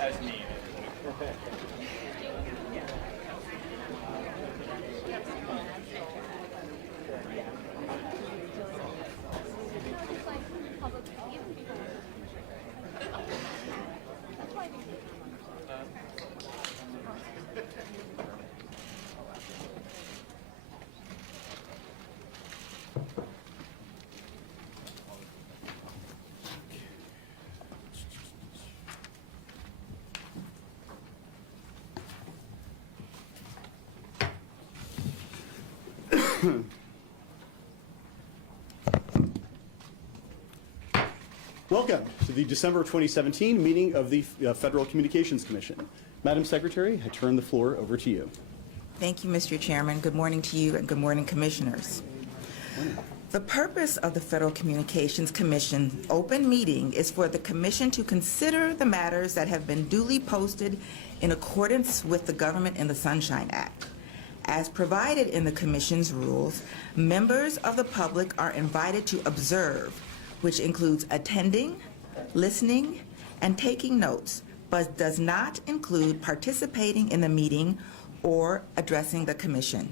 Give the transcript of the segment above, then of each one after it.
As me. Welcome to the December 2017 meeting of the Federal Communications Commission. Madam Secretary, I turn the floor over to you. Thank you, Mr. Chairman. Good morning to you and good morning, Commissioners. The purpose of the Federal Communications Commission open meeting is for the Commission to consider the matters that have been duly posted in accordance with the Government in the Sunshine Act. As provided in the Commission's rules, members of the public are invited to observe, which includes attending, listening, and taking notes, but does not include participating in the meeting or addressing the Commission.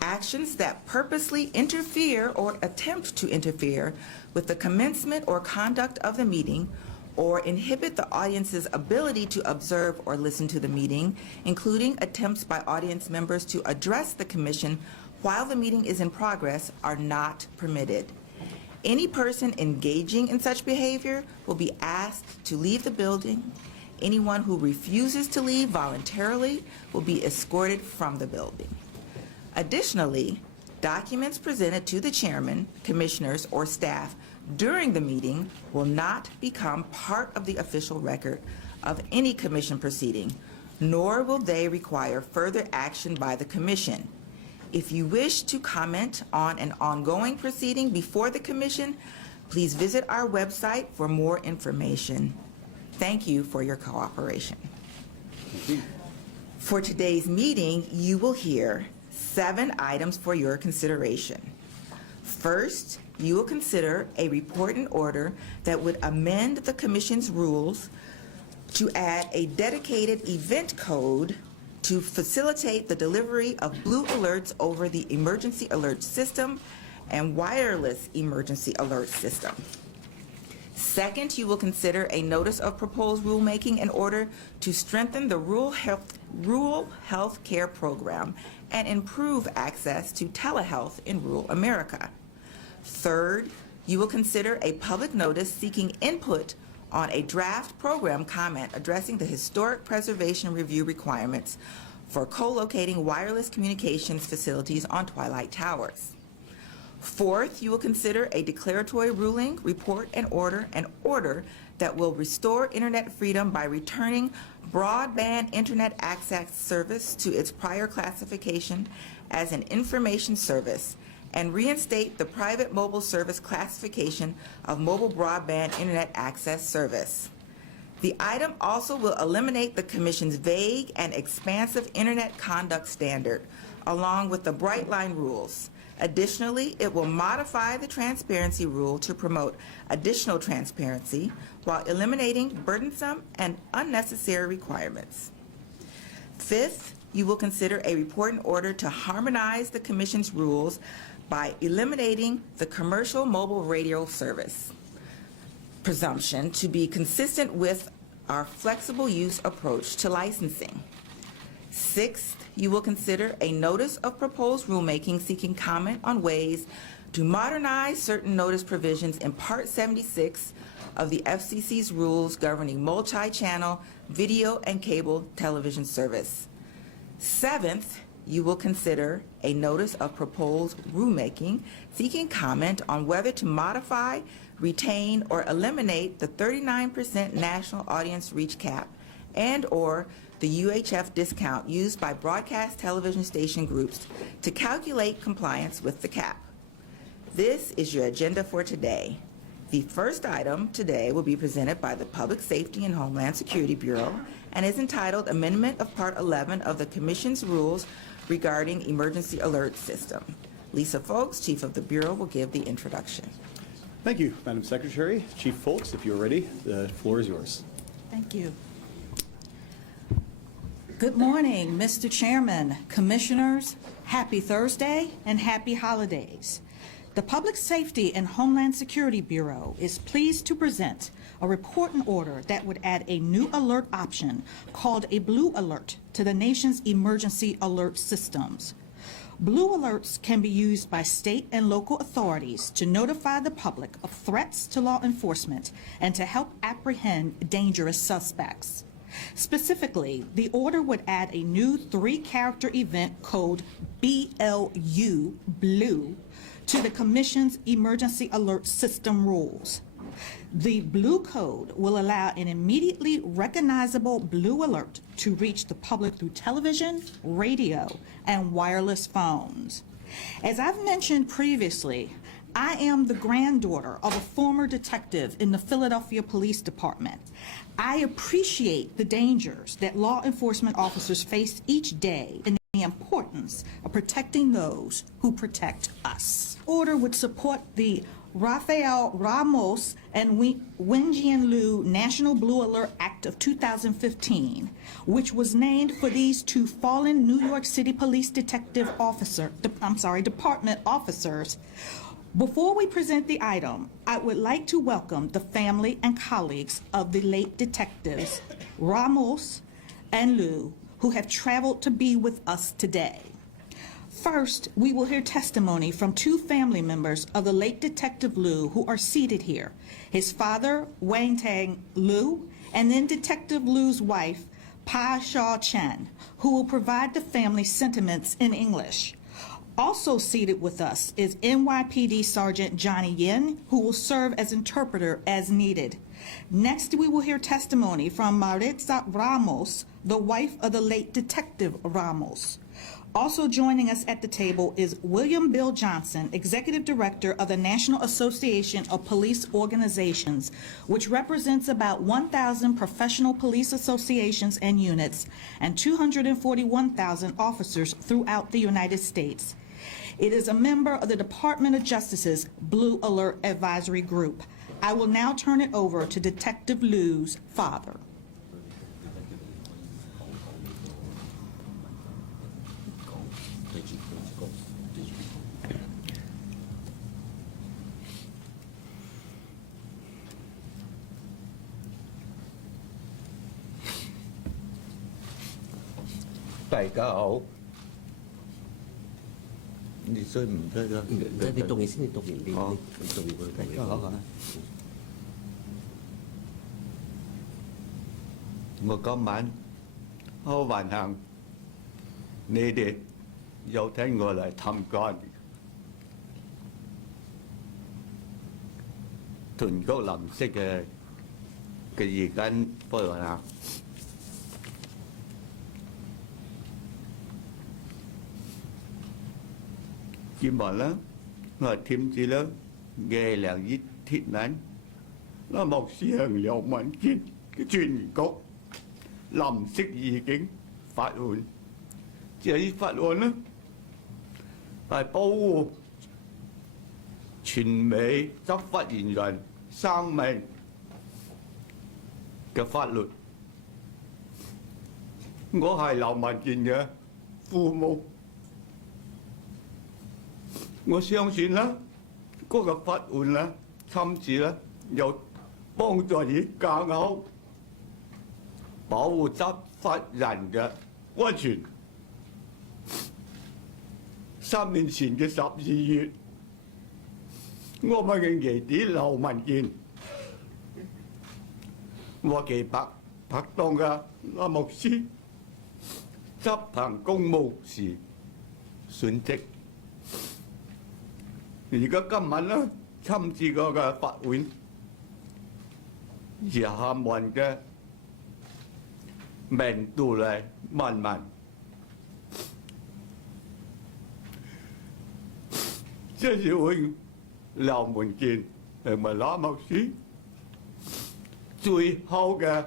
Actions that purposely interfere or attempt to interfere with the commencement or conduct of the meeting or inhibit the audience's ability to observe or listen to the meeting, including attempts by audience members to address the Commission while the meeting is in progress, are not permitted. Any person engaging in such behavior will be asked to leave the building. Anyone who refuses to leave voluntarily will be escorted from the building. Additionally, documents presented to the chairman, commissioners, or staff during the meeting will not become part of the official record of any commission proceeding, nor will they require further action by the commission. If you wish to comment on an ongoing proceeding before the commission, please visit our website for more information. Thank you for your cooperation. For today's meeting, you will hear 7 items for your consideration. First, you will consider a report and order that would amend the Commission's rules to add a dedicated event code to facilitate the delivery of blue alerts over the emergency alert system and wireless emergency alert system. Second, you will consider a notice of proposed rulemaking in order to strengthen the rural health care program and improve access to telehealth in rural America. Third, you will consider a public notice seeking input on a draft program comment addressing the historic preservation review requirements for co-locating wireless communications facilities on Twilight Towers. Fourth, you will consider a declaratory ruling, report, and order that will restore internet freedom by returning broadband internet access service to its prior classification as an information service and reinstate the private mobile service classification of mobile broadband internet access service. The item also will eliminate the Commission's vague and expansive internet conduct standard, along with the bright line rules. Additionally, it will modify the transparency rule to promote additional transparency while eliminating burdensome and unnecessary requirements. Fifth, you will consider a report in order to harmonize the Commission's rules by eliminating the commercial mobile radio service presumption to be consistent with our flexible use approach to licensing. Sixth, you will consider a notice of proposed rulemaking seeking comment on ways to modernize certain notice provisions in Part 76 of the FCC's rules governing multi-channel video and cable television service. Seventh, you will consider a notice of proposed rulemaking seeking comment on whether to modify, retain, or eliminate the 39% national audience reach cap and/or the UHF discount used by broadcast television station groups to calculate compliance with the cap. This is your agenda for today. The first item today will be presented by the Public Safety and Homeland Security Bureau and is entitled Amendment of Part 11 of the Commission's Rules Regarding Emergency Alert System. Lisa Folks, Chief of the Bureau, will give the introduction. Thank you, Madam Secretary. Chief Folks, if you're ready, the floor is yours. Thank you. Good morning, Mr. Chairman, Commissioners. Happy Thursday and happy holidays. The Public Safety and Homeland Security Bureau is pleased to present a report and order that would add a new alert option called a Blue Alert to the nation's emergency alert systems. Blue alerts can be used by state and local authorities to notify the public of threats to law enforcement and to help apprehend dangerous suspects. Specifically, the order would add a new 3-character event code BLU, Blue, to the Commission's Emergency Alert System rules. The Blue code will allow an immediately recognizable blue alert to reach the public through television, radio, and wireless phones. As I've mentioned previously, I am the granddaughter of a former detective in the Philadelphia Police Department. I appreciate the dangers that law enforcement officers face each day and the importance of protecting those who protect us. Order would support the Rafael Ramos and Wenjian Liu National Blue Alert Act of 2015, which was named for these two fallen New York City Police Department officers. Before we present the item, I would like to welcome the family and colleagues of the late detectives Ramos and Liu, who have traveled to be with us today. First, we will hear testimony from two family members of the late Detective Liu who are seated here, his father, Wang Tang Liu, and then Detective Liu's wife, Pa Shaw Chen, who will provide the family sentiments in English. Also seated with us is NYPD Sergeant Johnny Yin, who will serve as interpreter as needed. Next, we will hear testimony from Maritza Ramos, the wife of the late Detective Ramos. Also joining us at the table is William Bill Johnson, Executive Director of the National Association of Police Organizations, which represents about 1,000 professional police associations and units and 241,000 officers throughout the United States. It is a member of the Department of Justice's Blue Alert Advisory Group. I will now turn it over to Detective Liu's father. 大家好，你需唔得噶？你讀完先，你讀完你好你讀完佢大家好啊！我今晚好榮幸，你哋有聽我嚟參加屯谷藍色嘅意見分享。Gimana là thêm chỉ lớn nghe là giết thiết nán nó một siêng liệu mạnh kiến cái chuyện có làm sức gì kiến phát ổn chỉ phát ổn đó phải bảo truyền mỹ chấp phát hiện人生命嘅法律我係劉文健嘅父母我相信啦，嗰個法案啦、參照啦，有幫助於更好保護執法人嘅安全。3年前嘅12月，我們嘅兒子劉文健，我嘅拍檔嘅阿牧師執行公務時殉職。而家今晚咧，參照嗰個法院以下文嘅名度嚟問問，即係會劉文健同埋羅牧師最後嘅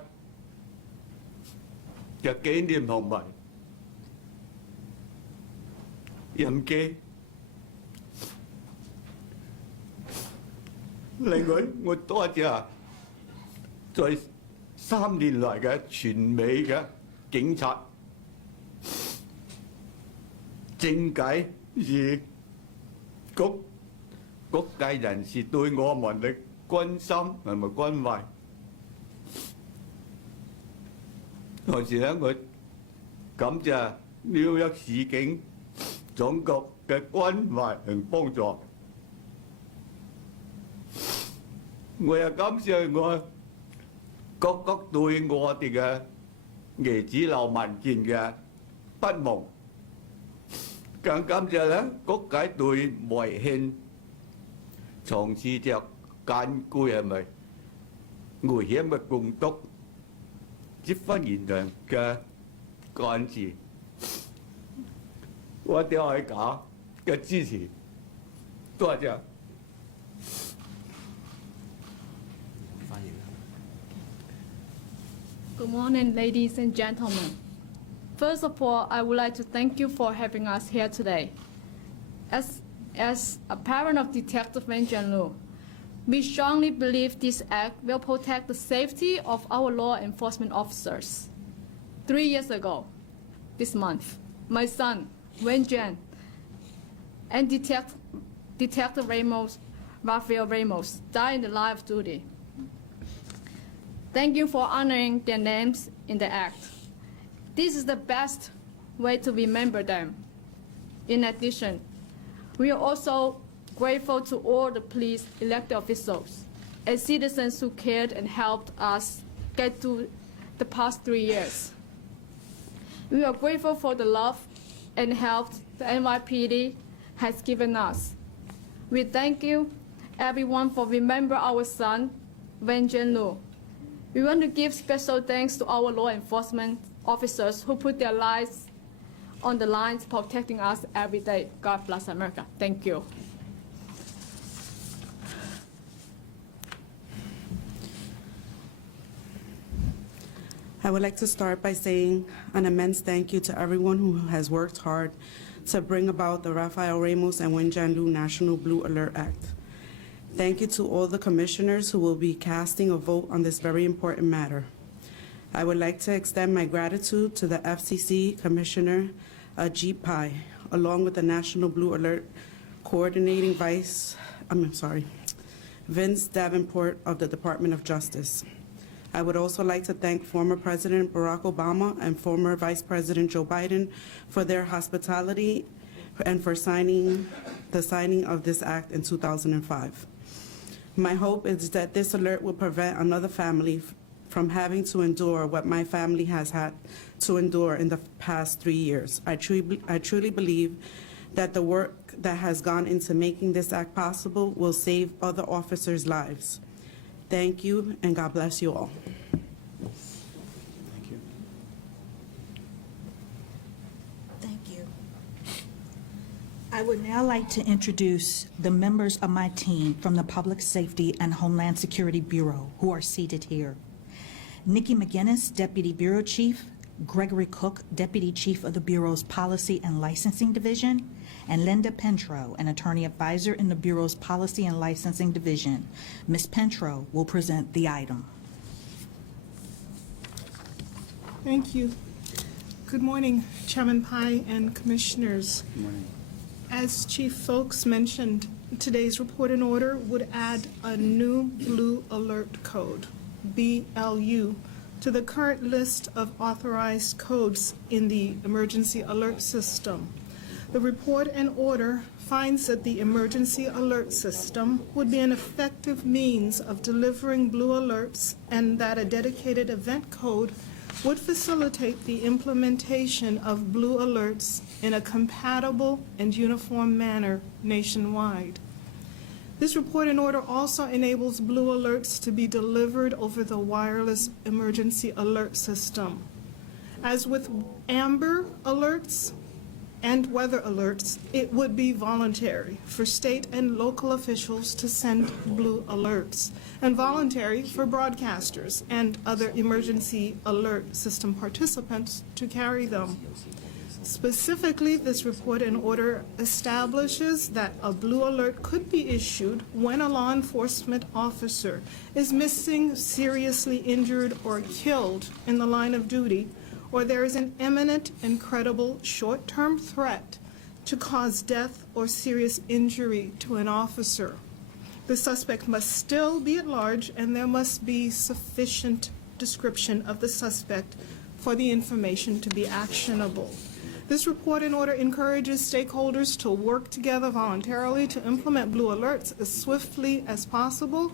紀念同埋印記。另外，我多謝在3年來嘅全美嘅警察、政界與各界人士對我們嘅關心同埋關懷。同時咧，我感謝紐約市警總局嘅關懷同幫助。我又感謝我各對我哋嘅兒子劉文健嘅不忘，更感謝咧各界對維憲從事着艱巨係咪危險嘅工作結婚現場嘅幹事，我哋大家嘅支持，多謝。Good morning, ladies and gentlemen. First of all, I would like to thank you for having us here today. As a parent of Detective Wen Jianlu, we strongly believe this act will protect the safety of our law enforcement officers. 3 years ago, this month, my son, Wen Jian, and Detective Rafael Ramos died in the line of duty. Thank you for honoring their names in the act. This is the best way to remember them. In addition, we are also grateful to all the police elected officials and citizens who cared and helped us get through the past 3 years. We are grateful for the love and help the NYPD has given us. We thank you, everyone, for remembering our son, Wen Jianlu. We want to give special thanks to our law enforcement officers who put their lives on the line protecting us every day. God bless America. Thank you. I would like to start by saying an immense thank you to everyone who has worked hard to bring about the Rafael Ramos and Wen Jianlu National Blue Alert Act. Thank you to all the commissioners who will be casting a vote on this very important matter. I would like to extend my gratitude to the FCC Commissioner Ajit Pai, along with the National Blue Alert Coordinating Vince Davenport of the Department of Justice. I would also like to thank former President Barack Obama and former Vice President Joe Biden for their hospitality and for the signing of this act in 2005. My hope is that this alert will prevent another family from having to endure what my family has had to endure in the past 3 years. I truly believe that the work that has gone into making this act possible will save other officers' lives. Thank you, and God bless you all. Thank you. Thank you. I would now like to introduce the members of my team from the Public Safety and Homeland Security Bureau who are seated here. Nikki McGinnis, Deputy Bureau Chief, Gregory Cook, Deputy Chief of the Bureau's Policy and Licensing Division, and Linda Pentro, an attorney advisor in the Bureau's Policy and Licensing Division. Ms. Pentro will present the item. Thank you. Good morning, Chairman Pai and Commissioners. Good morning. As Chief Folks mentioned, today's report and order would add a new Blue Alert Code, BLU, to the current list of authorized codes in the Emergency Alert System. The report and order finds that the Emergency Alert System would be an effective means of delivering blue alerts and that a dedicated event code would facilitate the implementation of blue alerts in a compatible and uniform manner nationwide. This report and order also enables blue alerts to be delivered over the wireless emergency alert system. As with amber alerts and weather alerts, it would be voluntary for state and local officials to send blue alerts, and voluntary for broadcasters and other emergency alert system participants to carry them. Specifically, this report and order establishes that a blue alert could be issued when a law enforcement officer is missing, seriously injured, or killed in the line of duty, or there is an imminent and credible short-term threat to cause death or serious injury to an officer. The suspect must still be at large, and there must be sufficient description of the suspect for the information to be actionable. This report and order encourages stakeholders to work together voluntarily to implement blue alerts as swiftly as possible,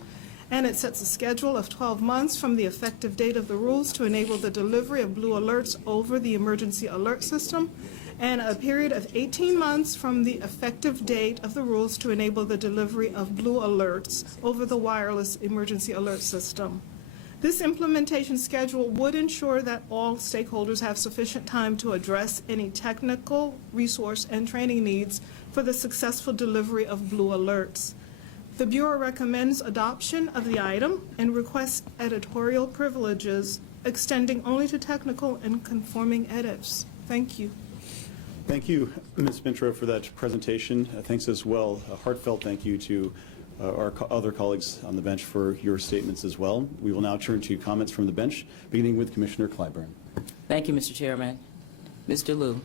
and it sets a schedule of 12 months from the effective date of the rules to enable the delivery of blue alerts over the emergency alert system, and a period of 18 months from the effective date of the rules to enable the delivery of blue alerts over the wireless emergency alert system. This implementation schedule would ensure that all stakeholders have sufficient time to address any technical, resource, and training needs for the successful delivery of blue alerts. The Bureau recommends adoption of the item and requests editorial privileges extending only to technical and conforming edits. Thank you. Thank you, Ms. Pentro, for that presentation. Thanks as well. A heartfelt thank you to our other colleagues on the bench for your statements as well. We will now turn to comments from the bench, beginning with Commissioner Clyburn. Thank you, Mr. Chairman. Mr. Liu,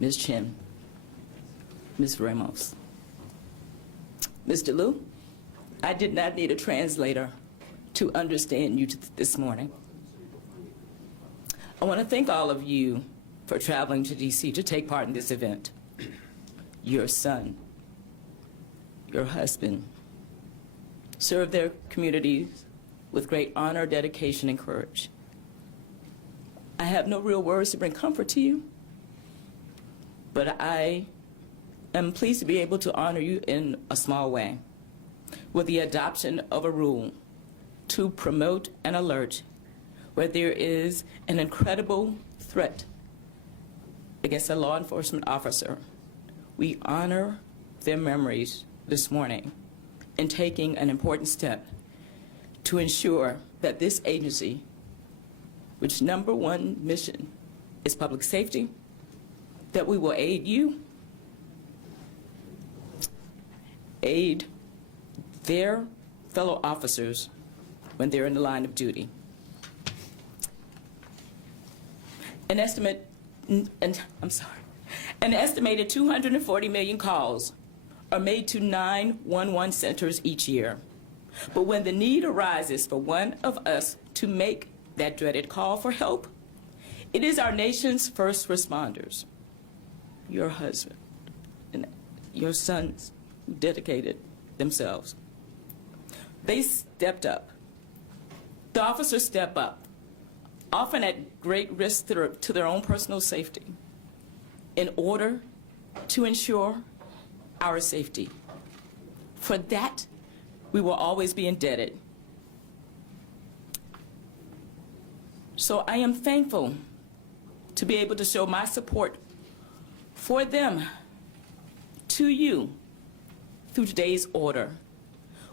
Ms. Chin, Ms. Ramos. Mr. Liu, I did not need a translator to understand you this morning. I want to thank all of you for traveling to D.C. to take part in this event. Your son, your husband, served their communities with great honor, dedication, and courage. I have no real words to bring comfort to you, but I am pleased to be able to honor you in a small way with the adoption of a rule to promote an alert where there is an incredible threat against a law enforcement officer. We honor their memories this morning in taking an important step to ensure that this agency, which number one mission is public safety, that we will aid you, aid their fellow officers when they're in the line of duty. An estimated 240 million calls are made to 911 centers each year. But when the need arises for one of us to make that dreaded call for help, it is our nation's first responders, your husband and your sons, who dedicated themselves. They stepped up. The officers step up, often at great risk to their own personal safety, in order to ensure our safety. For that, we will always be indebted. So I am thankful to be able to show my support for them to you through today's order,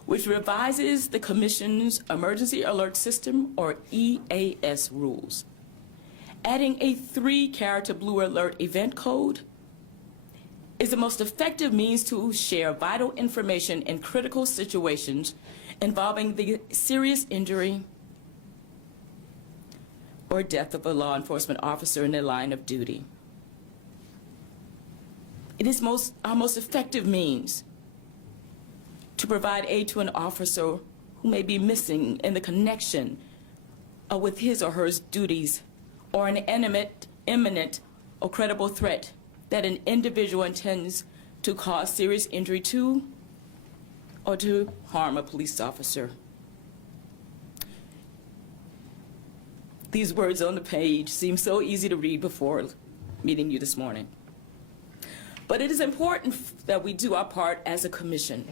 which revises the Commission's Emergency Alert System, or EAS, rules, adding a 3-character Blue Alert event code is the most effective means to share vital information in critical situations involving the serious injury or death of a law enforcement officer in their line of duty. It is our most effective means to provide aid to an officer who may be missing in the connection with his or her duties, or an imminent or credible threat that an individual intends to cause serious injury to or to harm a police officer. These words on the page seem so easy to read before meeting you this morning. But it is important that we do our part as a commission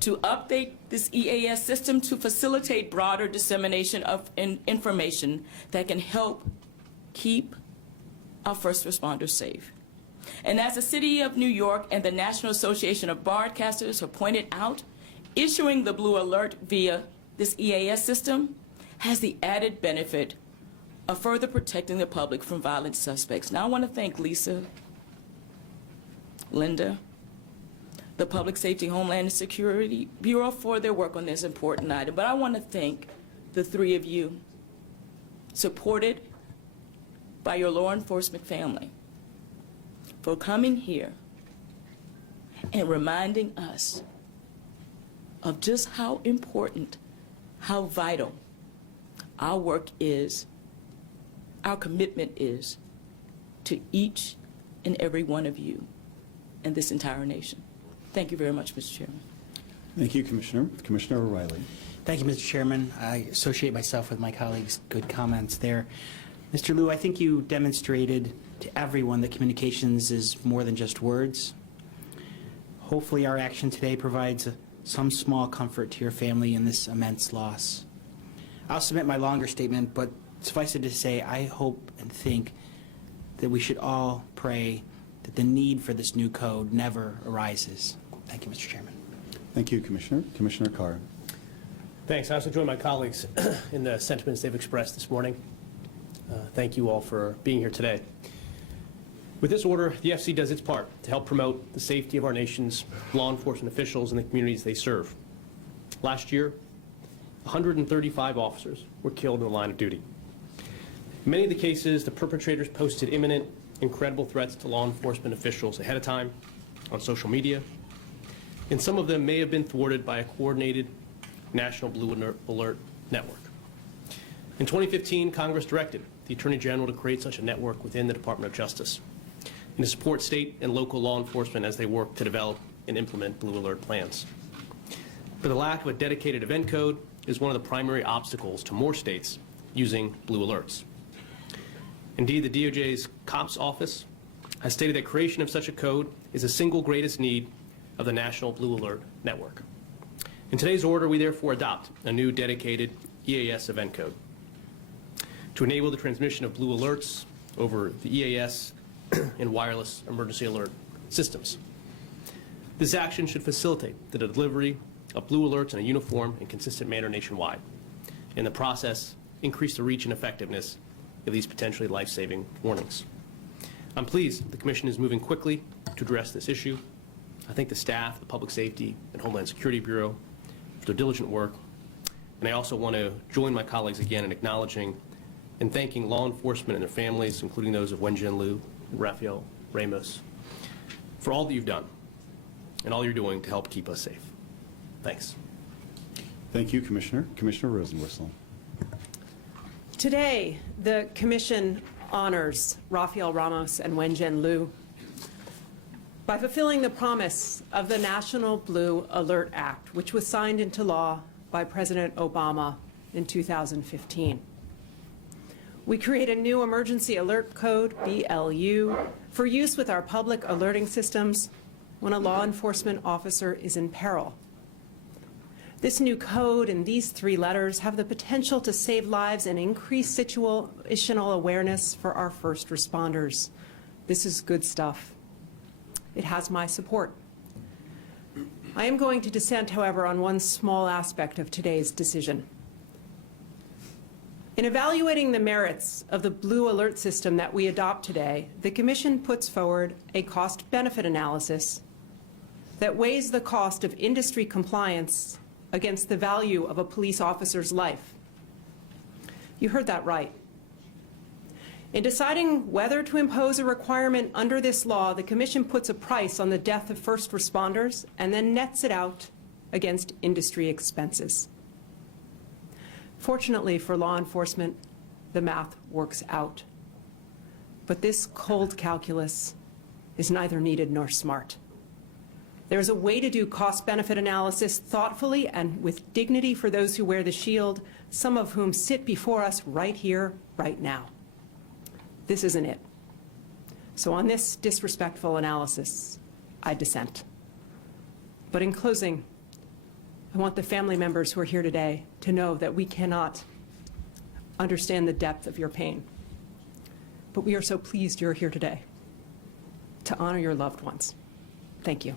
to update this EAS system to facilitate broader dissemination of information that can help keep our first responders safe. And as the City of New York and the National Association of Broadcasters have pointed out, issuing the Blue Alert via this EAS system has the added benefit of further protecting the public from violent suspects. Now I want to thank Lisa, Linda, the Public Safety Homeland Security Bureau for their work on this important item. But I want to thank the 3 of you, supported by your law enforcement family, for coming here and reminding us of just how important, how vital our work is, our commitment is to each and every one of you and this entire nation. Thank you very much, Mr. Chairman. Thank you, Commissioner. Commissioner O'Reilly. Thank you, Mr. Chairman. I associate myself with my colleagues' good comments there. Mr. Liu, I think you demonstrated to everyone that communications is more than just words. Hopefully our action today provides some small comfort to your family in this immense loss. I'll submit my longer statement, but suffice it to say, I hope and think that we should all pray that the need for this new code never arises. Thank you, Mr. Chairman. Thank you, Commissioner. Commissioner Carr. Thanks. I also join my colleagues in the sentiments they've expressed this morning. Thank you all for being here today. With this order, the FCC does its part to help promote the safety of our nation's law enforcement officials and the communities they serve. Last year, 135 officers were killed in the line of duty. In many of the cases, the perpetrators posted imminent and credible threats to law enforcement officials ahead of time on social media, and some of them may have been thwarted by a coordinated national Blue Alert network. In 2015, Congress directed the Attorney General to create such a network within the Department of Justice and to support state and local law enforcement as they work to develop and implement Blue Alert plans. But the lack of a dedicated event code is one of the primary obstacles to more states using Blue Alerts. Indeed, the DOJ's COPS office has stated that creation of such a code is the single greatest need of the National Blue Alert Network. In today's order, we therefore adopt a new dedicated EAS event code to enable the transmission of Blue Alerts over the EAS and wireless emergency alert systems. This action should facilitate the delivery of Blue Alerts in a uniform and consistent manner nationwide. In the process, increase the reach and effectiveness of these potentially life-saving warnings. I'm pleased the Commission is moving quickly to address this issue. I thank the staff, the Public Safety and Homeland Security Bureau for their diligent work. And I also want to join my colleagues again in acknowledging and thanking law enforcement and their families, including those of Wenjian Liu and Rafael Ramos, for all that you've done and all you're doing to help keep us safe. Thanks. Thank you, Commissioner. Commissioner Rosenworcel. Today, the Commission honors Rafael Ramos and Wenjian Liu by fulfilling the promise of the National Blue Alert Act, which was signed into law by President Obama in 2015. We create a new emergency alert code, BLU, for use with our public alerting systems when a law enforcement officer is in peril. This new code and these 3 letters have the potential to save lives and increase situational awareness for our first responders. This is good stuff. It has my support. I am going to dissent, however, on one small aspect of today's decision. In evaluating the merits of the Blue Alert system that we adopt today, the Commission puts forward a cost-benefit analysis that weighs the cost of industry compliance against the value of a police officer's life. You heard that right. In deciding whether to impose a requirement under this law, the Commission puts a price on the death of first responders and then nets it out against industry expenses. Fortunately for law enforcement, the math works out. But this cold calculus is neither needed nor smart. There is a way to do cost-benefit analysis thoughtfully and with dignity for those who wear the shield, some of whom sit before us right here, right now. This isn't it. So on this disrespectful analysis, I dissent. But in closing, I want the family members who are here today to know that we cannot understand the depth of your pain. But we are so pleased you're here today to honor your loved ones. Thank you.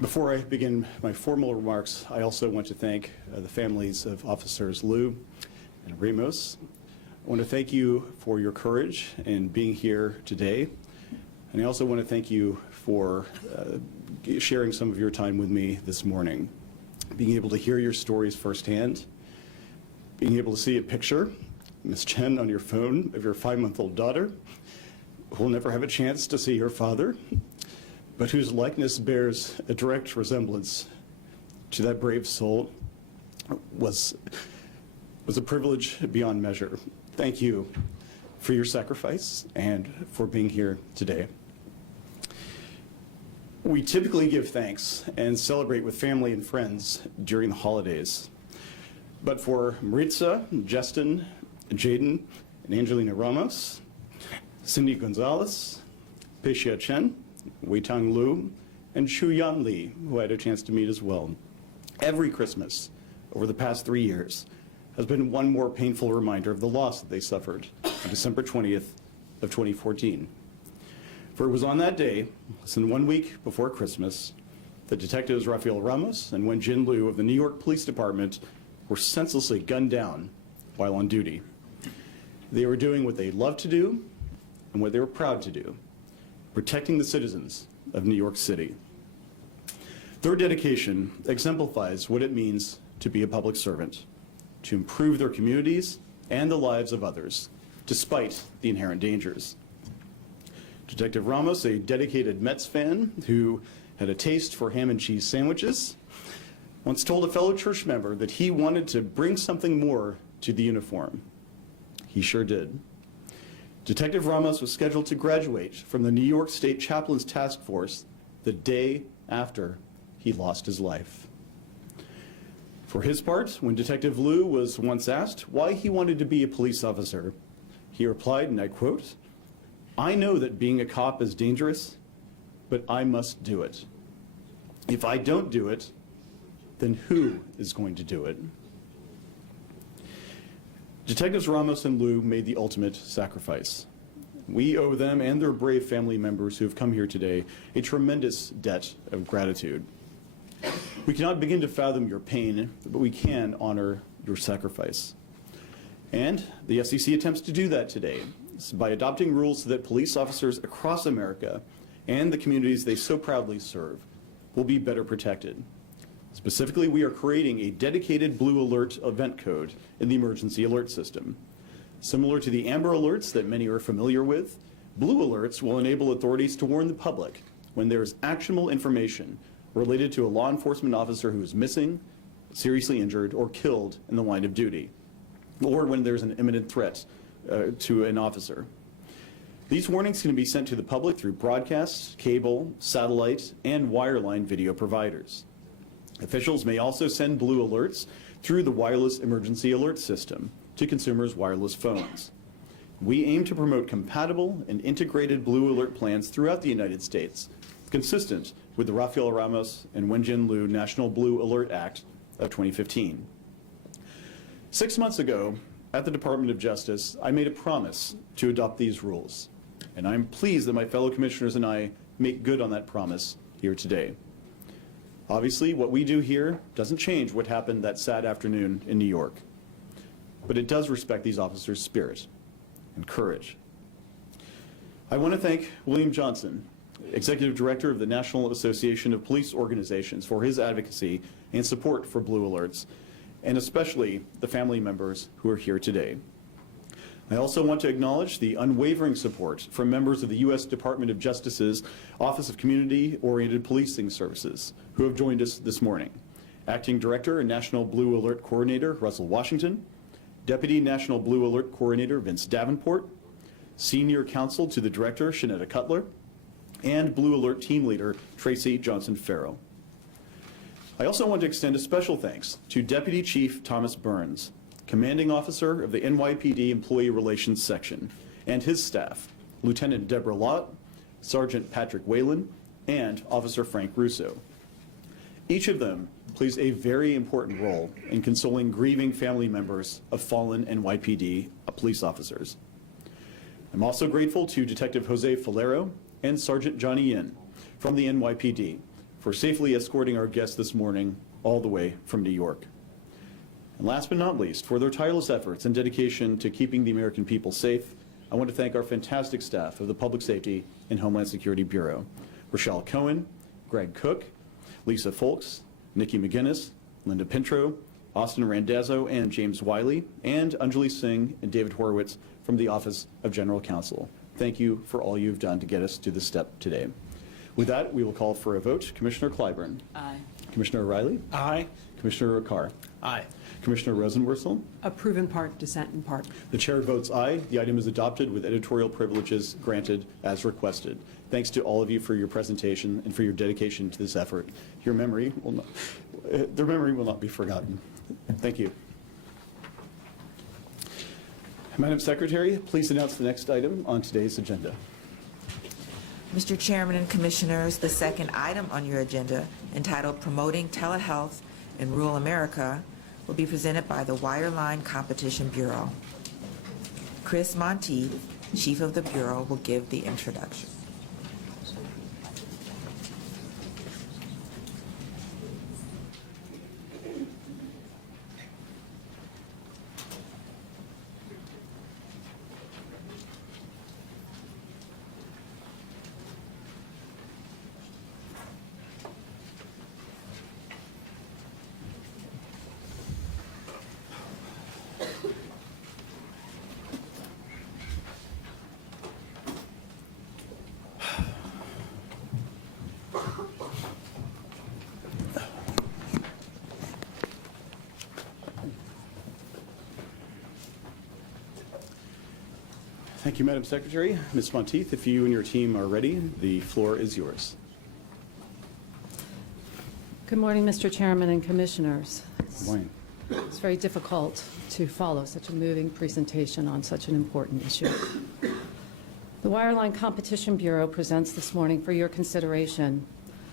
Before I begin my formal remarks, I also want to thank the families of Officers Liu and Ramos. I want to thank you for your courage in being here today. And I also want to thank you for sharing some of your time with me this morning. Being able to hear your stories firsthand, being able to see a picture, Ms. Chen, on your phone of your 5-month-old daughter, who will never have a chance to see her father, but whose likeness bears a direct resemblance to that brave soul, was a privilege beyond measure. Thank you for your sacrifice and for being here today. We typically give thanks and celebrate with family and friends during the holidays. But for Maritza, Justin, Jaden, and Angelina Ramos, Cindy Gonzalez, Peixia Chen, Weitang Liu, and Shuyan Li, who I had a chance to meet as well, every Christmas over the past 3 years has been one more painful reminder of the loss that they suffered on December 20th of 2014. For it was on that day, less than 1 week before Christmas, that detectives Rafael Ramos and Wenjian Liu of the New York Police Department were senselessly gunned down while on duty. They were doing what they loved to do and what they were proud to do, protecting the citizens of New York City. Their dedication exemplifies what it means to be a public servant, to improve their communities and the lives of others, despite the inherent dangers. Detective Ramos, a dedicated Mets fan who had a taste for ham and cheese sandwiches, once told a fellow church member that he wanted to bring something more to the uniform. He sure did. Detective Ramos was scheduled to graduate from the New York State Chaplains Task Force the day after he lost his life. For his part, when Detective Liu was once asked why he wanted to be a police officer, he replied, and I quote, "I know that being a cop is dangerous, but I must do it. If I don't do it, then who is going to do it?" Detectives Ramos and Liu made the ultimate sacrifice. We owe them and their brave family members who have come here today a tremendous debt of gratitude. We cannot begin to fathom your pain, but we can honor your sacrifice. And the FCC attempts to do that today by adopting rules so that police officers across America and the communities they so proudly serve will be better protected. Specifically, we are creating a dedicated Blue Alert event code in the emergency alert system. Similar to the Amber Alerts that many are familiar with, Blue Alerts will enable authorities to warn the public when there is actionable information related to a law enforcement officer who is missing, seriously injured, or killed in the line of duty, or when there's an imminent threat to an officer. These warnings can be sent to the public through broadcast, cable, satellite, and wireline video providers. Officials may also send blue alerts through the wireless emergency alert system to consumers' wireless phones. We aim to promote compatible and integrated blue alert plans throughout the United States, consistent with the Rafael Ramos and Wenjin Liu National Blue Alert Act of 2015. 6 months ago, at the Department of Justice, I made a promise to adopt these rules, and I'm pleased that my fellow commissioners and I make good on that promise here today. Obviously, what we do here doesn't change what happened that sad afternoon in New York, but it does respect these officers' spirit and courage. I want to thank William Johnson, Executive Director of the National Association of Police Organizations, for his advocacy and support for Blue Alerts, and especially the family members who are here today. I also want to acknowledge the unwavering support from members of the U.S. Department of Justice's Office of Community-Oriented Policing Services, who have joined us this morning. Acting Director and National Blue Alert Coordinator Russell Washington, Deputy National Blue Alert Coordinator Vince Davenport, Senior Counsel to the Director Shanetta Cutler, and Blue Alert Team Leader Tracy Johnson-Farrell. I also want to extend a special thanks to Deputy Chief Thomas Burns, Commanding Officer of the NYPD Employee Relations Section, and his staff, Lieutenant Deborah Lott, Sergeant Patrick Whalen, and Officer Frank Russo. Each of them plays a very important role in consoling grieving family members of fallen NYPD police officers. I'm also grateful to Detective Jose Falero and Sergeant Johnny Yin from the NYPD for safely escorting our guests this morning all the way from New York. And last but not least, for their tireless efforts and dedication to keeping the American people safe, I want to thank our fantastic staff of the Public Safety and Homeland Security Bureau: Rochelle Cohen, Greg Cook, Lisa Folks, Nikki McGinnis, Linda Pintro, Austin Randazzo, and James Wiley, and Anjali Singh and David Horowitz from the Office of General Counsel. Thank you for all you've done to get us to this step today. With that, we will call for a vote. Commissioner Clyburn. Aye. Commissioner O'Reilly. Aye. Commissioner Ricard. Aye. Commissioner Rosenworcel. Approve in part, dissent in part. The chair votes aye. The item is adopted with editorial privileges granted as requested. Thanks to all of you for your presentation and for your dedication to this effort. Your memory will not, their memory will not be forgotten. Thank you. Madam Secretary, please announce the next item on today's agenda. Mr. Chairman and Commissioners, the second item on your agenda, entitled Promoting Telehealth in Rural America, will be presented by the Wireline Competition Bureau. Chris Monteith, Chief of the Bureau, will give the introduction. Thank you, Madam Secretary. Ms. Monteith, if you and your team are ready, the floor is yours. Good morning, Mr. Chairman and Commissioners. Good morning. It's very difficult to follow such a moving presentation on such an important issue. The Wireline Competition Bureau presents this morning for your consideration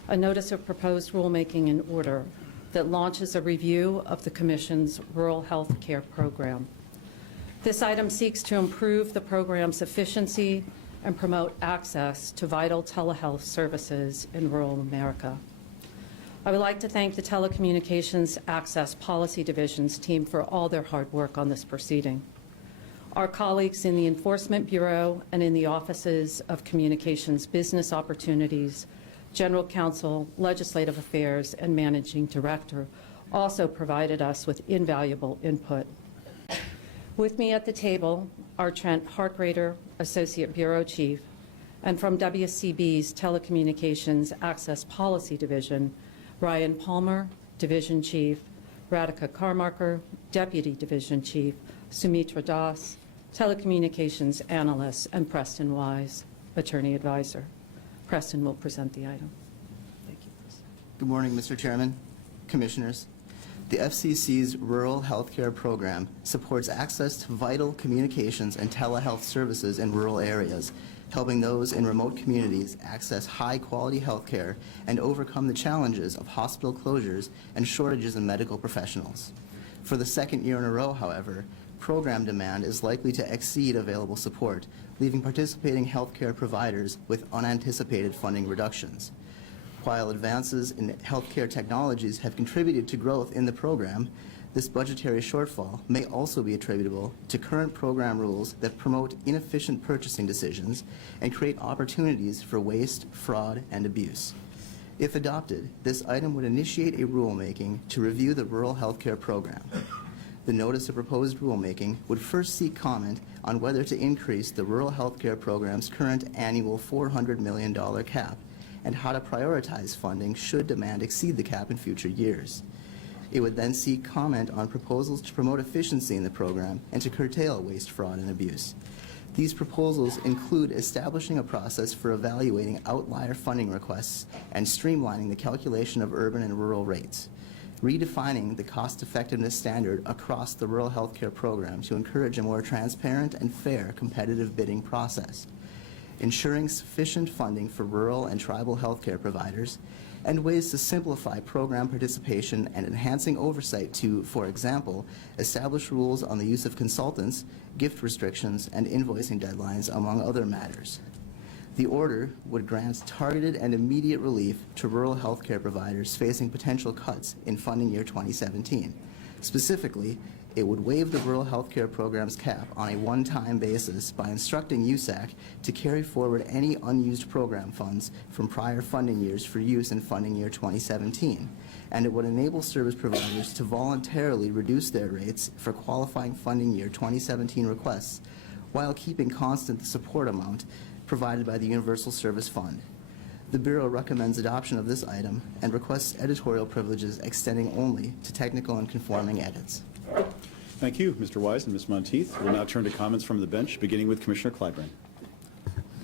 a notice of proposed rulemaking in order that launches a review of the Commission's rural health care program. This item seeks to improve the program's efficiency and promote access to vital telehealth services in rural America. I would like to thank the Telecommunications Access Policy Division's team for all their hard work on this proceeding. Our colleagues in the Enforcement Bureau and in the Offices of Communications Business Opportunities, General Counsel, Legislative Affairs, and Managing Director also provided us with invaluable input. With me at the table are Trent Harkrader, Associate Bureau Chief, and from WCB's Telecommunications Access Policy Division, Ryan Palmer, Division Chief, Radhika Carmarker, Deputy Division Chief, Sumitra Das, Telecommunications Analyst, and Preston Wise, Attorney Advisor. Preston will present the item. Thank you. Good morning, Mr. Chairman, Commissioners. The FCC's Rural Healthcare Program supports access to vital communications and telehealth services in rural areas, helping those in remote communities access high-quality healthcare and overcome the challenges of hospital closures and shortages in medical professionals. For the second year in a row, however, program demand is likely to exceed available support, leaving participating healthcare providers with unanticipated funding reductions. While advances in healthcare technologies have contributed to growth in the program, this budgetary shortfall may also be attributable to current program rules that promote inefficient purchasing decisions and create opportunities for waste, fraud, and abuse. If adopted, this item would initiate a rulemaking to review the rural healthcare program. The notice of proposed rulemaking would first seek comment on whether to increase the rural healthcare program's current annual $400 million cap and how to prioritize funding should demand exceed the cap in future years. It would then seek comment on proposals to promote efficiency in the program and to curtail waste, fraud, and abuse. These proposals include establishing a process for evaluating outlier funding requests and streamlining the calculation of urban and rural rates, redefining the cost-effectiveness standard across the rural healthcare program to encourage a more transparent and fair competitive bidding process, ensuring sufficient funding for rural and tribal healthcare providers, and ways to simplify program participation and enhancing oversight to, for example, establish rules on the use of consultants, gift restrictions, and invoicing deadlines, among other matters. The order would grant targeted and immediate relief to rural healthcare providers facing potential cuts in funding year 2017. Specifically, it would waive the rural healthcare program's cap on a one-time basis by instructing USAC to carry forward any unused program funds from prior funding years for use in funding year 2017, and it would enable service providers to voluntarily reduce their rates for qualifying funding year 2017 requests while keeping constant the support amount provided by the Universal Service Fund. The Bureau recommends adoption of this item and requests editorial privileges extending only to technical and conforming edits. Thank you, Mr. Wise and Ms. Monteith. We'll now turn to comments from the bench, beginning with Commissioner Clyburn.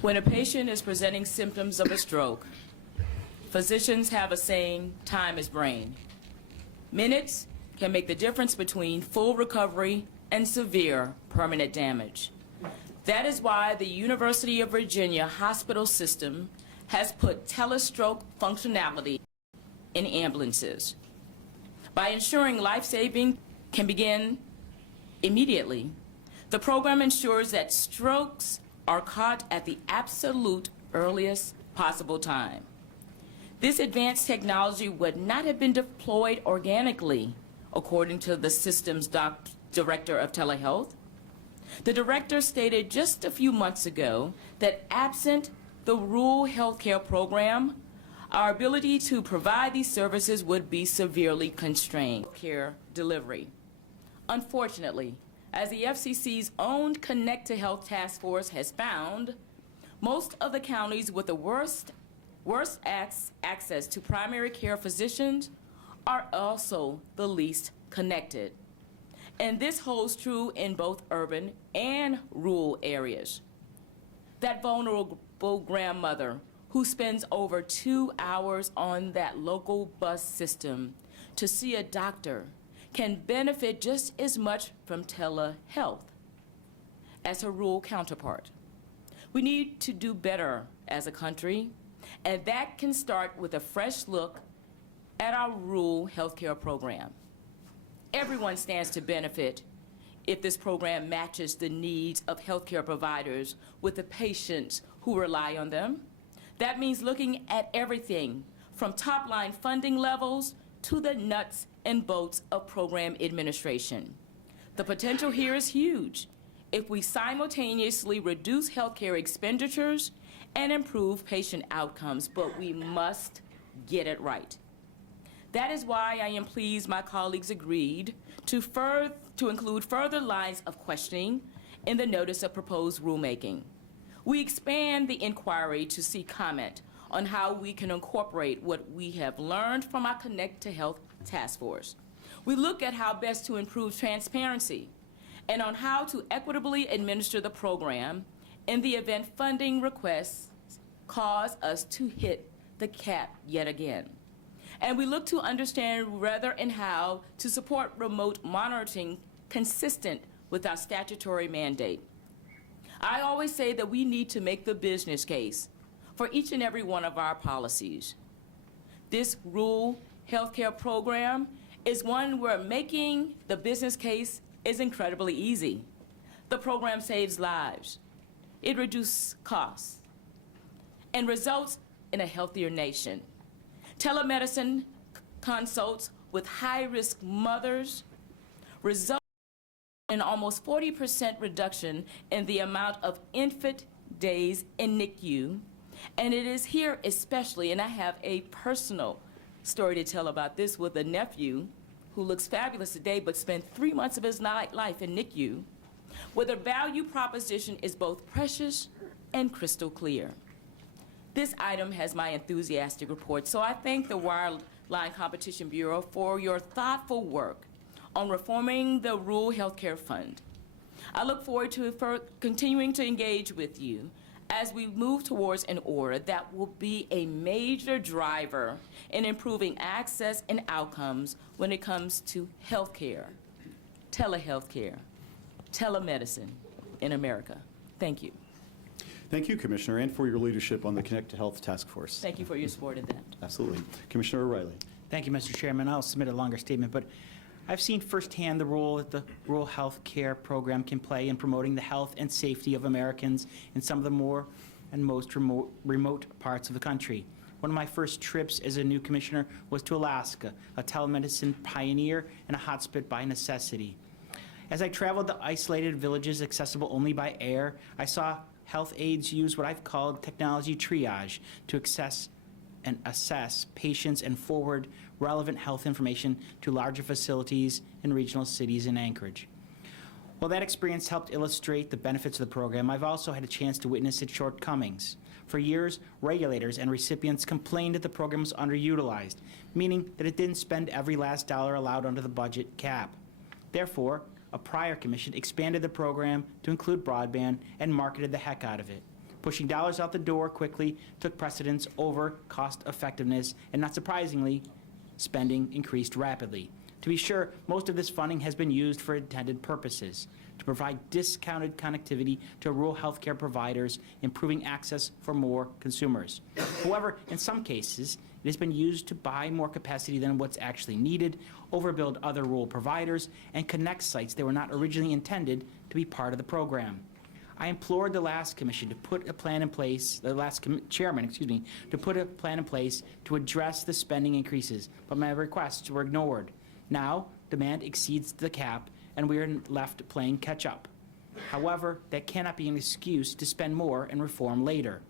When a patient is presenting symptoms of a stroke, physicians have a saying, time is brain. Minutes can make the difference between full recovery and severe permanent damage. That is why the University of Virginia hospital system has put telestroke functionality in ambulances. By ensuring life-saving can begin immediately, the program ensures that strokes are caught at the absolute earliest possible time. This advanced technology would not have been deployed organically, according to the system's director of telehealth. The director stated just a few months ago that absent the rural healthcare program, our ability to provide these services would be severely constrained. Care delivery. Unfortunately, as the FCC's own Connect to Health Task Force has found, most of the counties with the worst access to primary care physicians are also the least connected. And this holds true in both urban and rural areas. That vulnerable grandmother who spends over 2 hours on that local bus system to see a doctor can benefit just as much from telehealth as her rural counterpart. We need to do better as a country, and that can start with a fresh look at our rural healthcare program. Everyone stands to benefit if this program matches the needs of healthcare providers with the patients who rely on them. That means looking at everything from top-line funding levels to the nuts and bolts of program administration. The potential here is huge if we simultaneously reduce healthcare expenditures and improve patient outcomes, but we must get it right. That is why I am pleased my colleagues agreed to include further lines of questioning in the notice of proposed rulemaking. We expand the inquiry to seek comment on how we can incorporate what we have learned from our Connect to Health Task Force. We look at how best to improve transparency and on how to equitably administer the program in the event funding requests cause us to hit the cap yet again. And we look to understand whether and how to support remote monitoring consistent with our statutory mandate. I always say that we need to make the business case for each and every one of our policies. This rural healthcare program is one where making the business case is incredibly easy. The program saves lives, it reduces costs, and results in a healthier nation. Telemedicine consults with high-risk mothers result in almost 40% reduction in the amount of infant days in NICU. And it is here especially, and I have a personal story to tell about this with a nephew who looks fabulous today but spent 3 months of his life in NICU, where the value proposition is both precious and crystal clear. This item has my enthusiastic report, so I thank the Wireline Competition Bureau for your thoughtful work on reforming the Rural Healthcare Fund. I look forward to continuing to engage with you as we move towards an order that will be a major driver in improving access and outcomes when it comes to healthcare, telehealthcare, telemedicine in America. Thank you. Thank you, Commissioner, and for your leadership on the Connect to Health Task Force. Thank you for your support in that. Absolutely. Commissioner O'Reilly. Thank you, Mr. Chairman. I'll submit a longer statement, but I've seen firsthand the role that the Rural Health Care Program can play in promoting the health and safety of Americans in some of the more and most remote parts of the country. One of my first trips as a new commissioner was to Alaska, a telemedicine pioneer and a hotspot by necessity. As I traveled to isolated villages accessible only by air, I saw health aides use what I've called technology triage to access and assess patients and forward relevant health information to larger facilities in regional cities in Anchorage. While that experience helped illustrate the benefits of the program, I've also had a chance to witness its shortcomings. For years, regulators and recipients complained that the program was underutilized, meaning that it didn't spend every last dollar allowed under the budget cap. Therefore, a prior commission expanded the program to include broadband and marketed the heck out of it. Pushing dollars out the door quickly took precedence over cost effectiveness, and not surprisingly, spending increased rapidly. To be sure, most of this funding has been used for intended purposes, to provide discounted connectivity to rural healthcare providers, improving access for more consumers. However, in some cases, it has been used to buy more capacity than what's actually needed, overbuild other rural providers, and connect sites that were not originally intended to be part of the program. I implored the last commission to put a plan in place, the last chairman, to put a plan in place to address the spending increases, but my requests were ignored. Now, demand exceeds the cap, and we are left playing catch-up. However, that cannot be an excuse to spend more and reform later.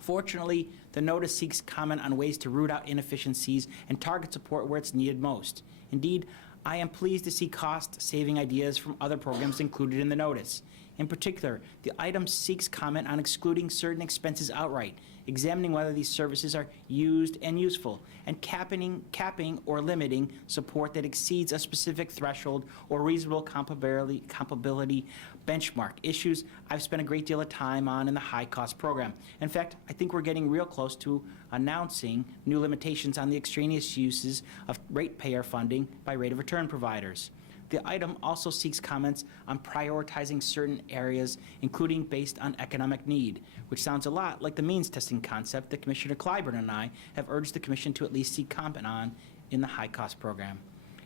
Fortunately, the notice seeks comment on ways to root out inefficiencies and target support where it's needed most. Indeed, I am pleased to see cost-saving ideas from other programs included in the notice. In particular, the item seeks comment on excluding certain expenses outright, examining whether these services are used and useful, and capping or limiting support that exceeds a specific threshold or reasonable comparability benchmark, issues I've spent a great deal of time on in the high-cost program. In fact, I think we're getting real close to announcing new limitations on the extraneous uses of ratepayer funding by rate of return providers. The item also seeks comments on prioritizing certain areas, including based on economic need, which sounds a lot like the means testing concept that Commissioner Clyburn and I have urged the Commission to at least seek comment on in the high-cost program.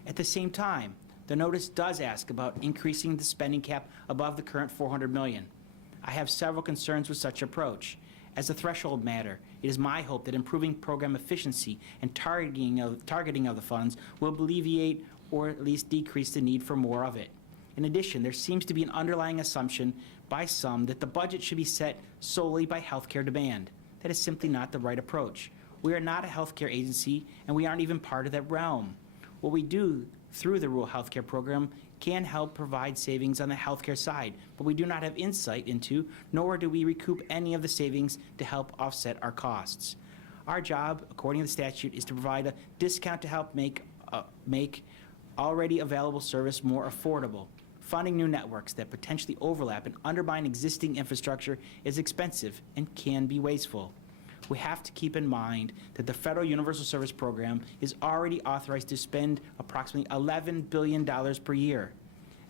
At the same time, the notice does ask about increasing the spending cap above the current $400 million. I have several concerns with such approach. As a threshold matter, it is my hope that improving program efficiency and targeting of the funds will alleviate or at least decrease the need for more of it. In addition, there seems to be an underlying assumption by some that the budget should be set solely by healthcare demand. That is simply not the right approach. We are not a healthcare agency, and we aren't even part of that realm. What we do through the Rural Healthcare Program can help provide savings on the healthcare side, but we do not have insight into, nor do we recoup any of the savings to help offset our costs. Our job, according to the statute, is to provide a discount to help make make already available service more affordable. Funding new networks that potentially overlap and undermine existing infrastructure is expensive and can be wasteful. We have to keep in mind that the Federal Universal Service Program is already authorized to spend approximately $11 billion per year.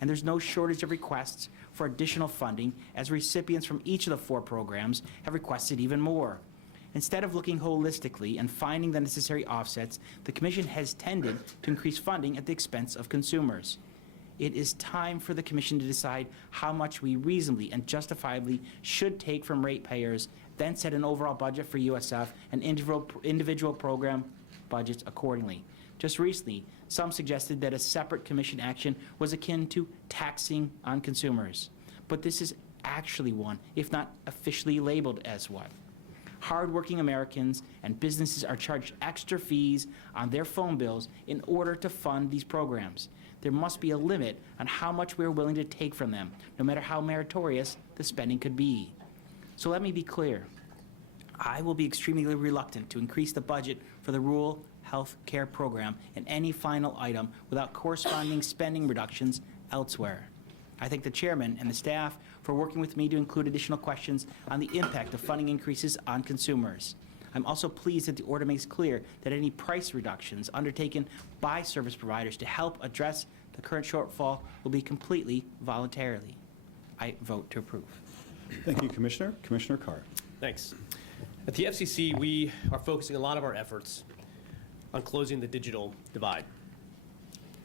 And there's no shortage of requests for additional funding, as recipients from each of the 4 programs have requested even more. Instead of looking holistically and finding the necessary offsets, the Commission has tended to increase funding at the expense of consumers. It is time for the Commission to decide how much we reasonably and justifiably should take from ratepayers, then set an overall budget for USF and individual program budgets accordingly. Just recently, some suggested that a separate Commission action was akin to taxing on consumers. But this is actually one, if not officially labeled as one. Hardworking Americans and businesses are charged extra fees on their phone bills in order to fund these programs. There must be a limit on how much we are willing to take from them, no matter how meritorious the spending could be. So let me be clear. I will be extremely reluctant to increase the budget for the rural health care program in any final item without corresponding spending reductions elsewhere. I thank the chairman and the staff for working with me to include additional questions on the impact of funding increases on consumers. I'm also pleased that the order makes clear that any price reductions undertaken by service providers to help address the current shortfall will be completely voluntarily. I vote to approve. Thank you, Commissioner. Commissioner Carr. Thanks. At the FCC, we are focusing a lot of our efforts on closing the digital divide.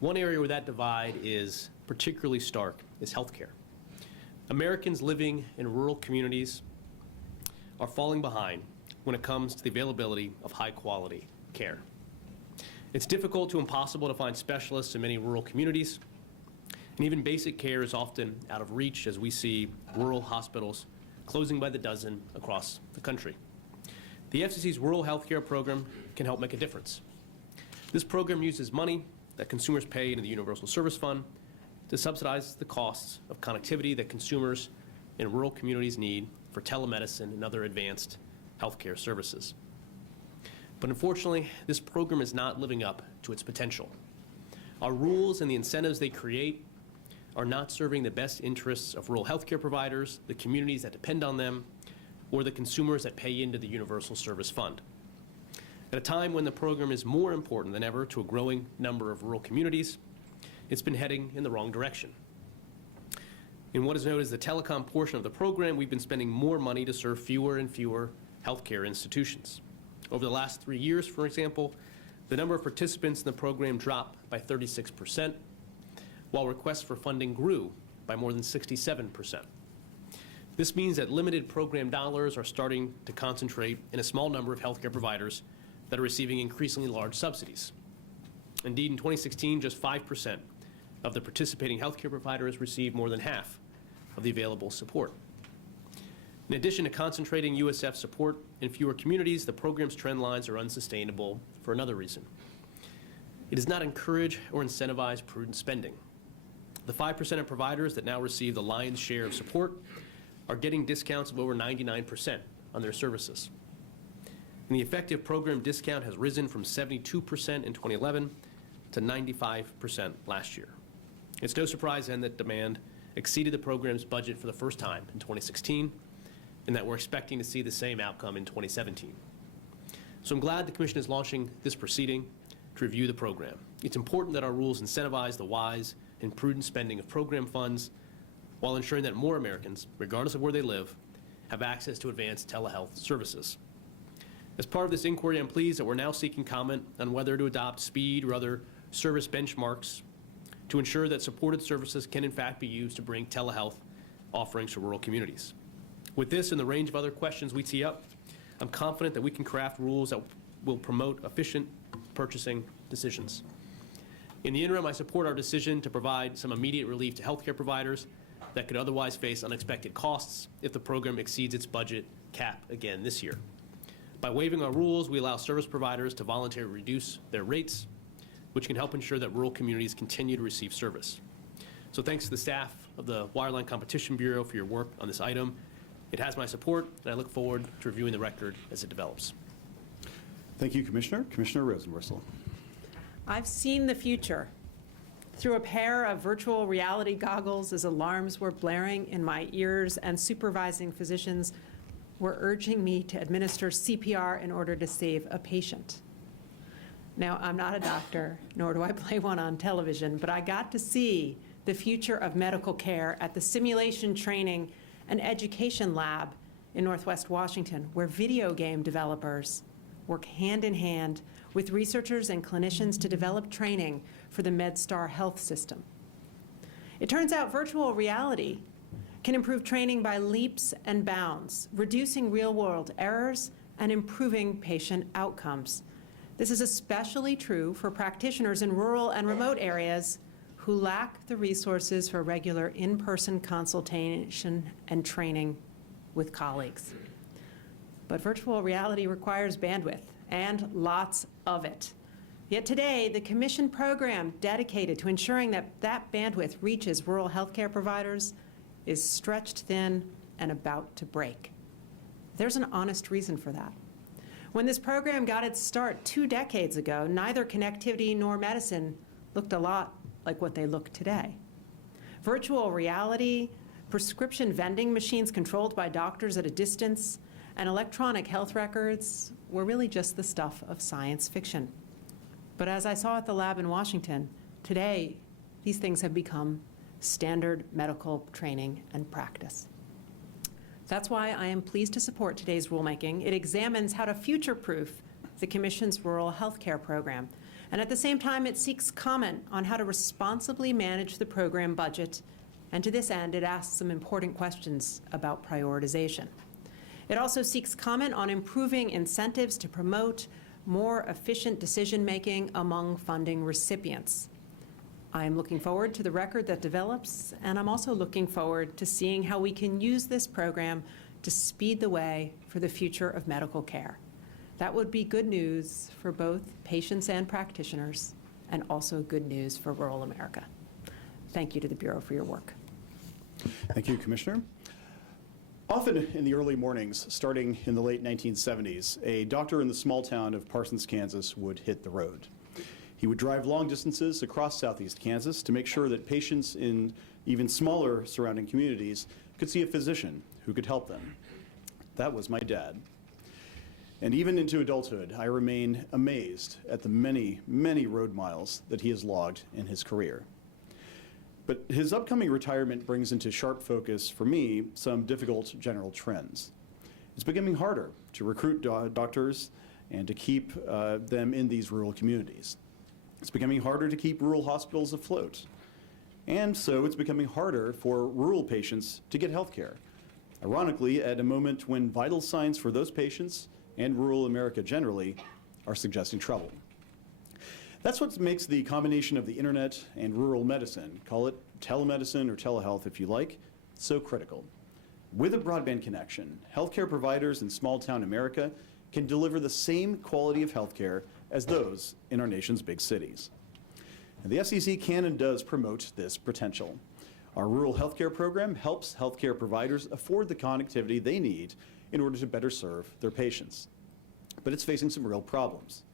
One area where that divide is particularly stark is healthcare. Americans living in rural communities are falling behind when it comes to the availability of high-quality care. It's difficult to impossible to find specialists in many rural communities, and even basic care is often out of reach as we see rural hospitals closing by the dozen across the country. The FCC's Rural Healthcare Program can help make a difference. This program uses money that consumers pay into the Universal Service Fund to subsidize the costs of connectivity that consumers in rural communities need for telemedicine and other advanced healthcare services. But unfortunately, this program is not living up to its potential. Our rules and the incentives they create are not serving the best interests of rural healthcare providers, the communities that depend on them, or the consumers that pay into the Universal Service Fund. At a time when the program is more important than ever to a growing number of rural communities, it's been heading in the wrong direction. In what is known as the telecom portion of the program, we've been spending more money to serve fewer and fewer healthcare institutions. Over the last 3 years, for example, the number of participants in the program dropped by 36%, while requests for funding grew by more than 67%. This means that limited program dollars are starting to concentrate in a small number of healthcare providers that are receiving increasingly large subsidies. Indeed, in 2016, just 5% of the participating healthcare providers received more than half of the available support. In addition to concentrating USF support in fewer communities, the program's trend lines are unsustainable for another reason. It does not encourage or incentivize prudent spending. The 5% of providers that now receive the lion's share of support are getting discounts of over 99% on their services. And the effective program discount has risen from 72% in 2011 to 95% last year. It's no surprise then that demand exceeded the program's budget for the first time in 2016, and that we're expecting to see the same outcome in 2017. So I'm glad the Commission is launching this proceeding to review the program. It's important that our rules incentivize the wise and prudent spending of program funds while ensuring that more Americans, regardless of where they live, have access to advanced telehealth services. As part of this inquiry, I'm pleased that we're now seeking comment on whether to adopt speed or other service benchmarks to ensure that supported services can in fact be used to bring telehealth offerings to rural communities. With this and the range of other questions we tee up, I'm confident that we can craft rules that will promote efficient purchasing decisions. In the interim, I support our decision to provide some immediate relief to healthcare providers that could otherwise face unexpected costs if the program exceeds its budget cap again this year. By waiving our rules, we allow service providers to voluntarily reduce their rates, which can help ensure that rural communities continue to receive service. So thanks to the staff of the Wireline Competition Bureau for your work on this item. It has my support, and I look forward to reviewing the record as it develops. Thank you, Commissioner. Commissioner Rosenworcel. I've seen the future through a pair of virtual reality goggles as alarms were blaring in my ears and supervising physicians were urging me to administer CPR in order to save a patient. Now, I'm not a doctor, nor do I play one on television, but I got to see the future of medical care at the Simulation Training and Education Lab in Northwest Washington, where video game developers work hand in hand with researchers and clinicians to develop training for the MedStar health system. It turns out virtual reality can improve training by leaps and bounds, reducing real-world errors and improving patient outcomes. This is especially true for practitioners in rural and remote areas who lack the resources for regular in-person consultation and training with colleagues. But virtual reality requires bandwidth, and lots of it. Yet today, the Commission program dedicated to ensuring that that bandwidth reaches rural healthcare providers is stretched thin and about to break. There's an honest reason for that. When this program got its start 2 decades ago, neither connectivity nor medicine looked a lot like what they look today. Virtual reality, prescription vending machines controlled by doctors at a distance, and electronic health records were really just the stuff of science fiction. But as I saw at the lab in Washington, today, these things have become standard medical training and practice. That's why I am pleased to support today's rulemaking. It examines how to future-proof the Commission's rural health care program, and at the same time, it seeks comment on how to responsibly manage the program budget, and to this end, it asks some important questions about prioritization. It also seeks comment on improving incentives to promote more efficient decision-making among funding recipients. I'm looking forward to the record that develops, and I'm also looking forward to seeing how we can use this program to speed the way for the future of medical care. That would be good news for both patients and practitioners, and also good news for rural America. Thank you to the Bureau for your work. Thank you, Commissioner. Often in the early mornings, starting in the late 1970s, a doctor in the small town of Parsons, Kansas would hit the road. He would drive long distances across southeast Kansas to make sure that patients in even smaller surrounding communities could see a physician who could help them. That was my dad. And even into adulthood, I remain amazed at the many, many road miles that he has logged in his career. But his upcoming retirement brings into sharp focus, for me, some difficult general trends. It's becoming harder to recruit doctors and to keep them in these rural communities. It's becoming harder to keep rural hospitals afloat. And so it's becoming harder for rural patients to get health care. Ironically, at a moment when vital signs for those patients and rural America generally are suggesting trouble. That's what makes the combination of the internet and rural medicine, call it telemedicine or telehealth if you like, so critical. With a broadband connection, healthcare providers in small town America can deliver the same quality of healthcare as those in our nation's big cities. And the FCC can and does promote this potential. Our rural healthcare program helps healthcare providers afford the connectivity they need in order to better serve their patients. But it's facing some real problems.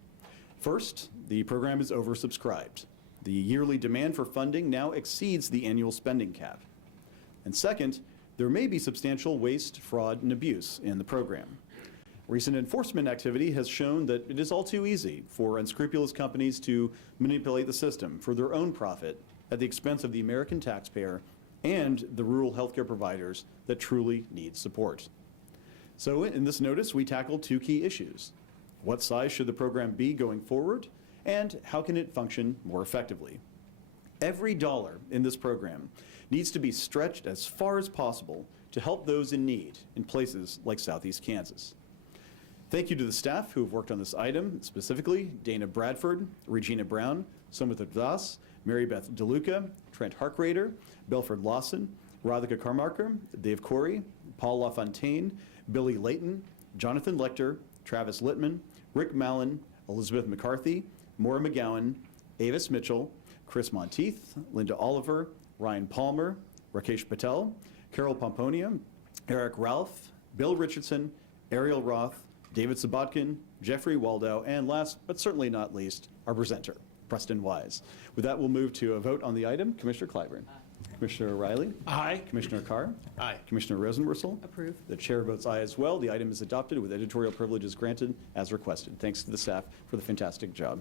First, the program is oversubscribed. The yearly demand for funding now exceeds the annual spending cap. And second, there may be substantial waste, fraud, and abuse in the program. Recent enforcement activity has shown that it is all too easy for unscrupulous companies to manipulate the system for their own profit at the expense of the American taxpayer and the rural healthcare providers that truly need support. So in this notice, we tackle 2 key issues. What size should the program be going forward, and how can it function more effectively? Every dollar in this program needs to be stretched as far as possible to help those in need in places like Southeast Kansas. Thank you to the staff who have worked on this item, specifically Dana Bradford, Regina Brown, Sumitra Das, Mary Beth DeLuca, Trent Harkrader, Belford Lawson, Radhika Karmarkar, Dave Corey, Paul LaFontaine, Billy Layton, Jonathan Lecter, Travis Littman, Rick Mallon, Elizabeth McCarthy, Maura McGowan, Avis Mitchell, Chris Monteith, Linda Oliver, Ryan Palmer, Rakesh Patel, Carol Pomponia, Eric Ralph, Bill Richardson, Ariel Roth, David Sabatkin, Jeffrey Waldow, and last but certainly not least, our presenter, Preston-Wise. With that, we'll move to a vote on the item. Commissioner Clyburn. Commissioner O'Reilly. Aye. Commissioner Carr. Aye. Commissioner Rosenworcel. Approve. The chair votes aye as well. The item is adopted with editorial privileges granted as requested. Thanks to the staff for the fantastic job.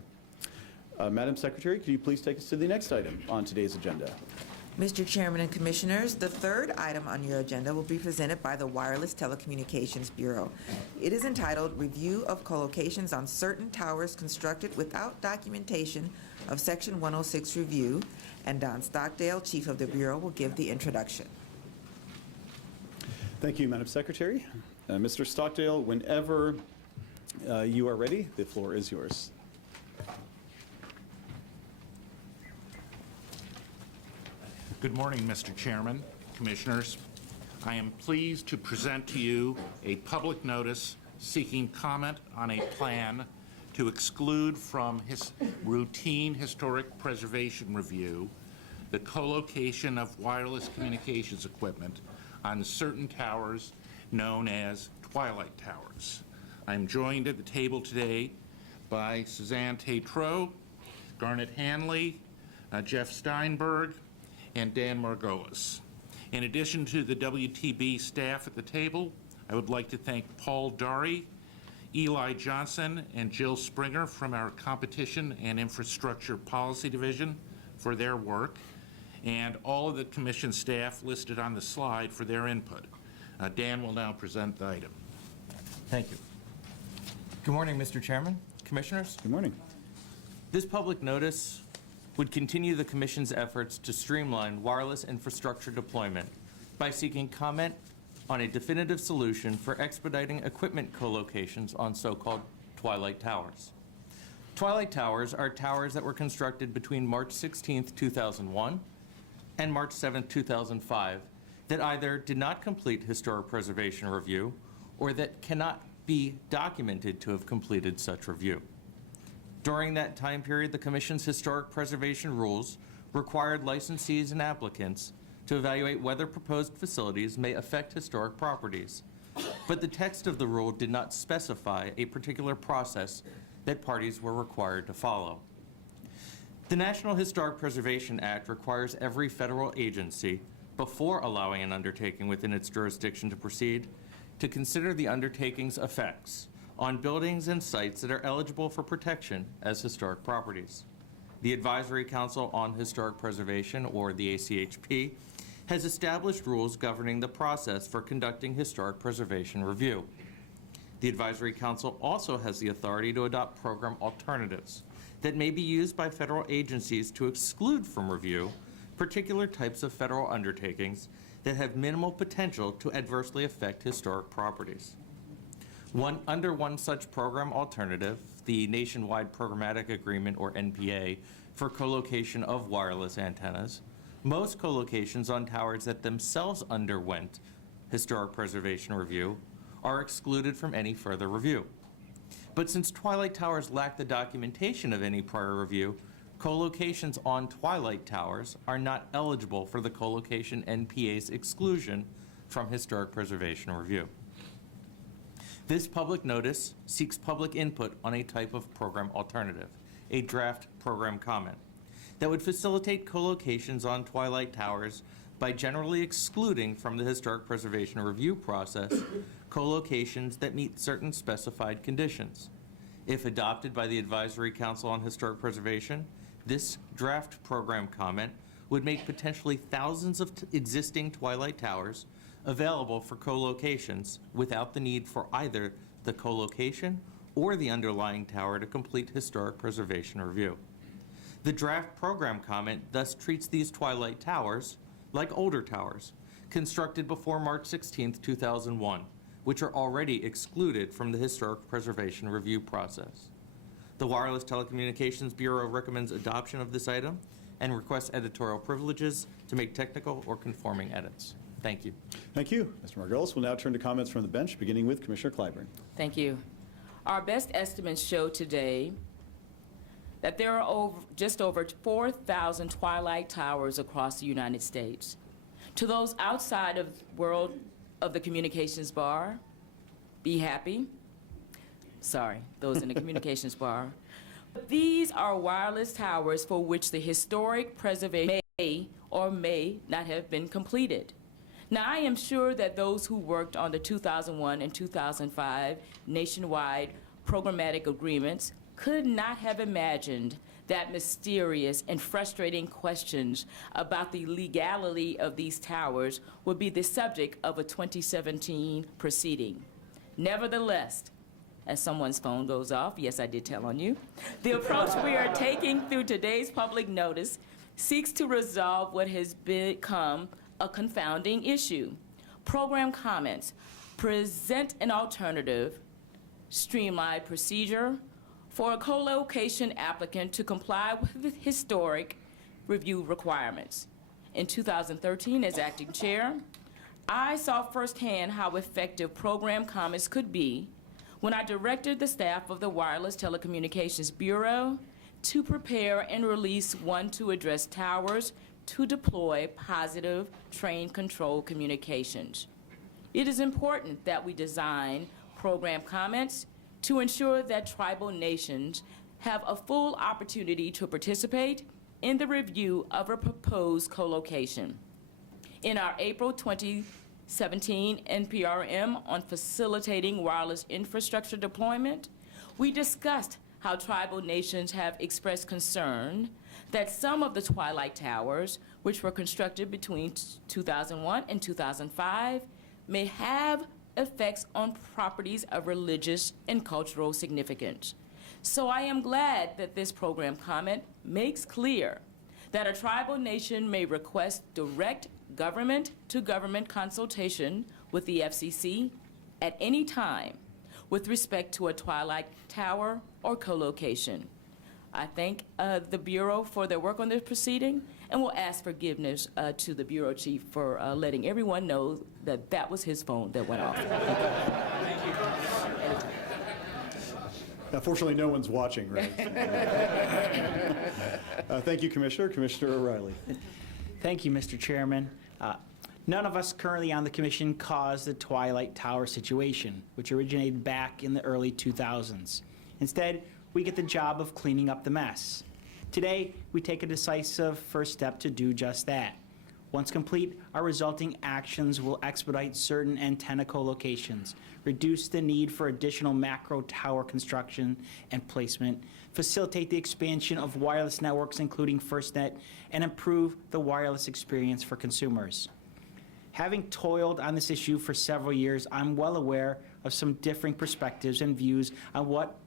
Madam Secretary, could you please take us to the next item on today's agenda? Mr. Chairman and Commissioners, the third item on your agenda will be presented by the Wireless Telecommunications Bureau. It is entitled Review of Co-locations on Certain Towers Constructed Without Documentation of Section 106 Review, and Don Stockdale, Chief of the Bureau, will give the introduction. Thank you, Madam Secretary. Mr. Stockdale, whenever you are ready, the floor is yours. Good morning, Mr. Chairman, Commissioners. I am pleased to present to you a public notice seeking comment on a plan to exclude from routine historic preservation review the co-location of wireless communications equipment on certain towers known as twilight towers. I'm joined at the table today by Suzanne Tétrault, Garnet Hanley, Jeff Steinberg, and Dan Margolis. In addition to the WTB staff at the table, I would like to thank Paul Dari, Eli Johnson, and Jill Springer from our Competition and Infrastructure Policy Division for their work, and all of the Commission staff listed on the slide for their input. Dan will now present the item. Thank you. Good morning, Mr. Chairman, Commissioners. Good morning. This public notice would continue the Commission's efforts to streamline wireless infrastructure deployment by seeking comment on a definitive solution for expediting equipment co-locations on so-called twilight towers. Twilight towers are towers that were constructed between March 16, 2001 and March 7, 2005 that either did not complete historic preservation review or that cannot be documented to have completed such review. During that time period, the Commission's historic preservation rules required licensees and applicants to evaluate whether proposed facilities may affect historic properties. But the text of the rule did not specify a particular process that parties were required to follow. The National Historic Preservation Act requires every federal agency, before allowing an undertaking within its jurisdiction to proceed, to consider the undertaking's effects on buildings and sites that are eligible for protection as historic properties. The Advisory Council on Historic Preservation, or the ACHP, has established rules governing the process for conducting historic preservation review. The Advisory Council also has the authority to adopt program alternatives that may be used by federal agencies to exclude from review particular types of federal undertakings that have minimal potential to adversely affect historic properties. Under one such program alternative, the Nationwide Programmatic Agreement, or NPA, for co-location of wireless antennas, most co-locations on towers that themselves underwent historic preservation review are excluded from any further review. But since twilight towers lack the documentation of any prior review, co-locations on twilight towers are not eligible for the co-location NPA's exclusion from historic preservation review. This public notice seeks public input on a type of program alternative, a draft program comment, that would facilitate co-locations on twilight towers by generally excluding from the historic preservation review process co-locations that meet certain specified conditions. If adopted by the Advisory Council on Historic Preservation, this draft program comment would make potentially thousands of existing twilight towers available for co-locations without the need for either the co-location or the underlying tower to complete historic preservation review. The draft program comment thus treats these twilight towers like older towers constructed before March 16, 2001, which are already excluded from the historic preservation review process. The Wireless Telecommunications Bureau recommends adoption of this item and requests editorial privileges to make technical or conforming edits. Thank you. Thank you. Mr. Margolis will now turn to comments from the bench, beginning with Commissioner Clyburn. Thank you. Our best estimates show today that there are just over 4,000 twilight towers across the United States. To those outside of the world of the communications bar, be happy. Sorry, those in the communications bar. These are wireless towers for which the historic preservation may or may not have been completed. Now, I am sure that those who worked on the 2001 and 2005 nationwide programmatic agreements could not have imagined that mysterious and frustrating questions about the legality of these towers would be the subject of a 2017 proceeding. Nevertheless, as someone's phone goes off, yes, I did tell on you, the approach we are taking through today's public notice seeks to resolve what has become a confounding issue. Program comments present an alternative, streamlined procedure for a co-location applicant to comply with historic review requirements. In 2013, as acting chair, I saw firsthand how effective program comments could be when I directed the staff of the Wireless Telecommunications Bureau to prepare and release one to address towers to deploy positive train control communications. It is important that we design program comments to ensure that tribal nations have a full opportunity to participate in the review of a proposed co-location. In our April 2017 NPRM on facilitating wireless infrastructure deployment, we discussed how tribal nations have expressed concern that some of the Twilight Towers, which were constructed between 2001 and 2005, may have effects on properties of religious and cultural significance. So I am glad that this program comment makes clear that a tribal nation may request direct government-to-government consultation with the FCC at any time with respect to a Twilight Tower or co-location. I thank the Bureau for their work on this proceeding, and will ask forgiveness to the Bureau Chief for letting everyone know that that was his phone that went off. Fortunately, no one's watching, right? Thank you, Commissioner. Commissioner O'Reilly. Thank you, Mr. Chairman. None of us currently on the Commission caused the Twilight Tower situation, which originated back in the early 2000s. Instead, we get the job of cleaning up the mess. Today, we take a decisive first step to do just that. Once complete, our resulting actions will expedite certain antenna co-locations, reduce the need for additional macro tower construction and placement, facilitate the expansion of wireless networks, including FirstNet, and improve the wireless experience for consumers. Having toiled on this issue for several years, I'm well aware of some differing perspectives and views on what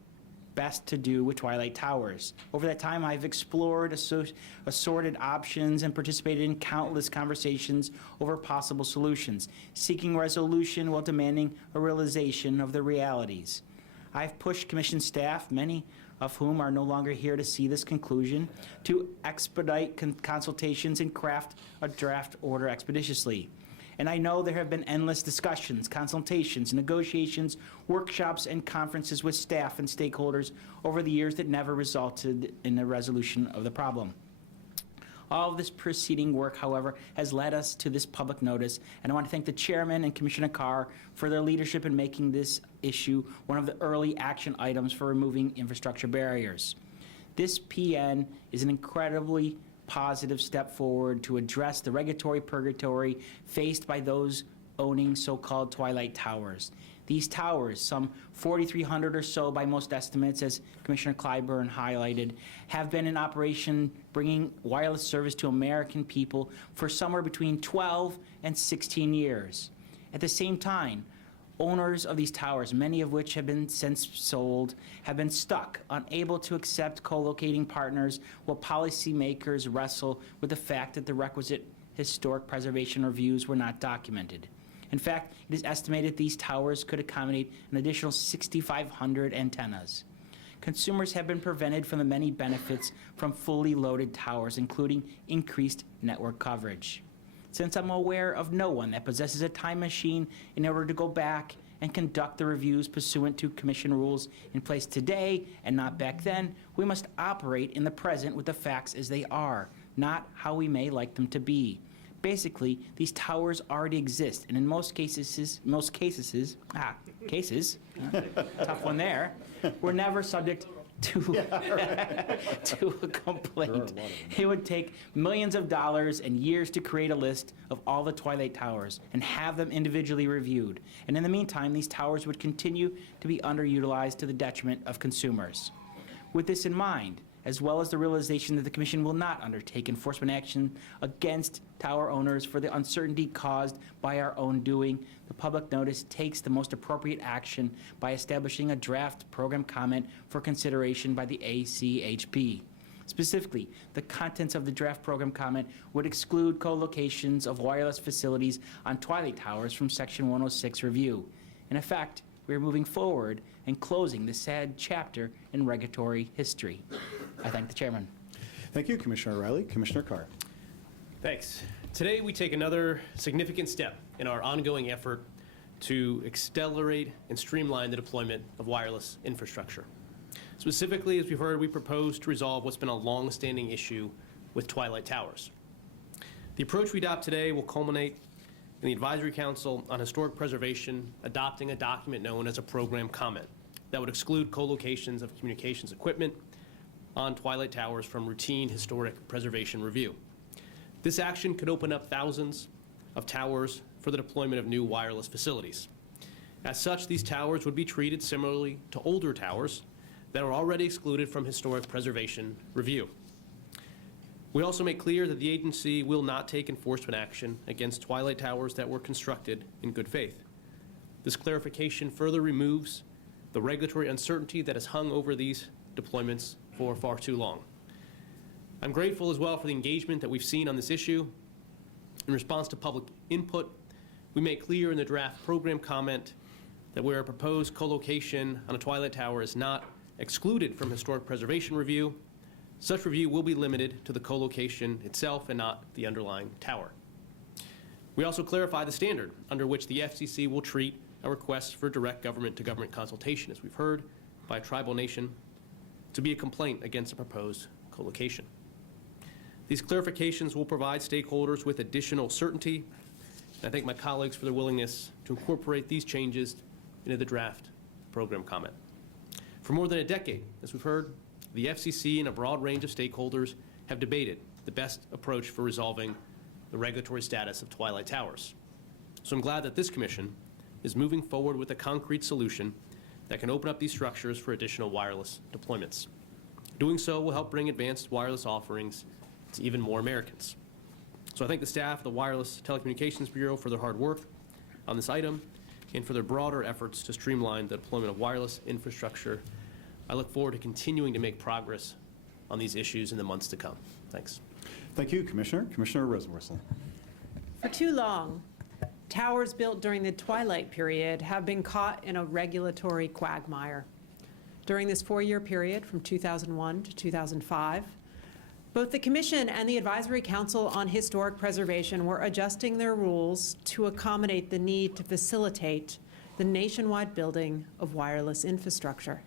best to do with Twilight Towers. Over that time, I've explored assorted options and participated in countless conversations over possible solutions, seeking resolution while demanding a realization of the realities. I've pushed Commission staff, many of whom are no longer here to see this conclusion, to expedite consultations and craft a draft order expeditiously. And I know there have been endless discussions, consultations, negotiations, workshops, and conferences with staff and stakeholders over the years that never resulted in a resolution of the problem. All of this preceding work, however, has led us to this public notice, and I want to thank the Chairman and Commissioner Carr for their leadership in making this issue one of the early action items for removing infrastructure barriers. This PN is an incredibly positive step forward to address the regulatory purgatory faced by those owning so-called Twilight Towers. These towers, some 4,300 or so by most estimates, as Commissioner Clyburn highlighted, have been in operation bringing wireless service to American people for somewhere between 12 and 16 years. At the same time, owners of these towers, many of which have been since sold, have been stuck, unable to accept co-locating partners while policymakers wrestle with the fact that the requisite historic preservation reviews were not documented. In fact, it is estimated these towers could accommodate an additional 6,500 antennas. Consumers have been prevented from the many benefits from fully loaded towers, including increased network coverage. Since I'm aware of no one that possesses a time machine in order to go back and conduct the reviews pursuant to Commission rules in place today and not back then, we must operate in the present with the facts as they are, not how we may like them to be. Basically, these towers already exist, and in most cases, tough one there, were never subject to a complaint. It would take millions of dollars and years to create a list of all the Twilight Towers and have them individually reviewed. And in the meantime, these towers would continue to be underutilized to the detriment of consumers. With this in mind, as well as the realization that the Commission will not undertake enforcement action against tower owners for the uncertainty caused by our own doing, the public notice takes the most appropriate action by establishing a draft program comment for consideration by the ACHP. Specifically, the contents of the draft program comment would exclude co-locations of wireless facilities on Twilight Towers from Section 106 review. In effect, we are moving forward and closing the sad chapter in regulatory history. I thank the chairman. Thank you, Commissioner O'Reilly. Commissioner Carr. Thanks. Today, we take another significant step in our ongoing effort to accelerate and streamline the deployment of wireless infrastructure. Specifically, as we've heard, we propose to resolve what's been a long-standing issue with Twilight Towers. The approach we adopt today will culminate in the Advisory Council on Historic Preservation adopting a document known as a program comment that would exclude co-locations of communications equipment on Twilight Towers from routine historic preservation review. This action could open up thousands of towers for the deployment of new wireless facilities. As such, these towers would be treated similarly to older towers that are already excluded from historic preservation review. We also make clear that the agency will not take enforcement action against Twilight Towers that were constructed in good faith. This clarification further removes the regulatory uncertainty that has hung over these deployments for far too long. I'm grateful as well for the engagement that we've seen on this issue. In response to public input, we make clear in the draft program comment that where a proposed co-location on a Twilight Tower is not excluded from historic preservation review, such review will be limited to the co-location itself and not the underlying tower. We also clarify the standard under which the FCC will treat a request for direct government-to-government consultation, as we've heard, by a tribal nation, to be a complaint against a proposed co-location. These clarifications will provide stakeholders with additional certainty, and I thank my colleagues for their willingness to incorporate these changes into the draft program comment. For more than a decade, as we've heard, the FCC and a broad range of stakeholders have debated the best approach for resolving the regulatory status of Twilight Towers. So I'm glad that this commission is moving forward with a concrete solution that can open up these structures for additional wireless deployments. Doing so will help bring advanced wireless offerings to even more Americans. So I thank the staff of the Wireless Telecommunications Bureau for their hard work on this item and for their broader efforts to streamline the deployment of wireless infrastructure. I look forward to continuing to make progress on these issues in the months to come. Thanks. Thank you, Commissioner. Commissioner Rosenworcel. For too long, towers built during the twilight period have been caught in a regulatory quagmire. During this 4-year period from 2001 to 2005, both the Commission and the Advisory Council on Historic Preservation were adjusting their rules to accommodate the need to facilitate the nationwide building of wireless infrastructure.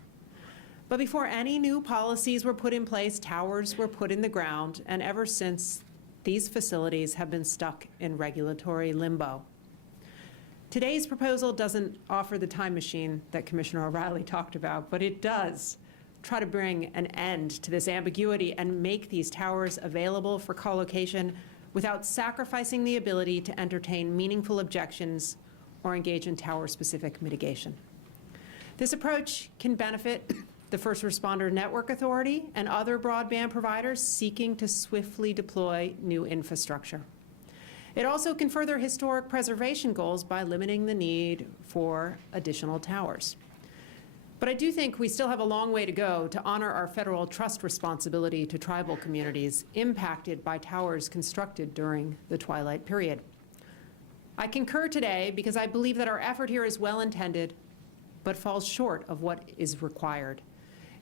But before any new policies were put in place, towers were put in the ground, and ever since, these facilities have been stuck in regulatory limbo. Today's proposal doesn't offer the time machine that Commissioner O'Reilly talked about, but it does try to bring an end to this ambiguity and make these towers available for co-location without sacrificing the ability to entertain meaningful objections or engage in tower-specific mitigation. This approach can benefit the First Responder Network Authority and other broadband providers seeking to swiftly deploy new infrastructure. It also can further historic preservation goals by limiting the need for additional towers. But I do think we still have a long way to go to honor our federal trust responsibility to tribal communities impacted by towers constructed during the twilight period. I concur today because I believe that our effort here is well-intended, but falls short of what is required.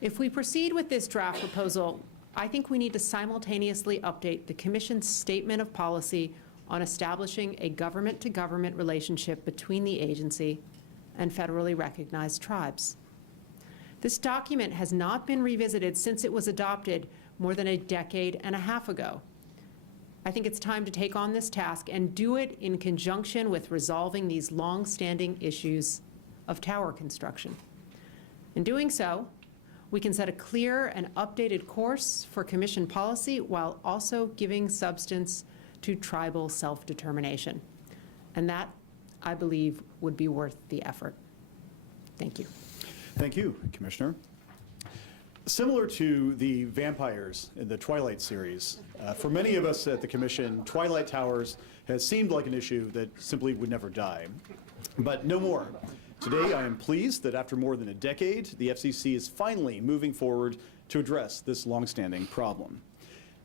If we proceed with this draft proposal, I think we need to simultaneously update the Commission's statement of policy on establishing a government-to-government relationship between the agency and federally recognized tribes. This document has not been revisited since it was adopted more than a decade and a half ago. I think it's time to take on this task and do it in conjunction with resolving these long-standing issues of tower construction. In doing so, We can set a clear and updated course for Commission policy while also giving substance to tribal self-determination. And that, I believe, would be worth the effort. Thank you. Thank you, Commissioner. Similar to the vampires in the Twilight series, for many of us at the Commission, Twilight Towers has seemed like an issue that simply would never die. But no more. Today, I am pleased that after more than a decade, the FCC is finally moving forward to address this longstanding problem.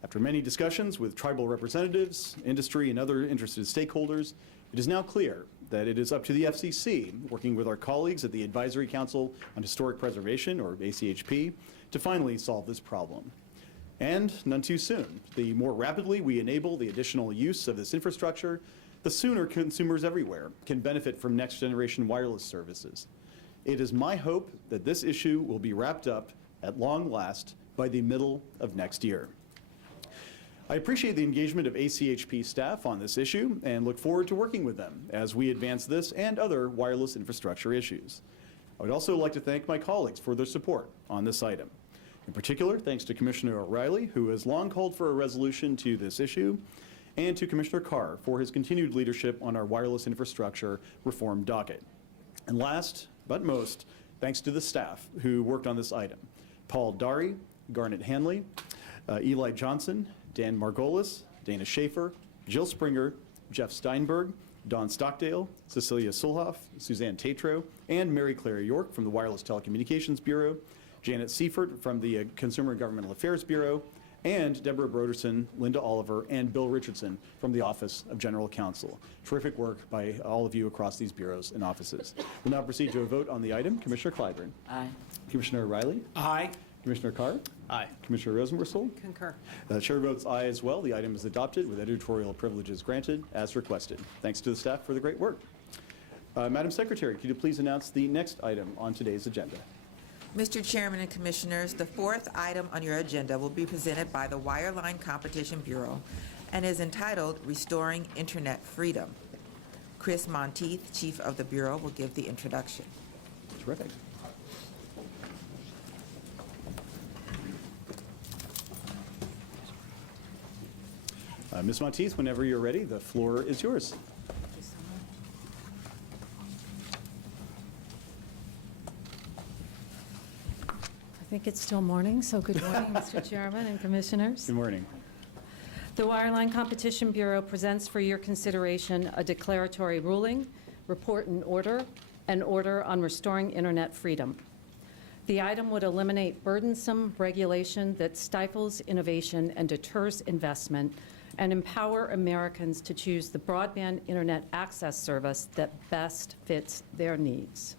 After many discussions with tribal representatives, industry, and other interested stakeholders, it is now clear that it is up to the FCC, working with our colleagues at the Advisory Council on Historic Preservation, or ACHP, to finally solve this problem. And none too soon. The more rapidly we enable the additional use of this infrastructure, the sooner consumers everywhere can benefit from next-generation wireless services. It is my hope that this issue will be wrapped up at long last by the middle of next year. I appreciate the engagement of ACHP staff on this issue and look forward to working with them as we advance this and other wireless infrastructure issues. I would also like to thank my colleagues for their support on this item. In particular, thanks to Commissioner O'Reilly, who has long called for a resolution to this issue, and to Commissioner Carr for his continued leadership on our wireless infrastructure reform docket. And last but most, thanks to the staff who worked on this item. Paul Dari, Garnet Hanley, Eli Johnson, Dan Margolis, Dana Schaefer, Jill Springer, Jeff Steinberg, Don Stockdale, Cecilia Sulhoff, Suzanne Tatro, and Mary Claire York from the Wireless Telecommunications Bureau, Janet Seifert from the Consumer and Governmental Affairs Bureau, and Deborah Broderson, Linda Oliver, and Bill Richardson from the Office of General Counsel. Terrific work by all of you across these bureaus and offices. We'll now proceed to a vote on the item. Commissioner Clyburn. Aye. Commissioner O'Reilly. Aye. Commissioner Carr. Aye. Commissioner Rosenworcel. Concur. The chair votes aye as well. The item is adopted with editorial privileges granted as requested. Thanks to the staff for the great work. Madam Secretary, could you please announce the next item on today's agenda? Mr. Chairman and Commissioners, the fourth item on your agenda will be presented by the Wireline Competition Bureau and is entitled Restoring Internet Freedom. Chris Monteith, Chief of the Bureau, will give the introduction. Terrific. Ms. Monteith, whenever you're ready, the floor is yours. I think it's still morning, so good morning, Mr. Chairman and Commissioners. Good morning. The Wireline Competition Bureau presents for your consideration a declaratory ruling, report and order on restoring Internet freedom. The item would eliminate burdensome regulation that stifles innovation and deters investment and empower Americans to choose the broadband Internet access service that best fits their needs.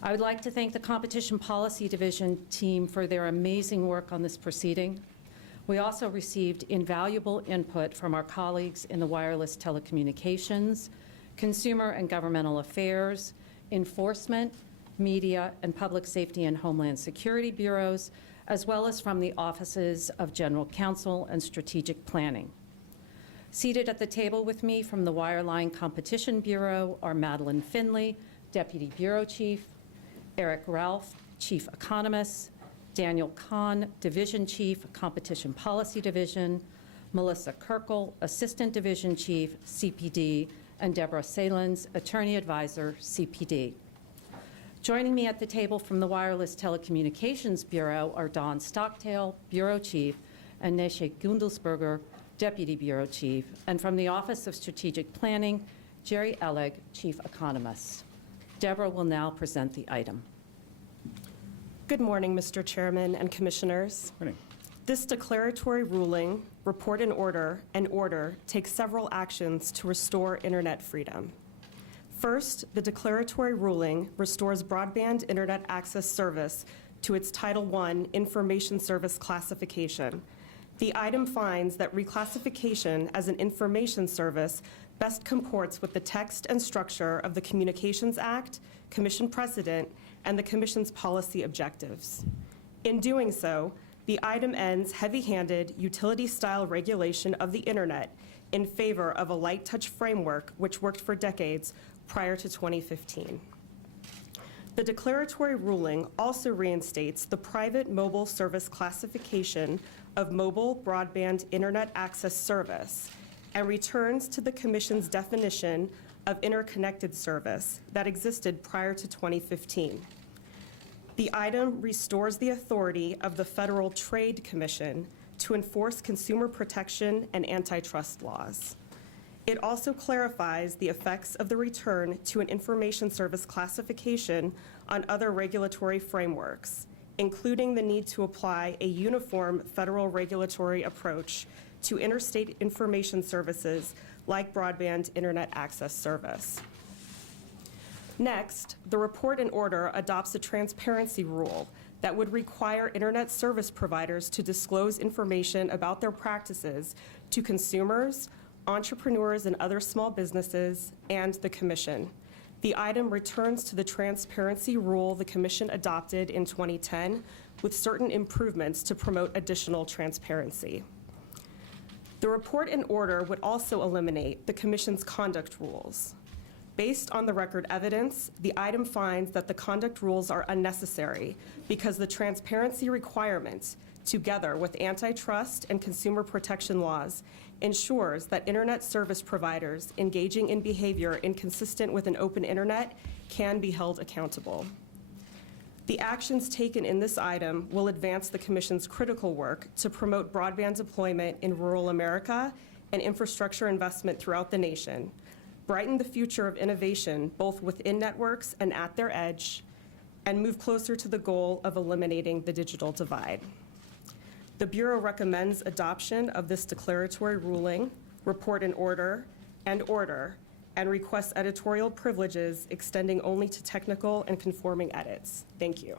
I would like to thank the Competition Policy Division team for their amazing work on this proceeding. We also received invaluable input from our colleagues in the wireless telecommunications, consumer and governmental affairs, enforcement, media, and public safety and homeland security bureaus, as well as from the offices of General Counsel and Strategic Planning. Seated at the table with me from the Wireline Competition Bureau are Madeline Finley, Deputy Bureau Chief, Eric Ralph, Chief Economist, Daniel Kahn, Division Chief, Competition Policy Division, Melissa Kirkle, Assistant Division Chief, CPD, and Deborah Salins, Attorney Advisor, CPD. Joining me at the table from the Wireless Telecommunications Bureau are Don Stockdale, Bureau Chief, and Neshe Gundelsberger, Deputy Bureau Chief, and from the Office of Strategic Planning, Jerry Ellig, Chief Economist. Deborah will now present the item. Good morning, Mr. Chairman and Commissioners. Morning. This declaratory ruling, report and order takes several actions to restore Internet freedom. First, the declaratory ruling restores broadband Internet access service to its Title I Information Service classification. The item finds that reclassification as an information service best comports with the text and structure of the Communications Act, Commission precedent, and the Commission's policy objectives. In doing so, the item ends heavy-handed, utility-style regulation of the Internet in favor of a light-touch framework which worked for decades prior to 2015. The declaratory ruling also reinstates the private mobile service classification of mobile broadband internet access service and returns to the Commission's definition of interconnected service that existed prior to 2015. The item restores the authority of the Federal Trade Commission to enforce consumer protection and antitrust laws. It also clarifies the effects of the return to an information service classification on other regulatory frameworks, including the need to apply a uniform federal regulatory approach to interstate information services like broadband internet access service. Next, the report and order adopts a transparency rule that would require internet service providers to disclose information about their practices to consumers, entrepreneurs and other small businesses, and the Commission. The item returns to the transparency rule the Commission adopted in 2010 with certain improvements to promote additional transparency. The report and order would also eliminate the Commission's conduct rules. Based on the record evidence, the item finds that the conduct rules are unnecessary because the transparency requirement, together with antitrust and consumer protection laws, ensures that internet service providers engaging in behavior inconsistent with an open internet can be held accountable. The actions taken in this item will advance the Commission's critical work to promote broadband deployment in rural America and infrastructure investment throughout the nation, brighten the future of innovation both within networks and at their edge, and move closer to the goal of eliminating the digital divide. The Bureau recommends adoption of this declaratory ruling, report and order, and requests editorial privileges extending only to technical and conforming edits. Thank you.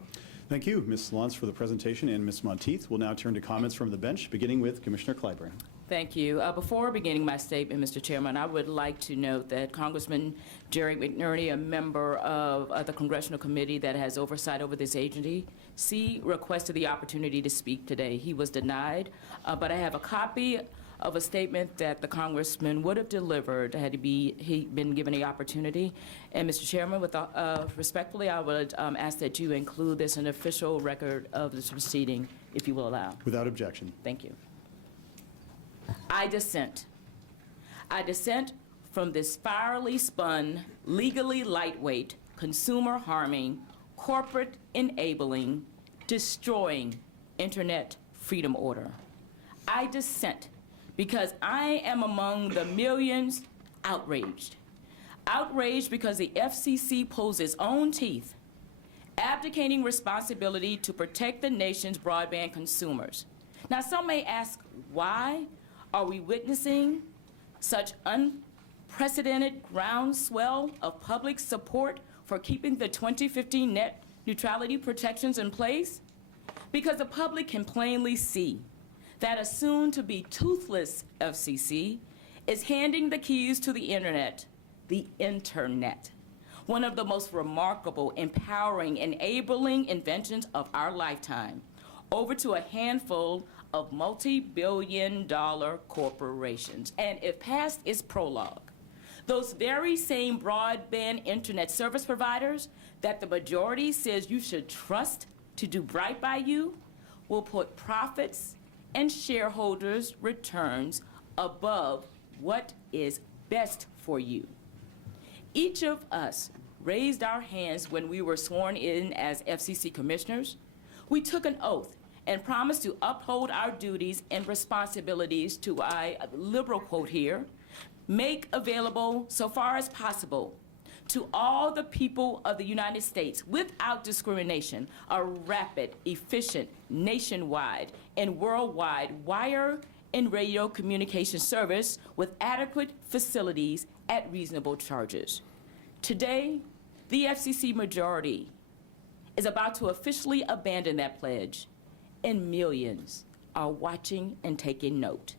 Thank you, Ms. Lance, for the presentation, and Ms. Monteith. We'll now turn to comments from the bench, beginning with Commissioner Clyburn. Thank you. Before beginning my statement, Mr. Chairman, I would like to note that Congressman Jerry McNerney, a member of the Congressional Committee that has oversight over this agency, requested the opportunity to speak today. He was denied, but I have a copy of a statement that the Congressman would have delivered had he been given the opportunity. And Mr. Chairman, respectfully, I would ask that you include this in official record of this proceeding, if you will allow. Without objection. Thank you. I dissent. I dissent from this fierily spun, legally lightweight, consumer-harming, corporate-enabling, destroying Internet freedom order. I dissent because I am among the millions outraged. Outraged because the FCC pulls its own teeth, abdicating responsibility to protect the nation's broadband consumers. Now, some may ask, why are we witnessing such unprecedented groundswell of public support for keeping the 2015 net neutrality protections in place? Because the public can plainly see that a soon-to-be toothless FCC is handing the keys to the internet, one of the most remarkable, empowering, enabling inventions of our lifetime, over to a handful of multi-billion-dollar corporations. And if past is prologue, those very same broadband internet service providers that the majority says you should trust to do right by you will put profits and shareholders' returns above what is best for you. Each of us raised our hands when we were sworn in as FCC commissioners. We took an oath and promised to uphold our duties and responsibilities to, a liberal quote here, make available so far as possible to all the people of the United States without discrimination a rapid, efficient, nationwide, and worldwide wire and radio communication service with adequate facilities at reasonable charges. Today, the FCC majority is about to officially abandon that pledge, and millions are watching and taking note.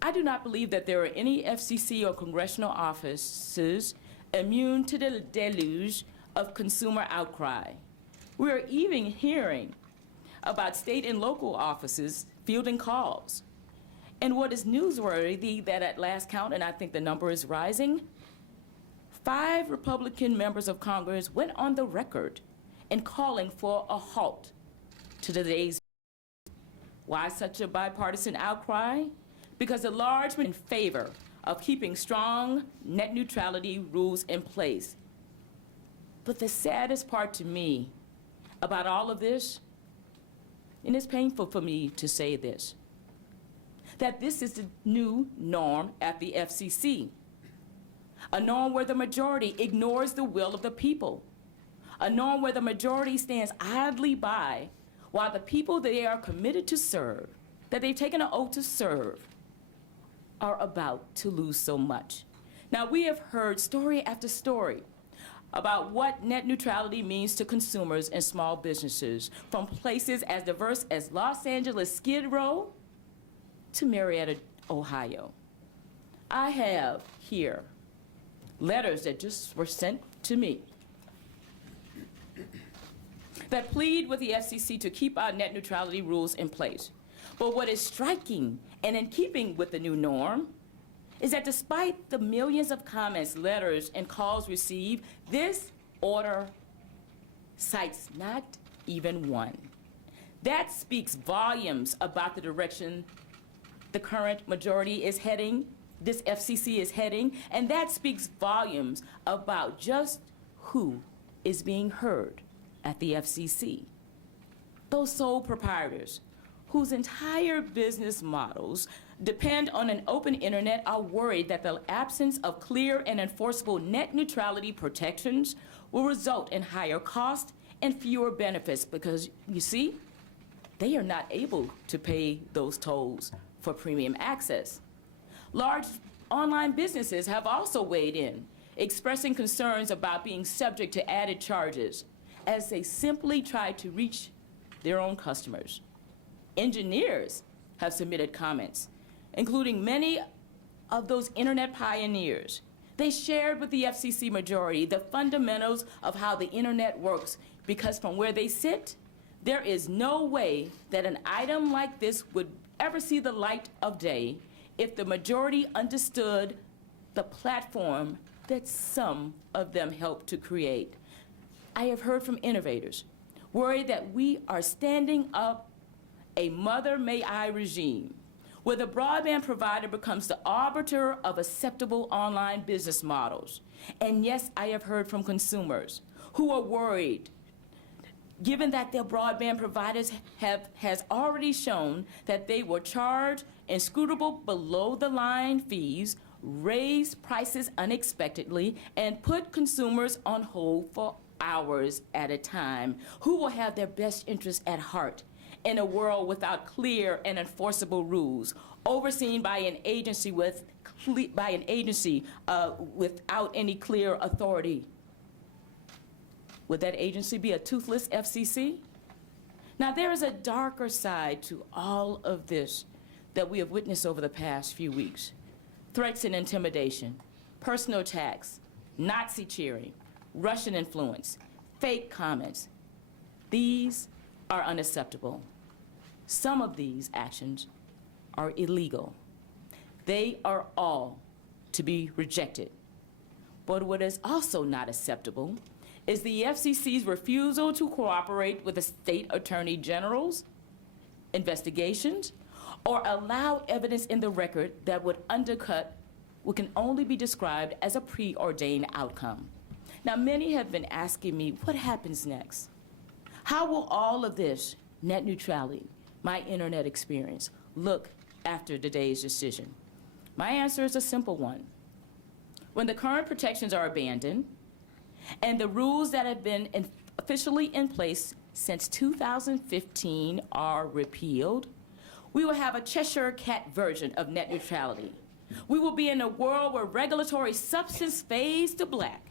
I do not believe that there are any FCC or congressional offices immune to the deluge of consumer outcry. We are even hearing about state and local offices fielding calls. And what is newsworthy that at last count, and I think the number is rising, 5 Republican members of Congress went on the record in calling for a halt to today's. Why such a bipartisan outcry? Because the large in favor of keeping strong net neutrality rules in place. But the saddest part to me about all of this, and it's painful for me to say this, that this is the new norm at the FCC. A norm where the majority ignores the will of the people. A norm where the majority stands idly by while the people that they are committed to serve, that they've taken an oath to serve, are about to lose so much. Now, we have heard story after story about what net neutrality means to consumers and small businesses, from places as diverse as Los Angeles Skid Row to Marietta, Ohio. I have here letters that just were sent to me that plead with the FCC to keep our net neutrality rules in place. But what is striking and in keeping with the new norm is that despite the millions of comments, letters, and calls received, this order cites not even one. That speaks volumes about the direction the current majority is heading, this FCC is heading, and that speaks volumes about just who is being heard at the FCC. Those sole proprietors whose entire business models depend on an open internet are worried that the absence of clear and enforceable net neutrality protections will result in higher costs and fewer benefits because, you see, they are not able to pay those tolls for premium access. Large online businesses have also weighed in, expressing concerns about being subject to added charges as they simply try to reach their own customers. Engineers have submitted comments, including many of those internet pioneers. They shared with the FCC majority the fundamentals of how the internet works, because from where they sit, there is no way that an item like this would ever see the light of day if the majority understood the platform that some of them helped to create. I have heard from innovators worried that we are standing up a mother may I regime, where the broadband provider becomes the arbiter of acceptable online business models. And yes, I have heard from consumers who are worried, given that their broadband providers has already shown that they will charge inscrutable below-the-line fees, raise prices unexpectedly, and put consumers on hold for hours at a time, who will have their best interests at heart in a world without clear and enforceable rules, overseen by an agency without any clear authority. Would that agency be a toothless FCC? Now, there is a darker side to all of this that we have witnessed over the past few weeks. Threats and intimidation, personal attacks, Nazi cheering, Russian influence, fake comments. These are unacceptable. Some of these actions are illegal. They are all to be rejected. But what is also not acceptable is the FCC's refusal to cooperate with the state attorney general's investigations or allow evidence in the record that would undercut what can only be described as a preordained outcome. Now, many have been asking me, what happens next? How will all of this, net neutrality, my internet experience, look after today's decision? My answer is a simple one. When the current protections are abandoned and the rules that have been officially in place since 2015 are repealed, we will have a Cheshire Cat version of net neutrality. We will be in a world where regulatory substance fades to black,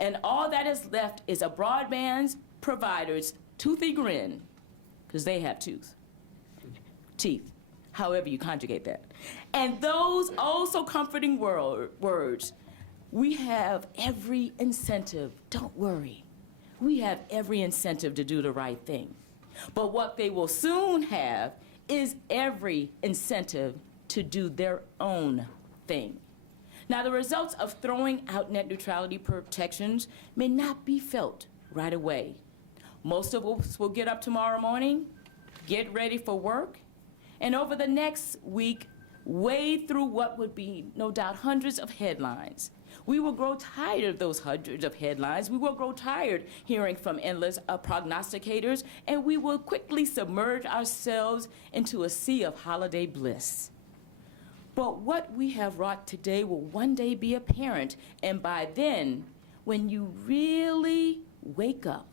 and all that is left is a broadband provider's toothy grin, because they have teeth, however you conjugate that. And those also comforting words, we have every incentive, don't worry, we have every incentive to do the right thing. But what they will soon have is every incentive to do their own thing. Now, the results of throwing out net neutrality protections may not be felt right away. Most of us will get up tomorrow morning, get ready for work, and over the next week, wade through what would be, no doubt, hundreds of headlines. We will grow tired of those hundreds of headlines. We will grow tired hearing from endless prognosticators, and we will quickly submerge ourselves into a sea of holiday bliss. But what we have wrought today will one day be apparent, and by then, when you really wake up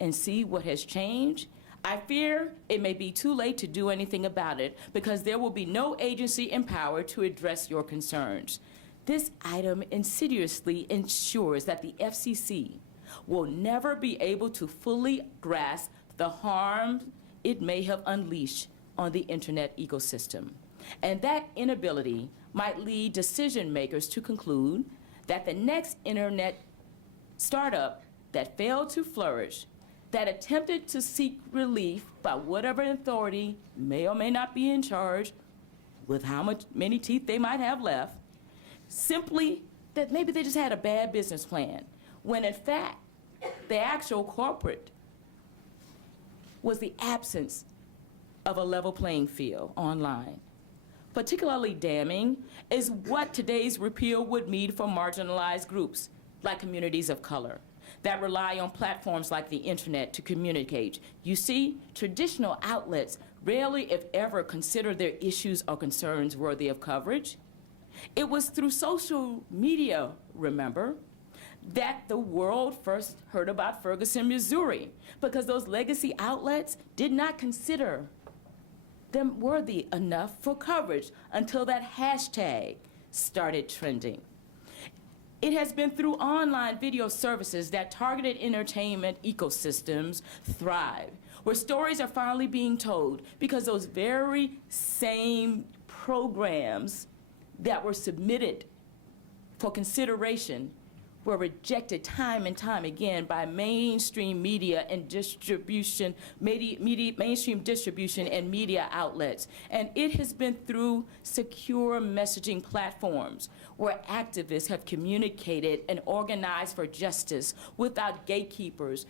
and see what has changed, I fear it may be too late to do anything about it, because there will be no agency empowered to address your concerns. This item insidiously ensures that the FCC will never be able to fully grasp the harm it may have unleashed on the internet ecosystem. And that inability might lead decision makers to conclude that the next internet startup that failed to flourish, that attempted to seek relief by whatever authority may or may not be in charge, with many teeth they might have left, simply that maybe they just had a bad business plan, when in fact, the actual culprit was the absence of a level playing field online. Particularly damning is what today's repeal would mean for marginalized groups, like communities of color, that rely on platforms like the internet to communicate. You see, traditional outlets rarely, if ever, consider their issues or concerns worthy of coverage. It was through social media, remember, that the world first heard about Ferguson, Missouri, because those legacy outlets did not consider them worthy enough for coverage until that hashtag started trending. It has been through online video services that targeted entertainment ecosystems thrive, where stories are finally being told because those very same programs that were submitted for consideration were rejected time and time again by mainstream media and distribution, mainstream distribution and media outlets. And it has been through secure messaging platforms where activists have communicated and organized for justice without gatekeepers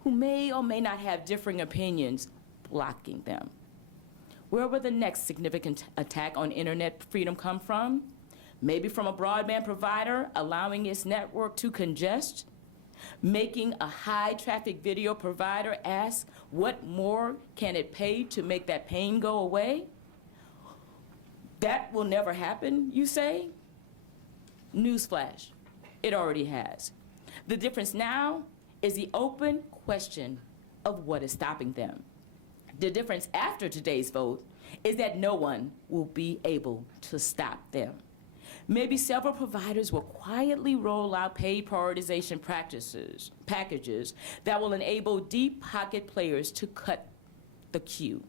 who may or may not have differing opinions blocking them. Where will the next significant attack on internet freedom come from? Maybe from a broadband provider allowing its network to congest, making a high traffic video provider ask what more can it pay to make that pain go away? That will never happen, you say? Newsflash, it already has. The difference now is the open question of what is stopping them. The difference after today's vote is that no one will be able to stop them. Maybe several providers will quietly roll out paid prioritization packages that will enable deep pocket players to cut the queue.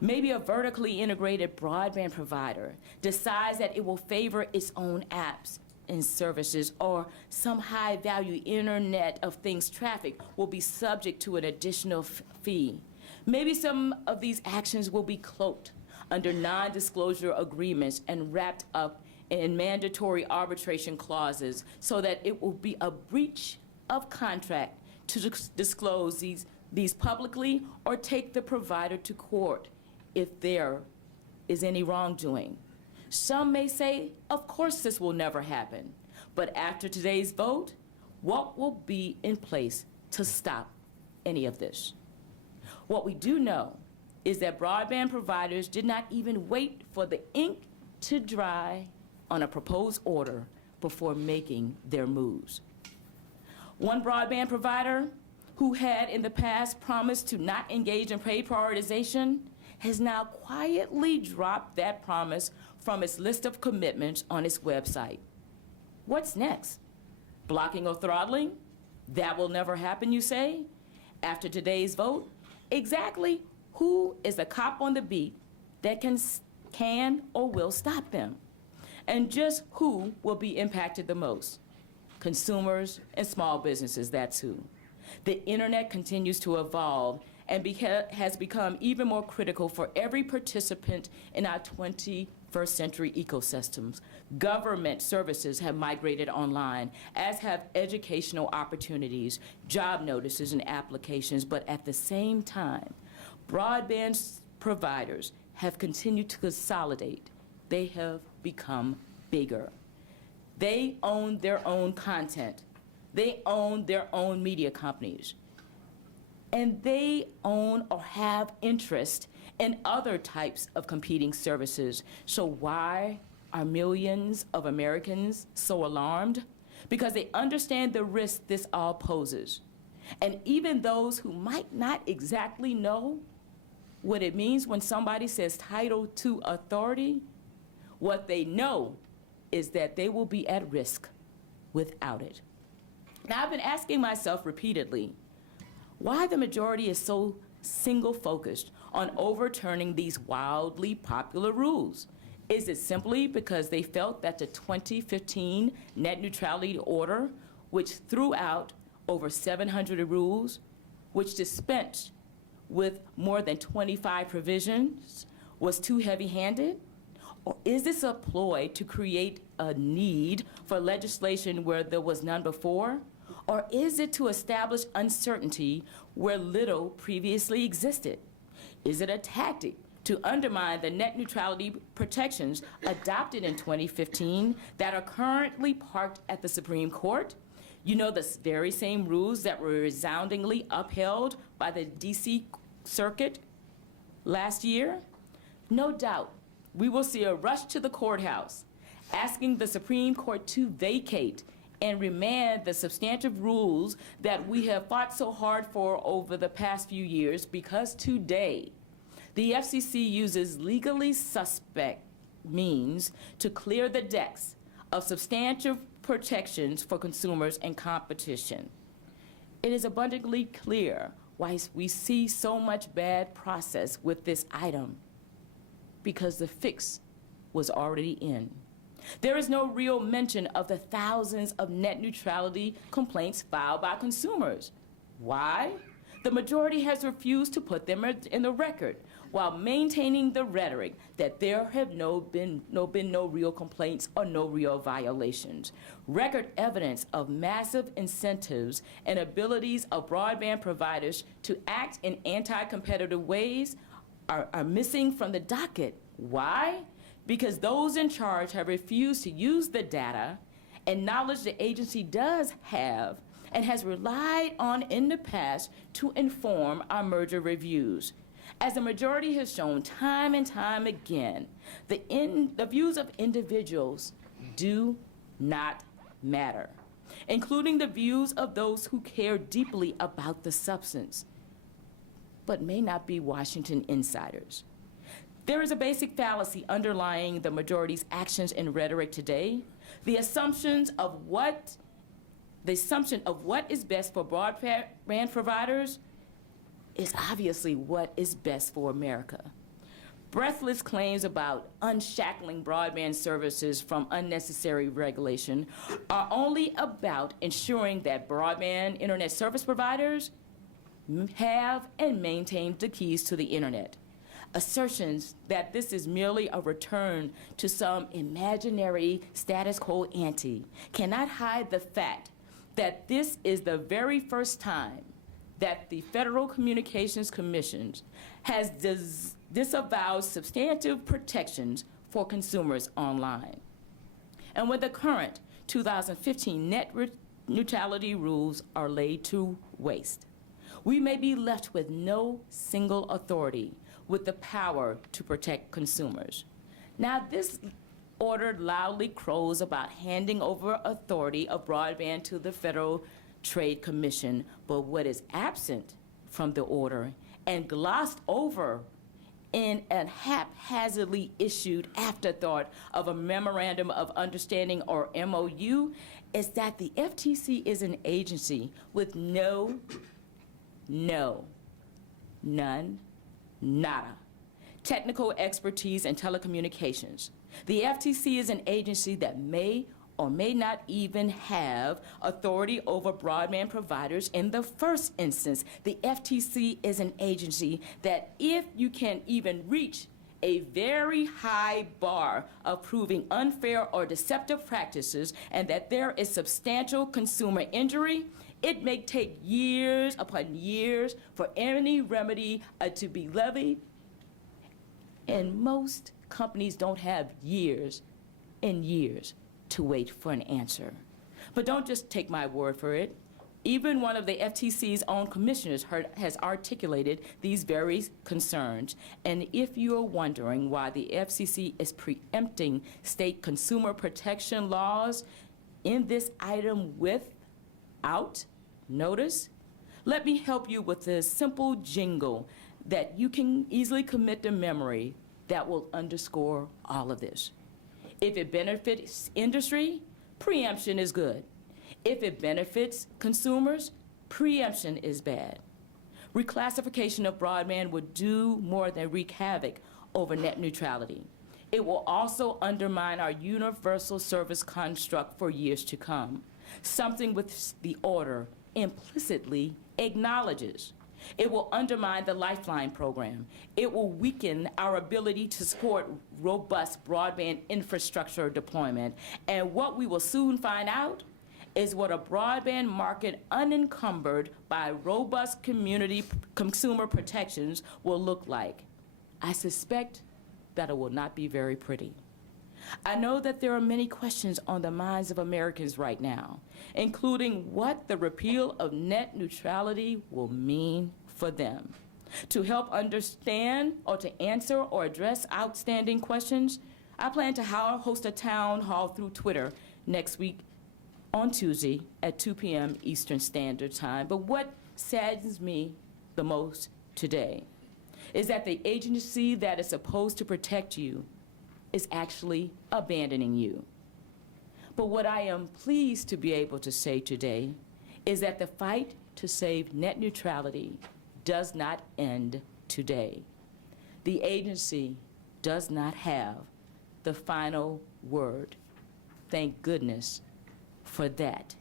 Maybe a vertically integrated broadband provider decides that it will favor its own apps and services, or some high-value Internet of Things traffic will be subject to an additional fee. Maybe some of these actions will be cloaked under non-disclosure agreements and wrapped up in mandatory arbitration clauses so that it will be a breach of contract to disclose these publicly or take the provider to court if there is any wrongdoing. Some may say, of course this will never happen, but after today's vote, what will be in place to stop any of this? What we do know is that broadband providers did not even wait for the ink to dry on a proposed order before making their moves. One broadband provider who had in the past promised to not engage in paid prioritization has now quietly dropped that promise from its list of commitments on its website. What's next? Blocking or throttling? That will never happen, you say? After today's vote, exactly who is the cop on the beat that can or will stop them? And just who will be impacted the most? Consumers and small businesses, that's who. The internet continues to evolve and has become even more critical for every participant in our 21st 21st century ecosystems. Government services have migrated online, as have educational opportunities, job notices, and applications. But at the same time, broadband providers have continued to consolidate. They have become bigger. They own their own content. They own their own media companies. And they own or have interest in other types of competing services. So why are millions of Americans so alarmed? Because they understand the risk this all poses. And even those who might not exactly know what it means when somebody says Title II authority, what they know is that they will be at risk without it. Now, I've been asking myself repeatedly why the majority is so single-focused on overturning these wildly popular rules. Is it simply because they felt that the 2015 net neutrality order, which threw out over 700 rules, which dispensed with more than 25 provisions, was too heavy-handed? Or is this a ploy to create a need for legislation where there was none before? Or is it to establish uncertainty where little previously existed? Is it a tactic to undermine the net neutrality protections adopted in 2015 that are currently parked at the Supreme Court? You know, the very same rules that were resoundingly upheld by the DC Circuit last year? No doubt, we will see a rush to the courthouse asking the Supreme Court to vacate and remand the substantive rules that we have fought so hard for over the past few years, because today the FCC uses legally suspect means to clear the decks of substantive protections for consumers and competition. It is abundantly clear why we see so much bad process with this item, because the fix was already in. There is no real mention of the thousands of net neutrality complaints filed by consumers. Why? The majority has refused to put them in the record, while maintaining the rhetoric that there have been no real complaints or no real violations. Record evidence of massive incentives and abilities of broadband providers to act in anti-competitive ways are missing from the docket. Why? Because those in charge have refused to use the data and knowledge the agency does have and has relied on in the past to inform our merger reviews. As the majority has shown time and time again, the views of individuals do not matter, including the views of those who care deeply about the substance, but may not be Washington insiders. There is a basic fallacy underlying the majority's actions and rhetoric today. The assumption of what is best for broadband providers is obviously what is best for America. Breathless claims about unshackling broadband services from unnecessary regulation are only about ensuring that broadband internet service providers have and maintain the keys to the internet. Assertions that this is merely a return to some imaginary status quo ante cannot hide the fact that this is the very first time that the Federal Communications Commission has disavowed substantive protections for consumers online. And when the current 2015 net neutrality rules are laid to waste, we may be left with no single authority with the power to protect consumers. Now, this order loudly crows about handing over authority of broadband to the Federal Trade Commission, but what is absent from the order and glossed over in a haphazardly issued afterthought of a Memorandum of Understanding, or MOU, is that the FTC is an agency with none, nada, technical expertise in telecommunications. The FTC is an agency that may or may not even have authority over broadband providers in the first instance. The FTC is an agency that, if you can even reach a very high bar of proving unfair or deceptive practices and that there is substantial consumer injury, it may take years upon years for any remedy to be levied, and most companies don't have years and years to wait for an answer. But don't just take my word for it. Even one of the FTC's own commissioners has articulated these very concerns. And if you are wondering why the FCC is preempting state consumer protection laws in this item without notice, let me help you with a simple jingle that you can easily commit to memory that will underscore all of this. If it benefits industry, preemption is good. If it benefits consumers, preemption is bad. Reclassification of broadband would do more than wreak havoc over net neutrality. It will also undermine our universal service construct for years to come, something which the order implicitly acknowledges. It will undermine the Lifeline program. It will weaken our ability to support robust broadband infrastructure deployment. And what we will soon find out is what a broadband market unencumbered by robust community consumer protections will look like. I suspect that it will not be very pretty. I know that there are many questions on the minds of Americans right now, including what the repeal of net neutrality will mean for them. To help understand or to answer or address outstanding questions, I plan to host a town hall through Twitter next week on Tuesday at 2 p.m. Eastern Standard Time. But what saddens me the most today is that the agency that is supposed to protect you is actually abandoning you. But what I am pleased to be able to say today is that the fight to save net neutrality does not end today. The agency does not have the final word. Thank goodness for that.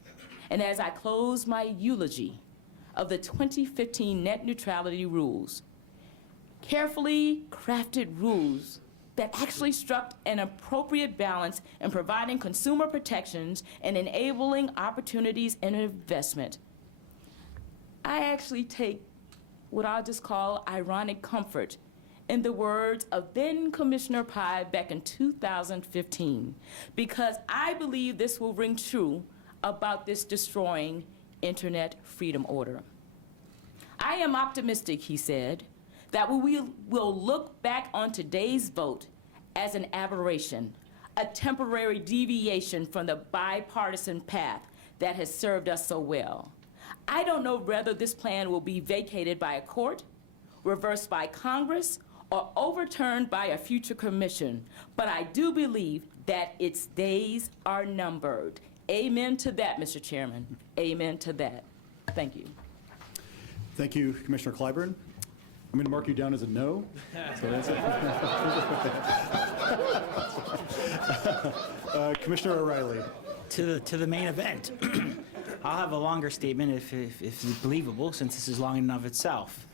And as I close my eulogy of the 2015 net neutrality rules, carefully crafted rules that actually struck an appropriate balance in providing consumer protections and enabling opportunities and investment, I actually take what I'll just call ironic comfort in the words of then Commissioner Pai back in 2015, because I believe this will ring true about this destroying internet freedom order. I am optimistic, he said, that we will look back on today's vote as an aberration, a temporary deviation from the bipartisan path that has served us so well. I don't know whether this plan will be vacated by a court, reversed by Congress, or overturned by a future commission, but I do believe that its days are numbered. Amen to that, Mr. Chairman. Amen to that. Thank you. Thank you, Commissioner Clyburn. I'm going to mark you down as a no. So that's it. Commissioner O'Reilly. To the main event. I'll have a longer statement if it's believable, since this is long enough itself.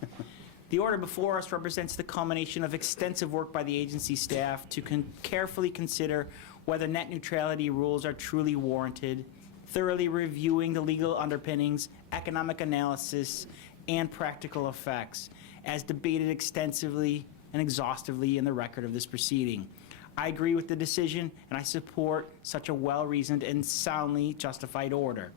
The order before us represents the culmination of extensive work by the agency staff to carefully consider whether net neutrality rules are truly warranted, thoroughly reviewing the legal underpinnings, economic analysis, and practical effects, as debated extensively and exhaustively in the record of this proceeding. I agree with the decision, and I support such a well-reasoned and soundly justified order.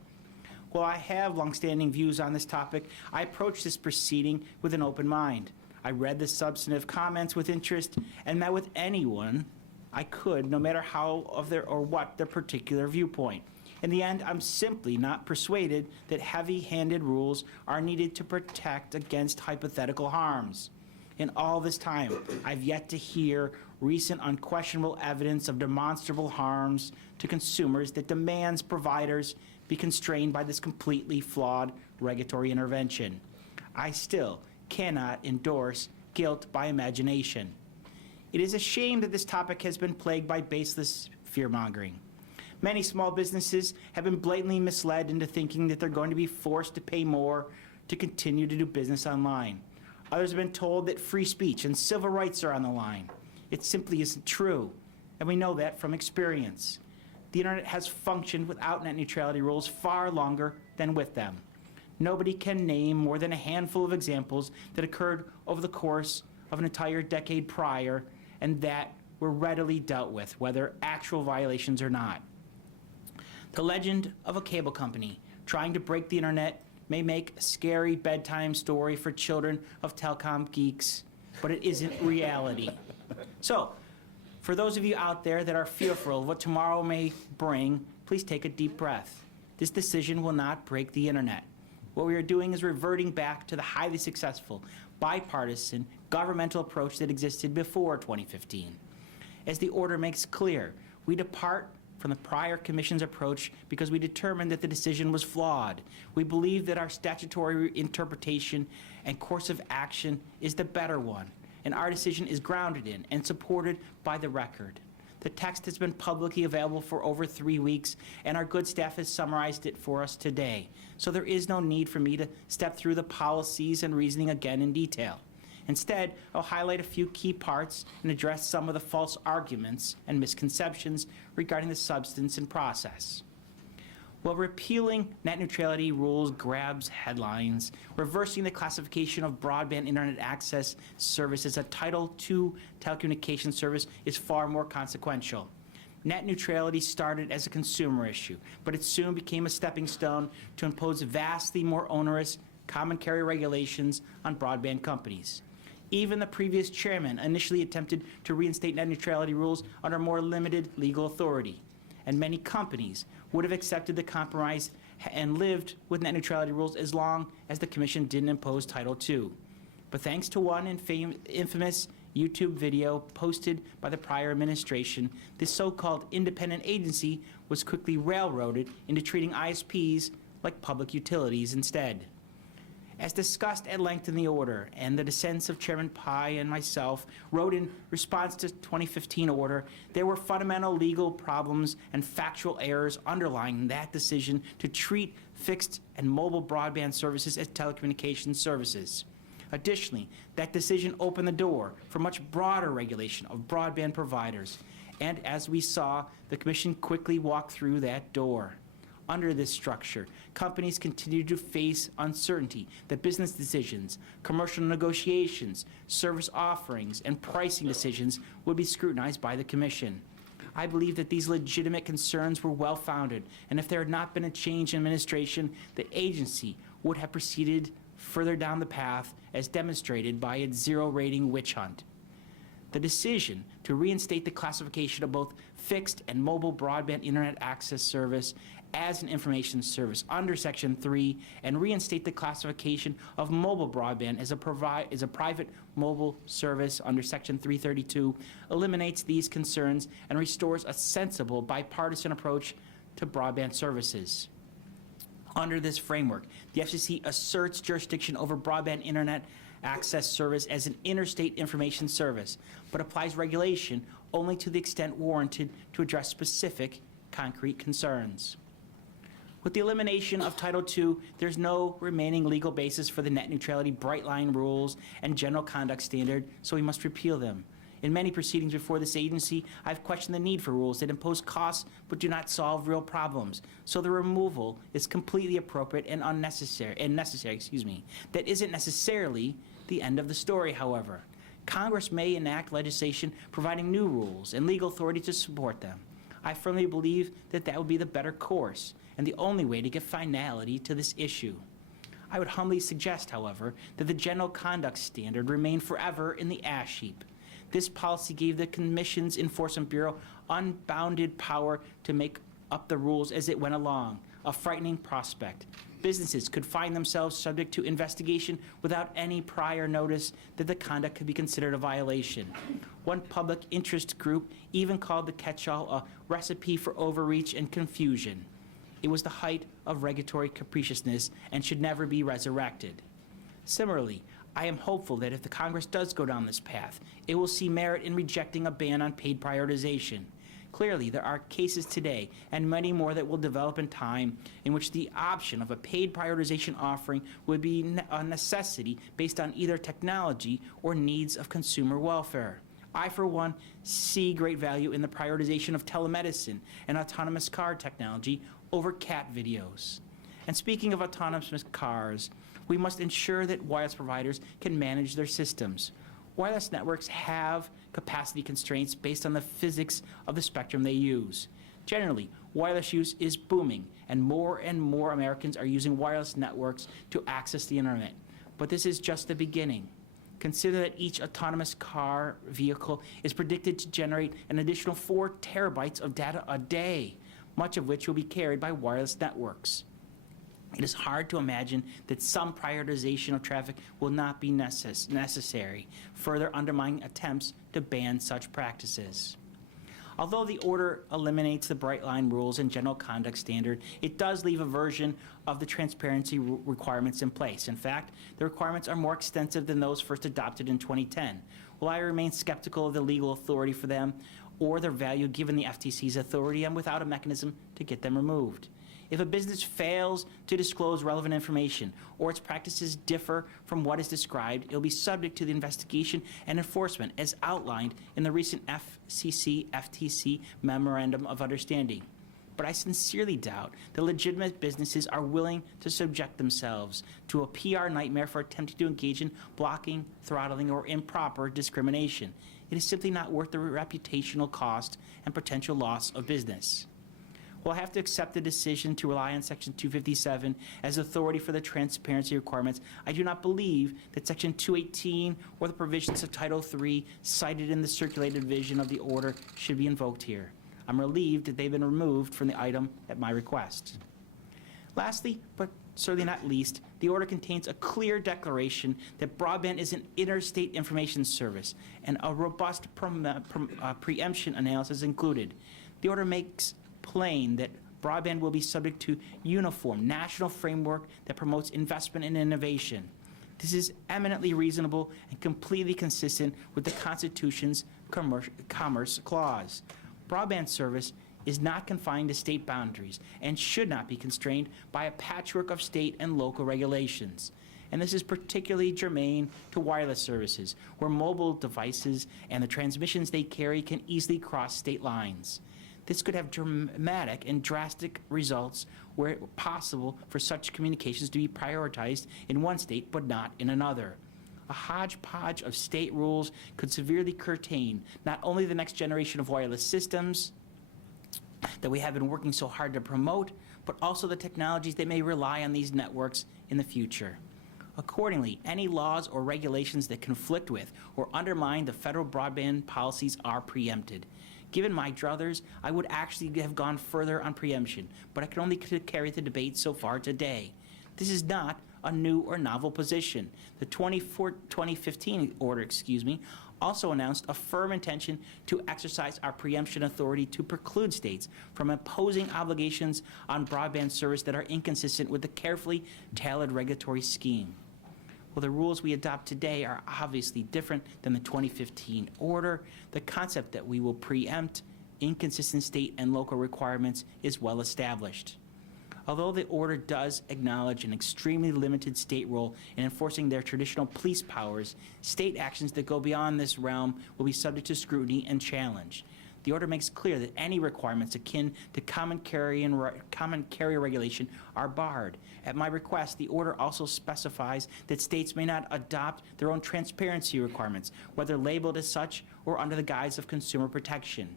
While I have longstanding views on this topic, I approached this proceeding with an open mind. I read the substantive comments with interest and met with anyone I could, no matter how of their or what their particular viewpoint. In the end, I'm simply not persuaded that heavy-handed rules are needed to protect against hypothetical harms. In all this time, I've yet to hear recent unquestionable evidence of demonstrable harms to consumers that demands providers be constrained by this completely flawed regulatory intervention. I still cannot endorse guilt by imagination. It is a shame that this topic has been plagued by baseless fear-mongering. Many small businesses have been blatantly misled into thinking that they're going to be forced to pay more to continue to do business online. Others have been told that free speech and civil rights are on the line. It simply isn't true, and we know that from experience. The internet has functioned without net neutrality rules far longer than with them. Nobody can name more than a handful of examples that occurred over the course of an entire decade prior and that were readily dealt with, whether actual violations or not. The legend of a cable company trying to break the internet may make a scary bedtime story for children of telecom geeks, but it isn't reality. So, for those of you out there that are fearful of what tomorrow may bring, please take a deep breath. This decision will not break the internet. What we are doing is reverting back to the highly successful, bipartisan, governmental approach that existed before 2015. As the order makes clear, we depart from the prior Commission's approach because we determined that the decision was flawed. We believe that our statutory interpretation and course of action is the better one, and our decision is grounded in and supported by the record. The text has been publicly available for over 3 weeks, and our good staff has summarized it for us today. So there is no need for me to step through the policies and reasoning again in detail. Instead, I'll highlight a few key parts and address some of the false arguments and misconceptions regarding the substance and process. While repealing net neutrality rules grabs headlines, reversing the classification of broadband internet access service as a Title II telecommunications service is far more consequential. Net neutrality started as a consumer issue, but it soon became a stepping stone to impose vastly more onerous common carrier regulations on broadband companies. Even the previous chairman initially attempted to reinstate net neutrality rules under more limited legal authority, and many companies would have accepted the compromise and lived with net neutrality rules as long as the Commission didn't impose Title II. But thanks to one infamous YouTube video posted by the prior administration, this so-called independent agency was quickly railroaded into treating ISPs like public utilities instead. As discussed at length in the order, and the dissents of Chairman Pai and myself wrote in response to 2015 order, there were fundamental legal problems and factual errors underlying that decision to treat fixed and mobile broadband services as telecommunications services. Additionally, that decision opened the door for much broader regulation of broadband providers, and as we saw, the Commission quickly walked through that door. Under this structure, companies continue to face uncertainty that business decisions, commercial negotiations, service offerings, and pricing decisions would be scrutinized by the Commission. I believe that these legitimate concerns were well-founded, and if there had not been a change in administration, the agency would have proceeded further down the path as demonstrated by its zero-rating witch hunt. The decision to reinstate the classification of both fixed and mobile broadband internet access service as an information service under Section 3 and reinstate the classification of mobile broadband as a private mobile service under Section 332 eliminates these concerns and restores a sensible bipartisan approach to broadband services. Under this framework, the FCC asserts jurisdiction over broadband internet access service as an interstate information service, but applies regulation only to the extent warranted to address specific, concrete concerns. With the elimination of Title II, there's no remaining legal basis for the net neutrality bright line rules and general conduct standard, so we must repeal them. In many proceedings before this agency, I've questioned the need for rules that impose costs but do not solve real problems. So the removal is completely appropriate and necessary. That isn't necessarily the end of the story, however. Congress may enact legislation providing new rules and legal authority to support them. I firmly believe that that would be the better course and the only way to give finality to this issue. I would humbly suggest, however, that the general conduct standard remain forever in the ash heap. This policy gave the Commission's Enforcement Bureau unbounded power to make up the rules as it went along, a frightening prospect. Businesses could find themselves subject to investigation without any prior notice that the conduct could be considered a violation. One public interest group even called the catch-all a recipe for overreach and confusion. It was the height of regulatory capriciousness and should never be resurrected. Similarly, I am hopeful that if the Congress does go down this path, it will see merit in rejecting a ban on paid prioritization. Clearly, there are cases today, and many more that will develop in time, in which the option of a paid prioritization offering would be a necessity based on either technology or needs of consumer welfare. I, for one, see great value in the prioritization of telemedicine and autonomous car technology over cat videos. And speaking of autonomous cars, we must ensure that wireless providers can manage their systems. Wireless networks have capacity constraints based on the physics of the spectrum they use. Generally, wireless use is booming, and more Americans are using wireless networks to access the internet. But this is just the beginning. Consider that each autonomous car vehicle is predicted to generate an additional 4 terabytes of data a day, much of which will be carried by wireless networks. It is hard to imagine that some prioritization of traffic will not be necessary, further undermining attempts to ban such practices. Although the order eliminates the bright line rules and general conduct standard, it does leave a version of the transparency requirements in place. In fact, the requirements are more extensive than those first adopted in 2010. While I remain skeptical of the legal authority for them or their value given the FTC's authority, I'm without a mechanism to get them removed. If a business fails to disclose relevant information or its practices differ from what is described, it will be subject to the investigation and enforcement as outlined in the recent FCC-FTC Memorandum of Understanding. But I sincerely doubt that legitimate businesses are willing to subject themselves to a PR nightmare for attempting to engage in blocking, throttling, or improper discrimination. It is simply not worth the reputational cost and potential loss of business. We'll have to accept the decision to rely on Section 257 as authority for the transparency requirements. I do not believe that Section 218 or the provisions of Title III cited in the circulated version of the order should be invoked here. I'm relieved that they've been removed from the item at my request. Lastly, but certainly not least, the order contains a clear declaration that broadband is an interstate information service, and a robust preemption analysis included. The order makes plain that broadband will be subject to uniform national framework that promotes investment and innovation. This is eminently reasonable and completely consistent with the Constitution's Commerce Clause. Broadband service is not confined to state boundaries and should not be constrained by a patchwork of state and local regulations. And this is particularly germane to wireless services, where mobile devices and the transmissions they carry can easily cross state lines. This could have dramatic and drastic results where it possible for such communications to be prioritized in one state but not in another. A hodgepodge of state rules could severely curtail not only the next generation of wireless systems that we have been working so hard to promote, but also the technologies that may rely on these networks in the future. Accordingly, any laws or regulations that conflict with or undermine the federal broadband policies are preempted. Given my druthers, I would actually have gone further on preemption, but I can only carry the debate so far today. This is not a new or novel position. The 2015 order, also announced a firm intention to exercise our preemption authority to preclude states from imposing obligations on broadband service that are inconsistent with the carefully tailored regulatory scheme. While the rules we adopt today are obviously different than the 2015 order, the concept that we will preempt inconsistent state and local requirements is well established. Although the order does acknowledge an extremely limited state role in enforcing their traditional police powers, state actions that go beyond this realm will be subject to scrutiny and challenge. The order makes clear that any requirements akin to common carrier regulation are barred. At my request, the order also specifies that states may not adopt their own transparency requirements, whether labeled as such or under the guise of consumer protection.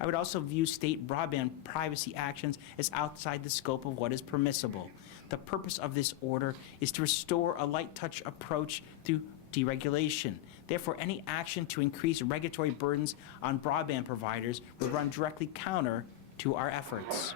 I would also view state broadband privacy actions as outside the scope of what is permissible. The purpose of this order is to restore a light touch approach through deregulation. Therefore, any action to increase regulatory burdens on broadband providers would run directly counter to our efforts.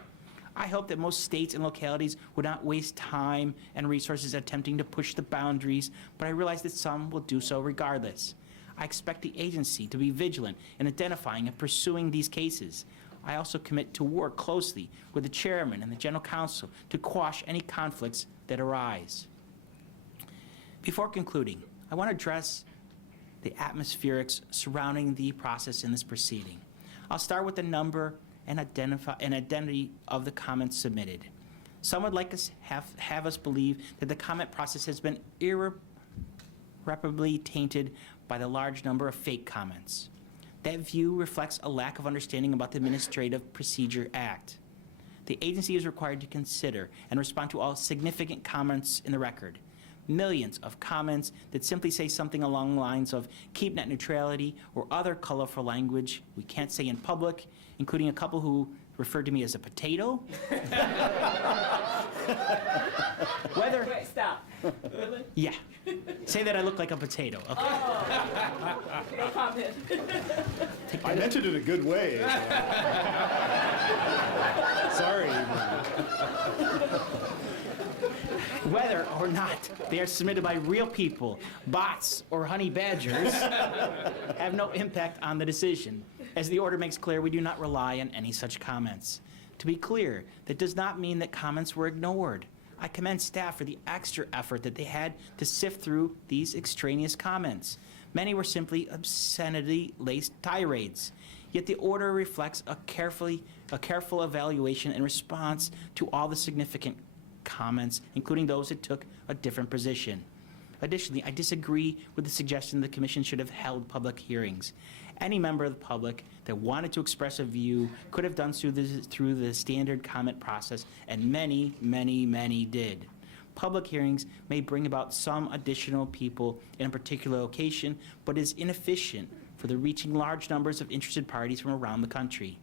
I hope that most states and localities would not waste time and resources attempting to push the boundaries, but I realize that some will do so regardless. I expect the agency to be vigilant in identifying and pursuing these cases. I also commit to work closely with the chairman and the general counsel to quash any conflicts that arise. Before concluding, I want to address the atmospherics surrounding the process in this proceeding. I'll start with the number and identity of the comments submitted. Some would like us have us believe that the comment process has been irreparably tainted by the large number of fake comments. That view reflects a lack of understanding about the Administrative Procedure Act. The agency is required to consider and respond to all significant comments in the record. Millions of comments that simply say something along the lines of keep net neutrality or other colorful language we can't say in public, including a couple who referred to me as a potato. Whether... Wait, stop. Really? Yeah. Say that I look like a potato. Okay. Oh, no comment. I meant it in a good way. Sorry. Whether or not they are submitted by real people, bots, or honey badgers, have no impact on the decision. As the order makes clear, we do not rely on any such comments. To be clear, that does not mean that comments were ignored. I commend staff for the extra effort that they had to sift through these extraneous comments. Many were simply obscenity-laced tirades. Yet the order reflects a careful evaluation and response to all the significant comments, including those that took a different position. Additionally, I disagree with the suggestion the Commission should have held public hearings. Any member of the public that wanted to express a view could have done so through the standard comment process, and many, many, many did. Public hearings may bring about some additional people in a particular location, but is inefficient for the reaching large numbers of interested parties from around the country.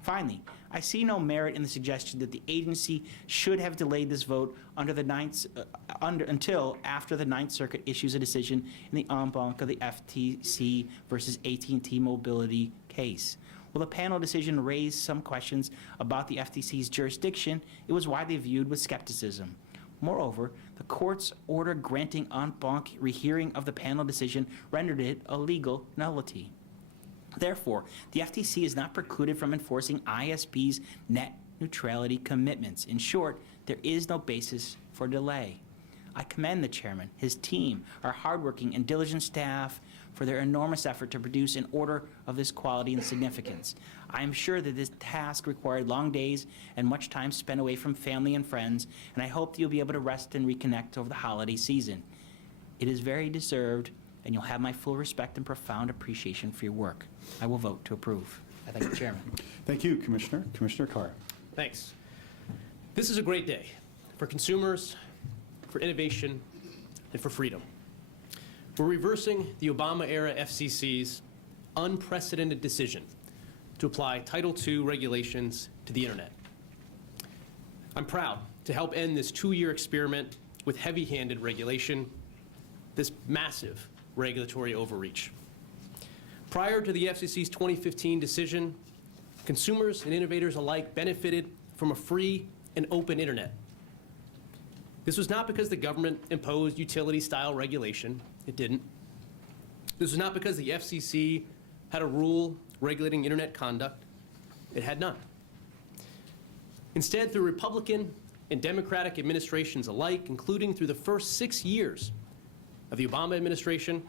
Finally, I see no merit in the suggestion that the agency should have delayed this vote until after the Ninth Circuit issues a decision in the en banc of the FTC versus AT&T mobility case. While the panel decision raised some questions about the FTC's jurisdiction, it was widely viewed with skepticism. Moreover, the court's order granting en banc rehearing of the panel decision rendered it a legal nullity. Therefore, the FTC is not precluded from enforcing ISP's net neutrality commitments. In short, there is no basis for delay. I commend the chairman, his team, our hardworking and diligent staff for their enormous effort to produce an order of this quality and significance. I am sure that this task required long days and much time spent away from family and friends, and I hope that you'll be able to rest and reconnect over the holiday season. It is very deserved, and you'll have my full respect and profound appreciation for your work. I will vote to approve. I thank the chairman. Thank you, Commissioner. Commissioner Carr. Thanks. This is a great day for consumers, for innovation, and for freedom. We're reversing the Obama-era FCC's unprecedented decision to apply Title II regulations to the Internet. I'm proud to help end this 2-year experiment with heavy-handed regulation, this massive regulatory overreach. Prior to the FCC's 2015 decision, consumers and innovators alike benefited from a free and open Internet. This was not because the government imposed utility-style regulation. It didn't. This was not because the FCC had a rule regulating Internet conduct. It had none. Instead, through Republican and Democratic administrations alike, including through the first 6 years of the Obama administration,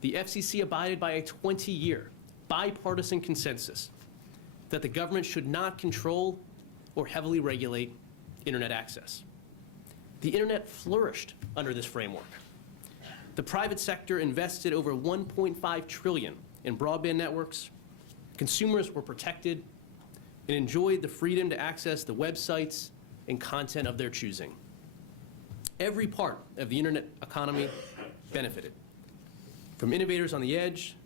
the FCC abided by a 20-year bipartisan consensus that the government should not control or heavily regulate Internet access. The Internet flourished under this framework. The private sector invested over $1.5 trillion in broadband networks. Consumers were protected and enjoyed the freedom to access the websites and content of their choosing. Every part of the Internet economy benefited, from innovators on the edge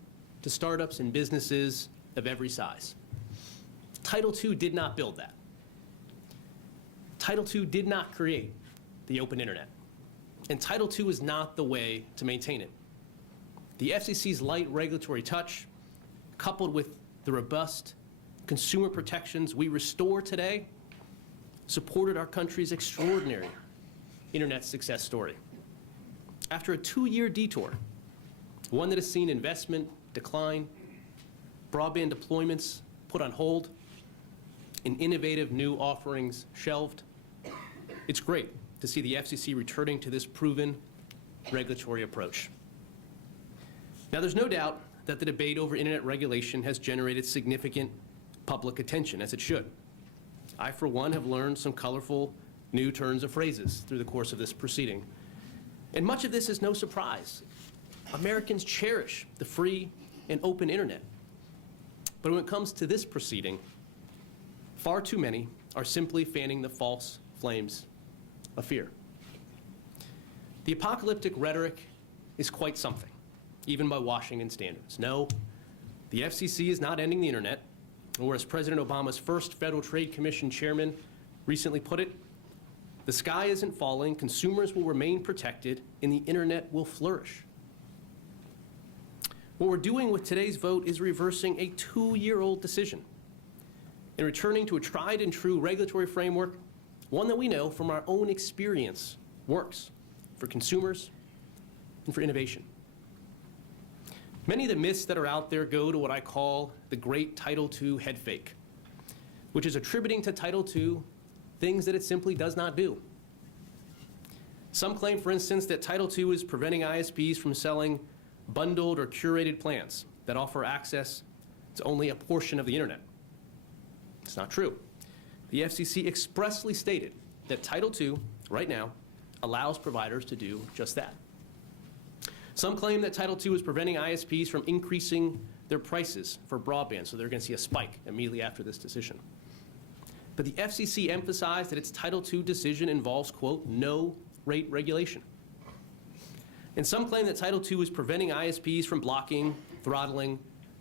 to startups and businesses of every size. Title II did not build that. Title II did not create the open Internet. And Title II is not the way to maintain it. The FCC's light regulatory touch, coupled with the robust consumer protections we restore today, supported our country's extraordinary Internet success story. After a 2-year detour, one that has seen investment decline, broadband deployments put on hold, and innovative new offerings shelved, it's great to see the FCC returning to this proven regulatory approach. Now, there's no doubt that the debate over Internet regulation has generated significant public attention, as it should. I, for one, have learned some colorful new turns of phrases through the course of this proceeding. And much of this is no surprise. Americans cherish the free and open Internet. But when it comes to this proceeding, far too many are simply fanning the false flames of fear. The apocalyptic rhetoric is quite something, even by Washington standards. No, the FCC is not ending the internet, or as President Obama's first Federal Trade Commission chairman recently put it, the sky isn't falling, consumers will remain protected, and the internet will flourish. What we're doing with today's vote is reversing a 2-year-old decision and returning to a tried and true regulatory framework, one that we know from our own experience works for consumers and for innovation. Many of the myths that are out there go to what I call the great Title II head fake, which is attributing to Title II things that it simply does not do. Some claim, for instance, that Title II is preventing ISPs from selling bundled or curated plans that offer access to only a portion of the internet. It's not true. The FCC expressly stated that Title II, right now, allows providers to do just that. Some claim that Title II is preventing ISPs from increasing their prices for broadband, so they're going to see a spike immediately after this decision. But the FCC emphasized that its Title II decision involves, quote, no rate regulation. And some claim that Title II is preventing ISPs from blocking, throttling,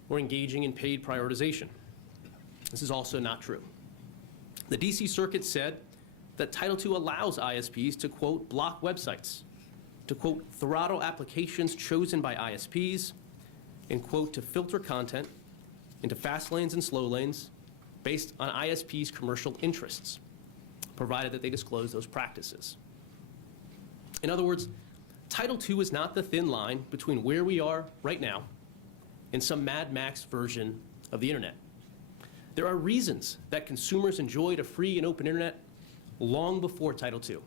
or engaging in paid prioritization. This is also not true. The DC Circuit said that Title II allows ISPs to, quote, block websites, to, quote, throttle applications chosen by ISPs, and, quote, to filter content into fast lanes and slow lanes based on ISPs' commercial interests, provided that they disclose those practices. In other words, Title II is not the thin line between where we are right now and some Mad Max version of the internet. There are reasons that consumers enjoyed a free and open internet long before Title II.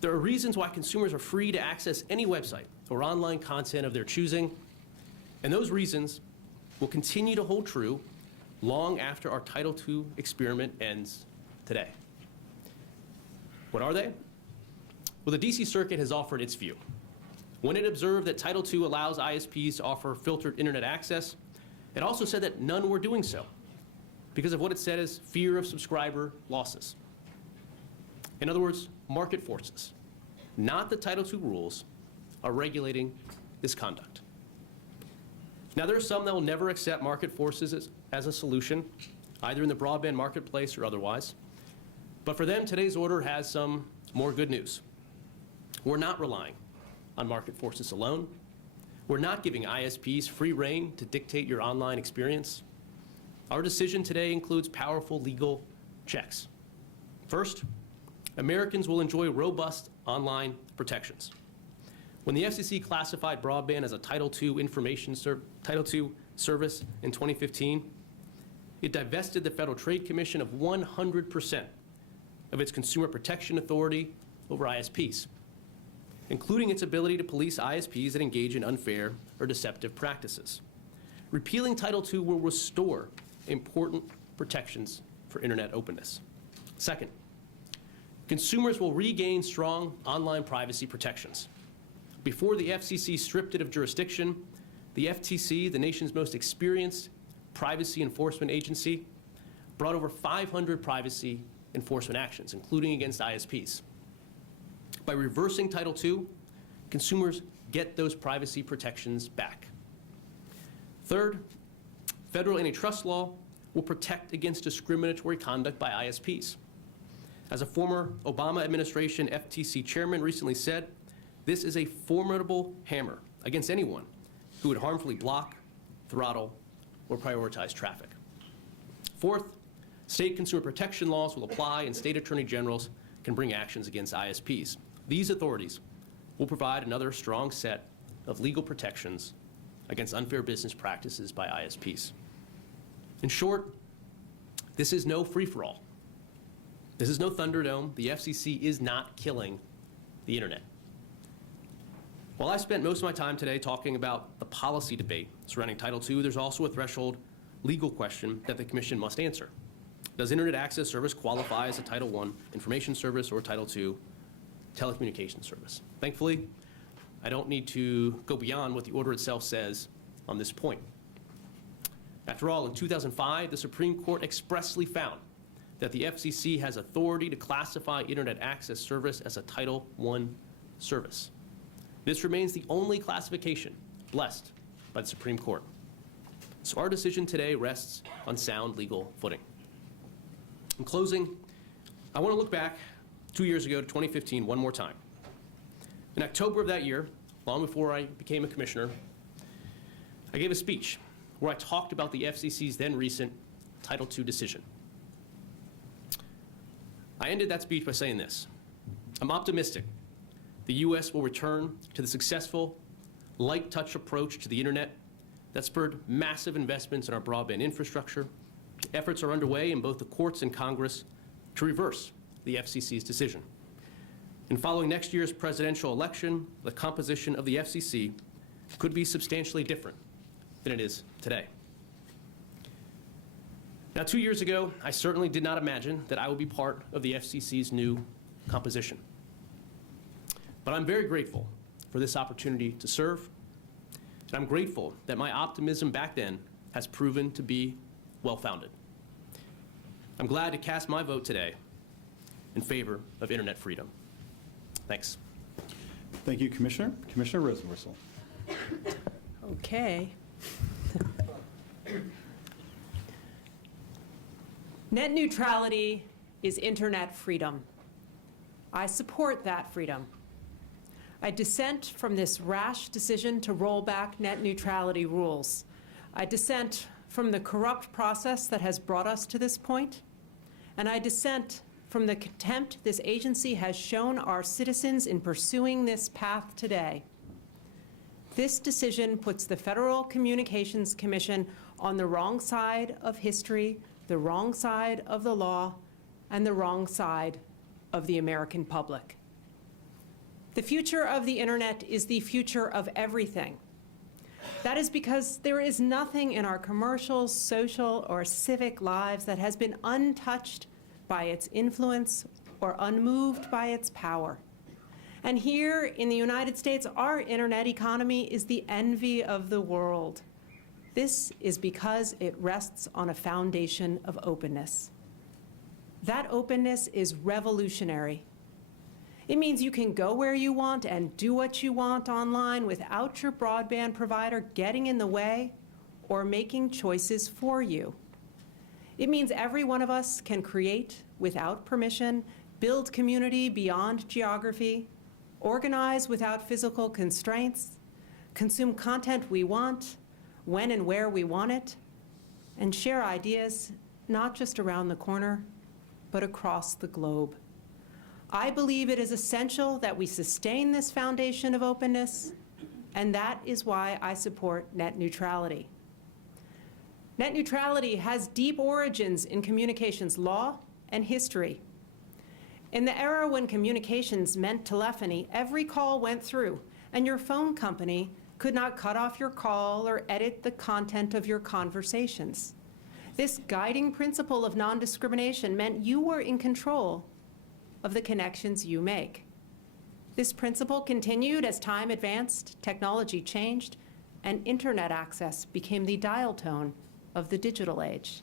There are reasons why consumers are free to access any website or online content of their choosing, and those reasons will continue to hold true long after our Title II experiment ends today. What are they? Well, the DC Circuit has offered its view. When it observed that Title II allows ISPs to offer filtered internet access, it also said that none were doing so because of what it said as fear of subscriber losses. In other words, market forces, not the Title II rules, are regulating this conduct. Now, there are some that will never accept market forces as a solution, either in the broadband marketplace or otherwise. But for them, today's order has some more good news. We're not relying on market forces alone. We're not giving ISPs free rein to dictate your online experience. Our decision today includes powerful legal checks. First, Americans will enjoy robust online protections. When the FCC classified broadband as a Title II Title II service in 2015, it divested the Federal Trade Commission of 100% of its consumer protection authority over ISPs, including its ability to police ISPs that engage in unfair or deceptive practices. Repealing Title II will restore important protections for internet openness. Second, consumers will regain strong online privacy protections. Before the FCC stripped it of jurisdiction, the FTC, the nation's most experienced privacy enforcement agency, brought over 500 privacy enforcement actions, including against ISPs. By reversing Title II, consumers get those privacy protections back. Third, federal antitrust law will protect against discriminatory conduct by ISPs. As a former Obama administration FTC chairman recently said, this is a formidable hammer against anyone who would harmfully block, throttle, or prioritize traffic. Fourth, state consumer protection laws will apply and state attorney generals can bring actions against ISPs. These authorities will provide another strong set of legal protections against unfair business practices by ISPs. In short, this is no free-for-all. This is no Thunderdome. The FCC is not killing the internet. While I spent most of my time today talking about the policy debate surrounding Title II, there's also a threshold legal question that the Commission must answer. Does Internet Access Service qualify as a Title I information service or Title II telecommunications service? Thankfully, I don't need to go beyond what the order itself says on this point. After all, in 2005, the Supreme Court expressly found that the FCC has authority to classify Internet access service as a Title I service. This remains the only classification blessed by the Supreme Court. So our decision today rests on sound legal footing. In closing, I want to look back 2 years ago to 2015 one more time. In October of that year, long before I became a commissioner, I gave a speech where I talked about the FCC's then recent Title II decision. I ended that speech by saying this: I'm optimistic the U.S. will return to the successful, light touch approach to the internet that spurred massive investments in our broadband infrastructure. Efforts are underway in both the courts and Congress to reverse the FCC's decision. And following next year's presidential election, the composition of the FCC could be substantially different than it is today. Now, 2 years ago, I certainly did not imagine that I would be part of the FCC's new composition. But I'm very grateful for this opportunity to serve, and I'm grateful that my optimism back then has proven to be well-founded. I'm glad to cast my vote today in favor of internet freedom. Thanks. Thank you, Commissioner. Commissioner Rosenworcel. Okay. Net neutrality is internet freedom. I support that freedom. I dissent from this rash decision to roll back net neutrality rules. I dissent from the corrupt process that has brought us to this point, and I dissent from the contempt this agency has shown our citizens in pursuing this path today. This decision puts the Federal Communications Commission on the wrong side of history, the wrong side of the law, and the wrong side of the American public. The future of the internet is the future of everything. That is because there is nothing in our commercial, social, or civic lives that has been untouched by its influence or unmoved by its power. And here in the United States, our internet economy is the envy of the world. This is because it rests on a foundation of openness. That openness is revolutionary. It means you can go where you want and do what you want online without your broadband provider getting in the way or making choices for you. It means every one of us can create without permission, build community beyond geography, organize without physical constraints, consume content we want, when and where we want it, and share ideas not just around the corner, but across the globe. I believe it is essential that we sustain this foundation of openness, and that is why I support net neutrality. Net neutrality has deep origins in communications law and history. In the era when communications meant telephony, every call went through, and your phone company could not cut off your call or edit the content of your conversations. This guiding principle of non-discrimination meant you were in control of the connections you make. This principle continued as time advanced, technology changed, and internet access became the dial tone of the digital age.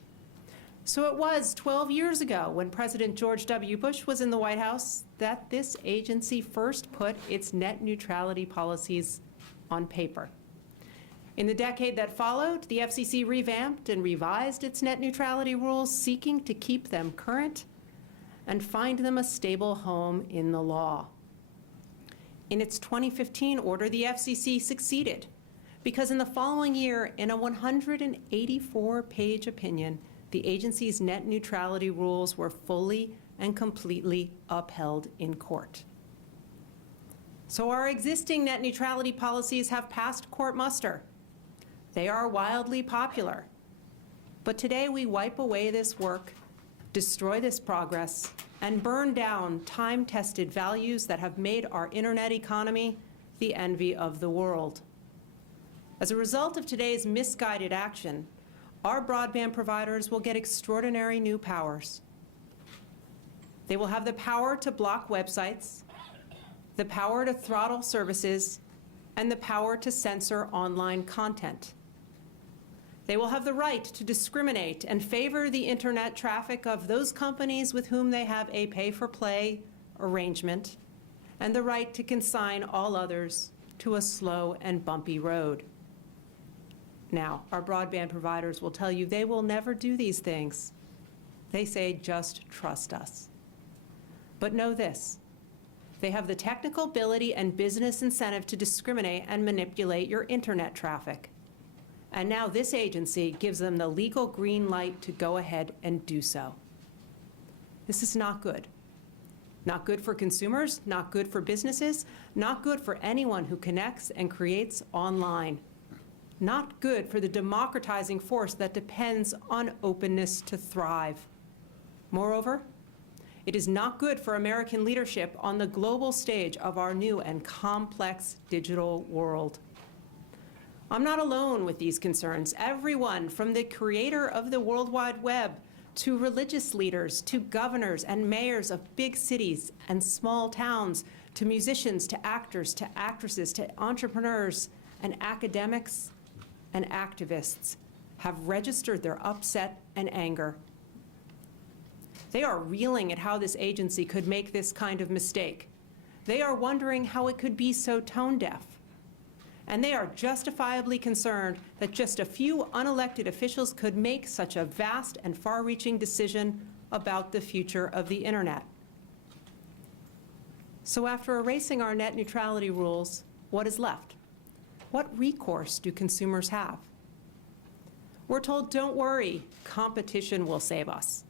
So it was 12 years ago, when President George W. Bush was in the White House, that this agency first put its net neutrality policies on paper. In the decade that followed, the FCC revamped and revised its net neutrality rules, seeking to keep them current and find them a stable home in the law. In its 2015 order, the FCC succeeded, because in the following year, in a 184-page opinion, the agency's net neutrality rules were fully and completely upheld in court. So our existing net neutrality policies have passed court muster. They are wildly popular. But today we wipe away this work, destroy this progress, and burn down time-tested values that have made our internet economy the envy of the world. As a result of today's misguided action, our broadband providers will get extraordinary new powers. They will have the power to block websites, the power to throttle services, and the power to censor online content. They will have the right to discriminate and favor the internet traffic of those companies with whom they have a pay-for-play arrangement, and the right to consign all others to a slow and bumpy road. Now, our broadband providers will tell you they will never do these things. They say, just trust us. But know this, they have the technical ability and business incentive to discriminate and manipulate your internet traffic. And now this agency gives them the legal green light to go ahead and do so. This is not good. Not good for consumers, not good for businesses, not good for anyone who connects and creates online. Not good for the democratizing force that depends on openness to thrive. Moreover, it is not good for American leadership on the global stage of our new and complex digital world. I'm not alone with these concerns. Everyone from the creator of the World Wide Web to religious leaders, to governors and mayors of big cities and small towns, to musicians, to actors, to actresses, to entrepreneurs and academics and activists have registered their upset and anger. They are reeling at how this agency could make this kind of mistake. They are wondering how it could be so tone-deaf. And they are justifiably concerned that just a few unelected officials could make such a vast and far-reaching decision about the future of the internet. So after erasing our net neutrality rules, what is left? What recourse do consumers have? We're told, don't worry, competition will save us.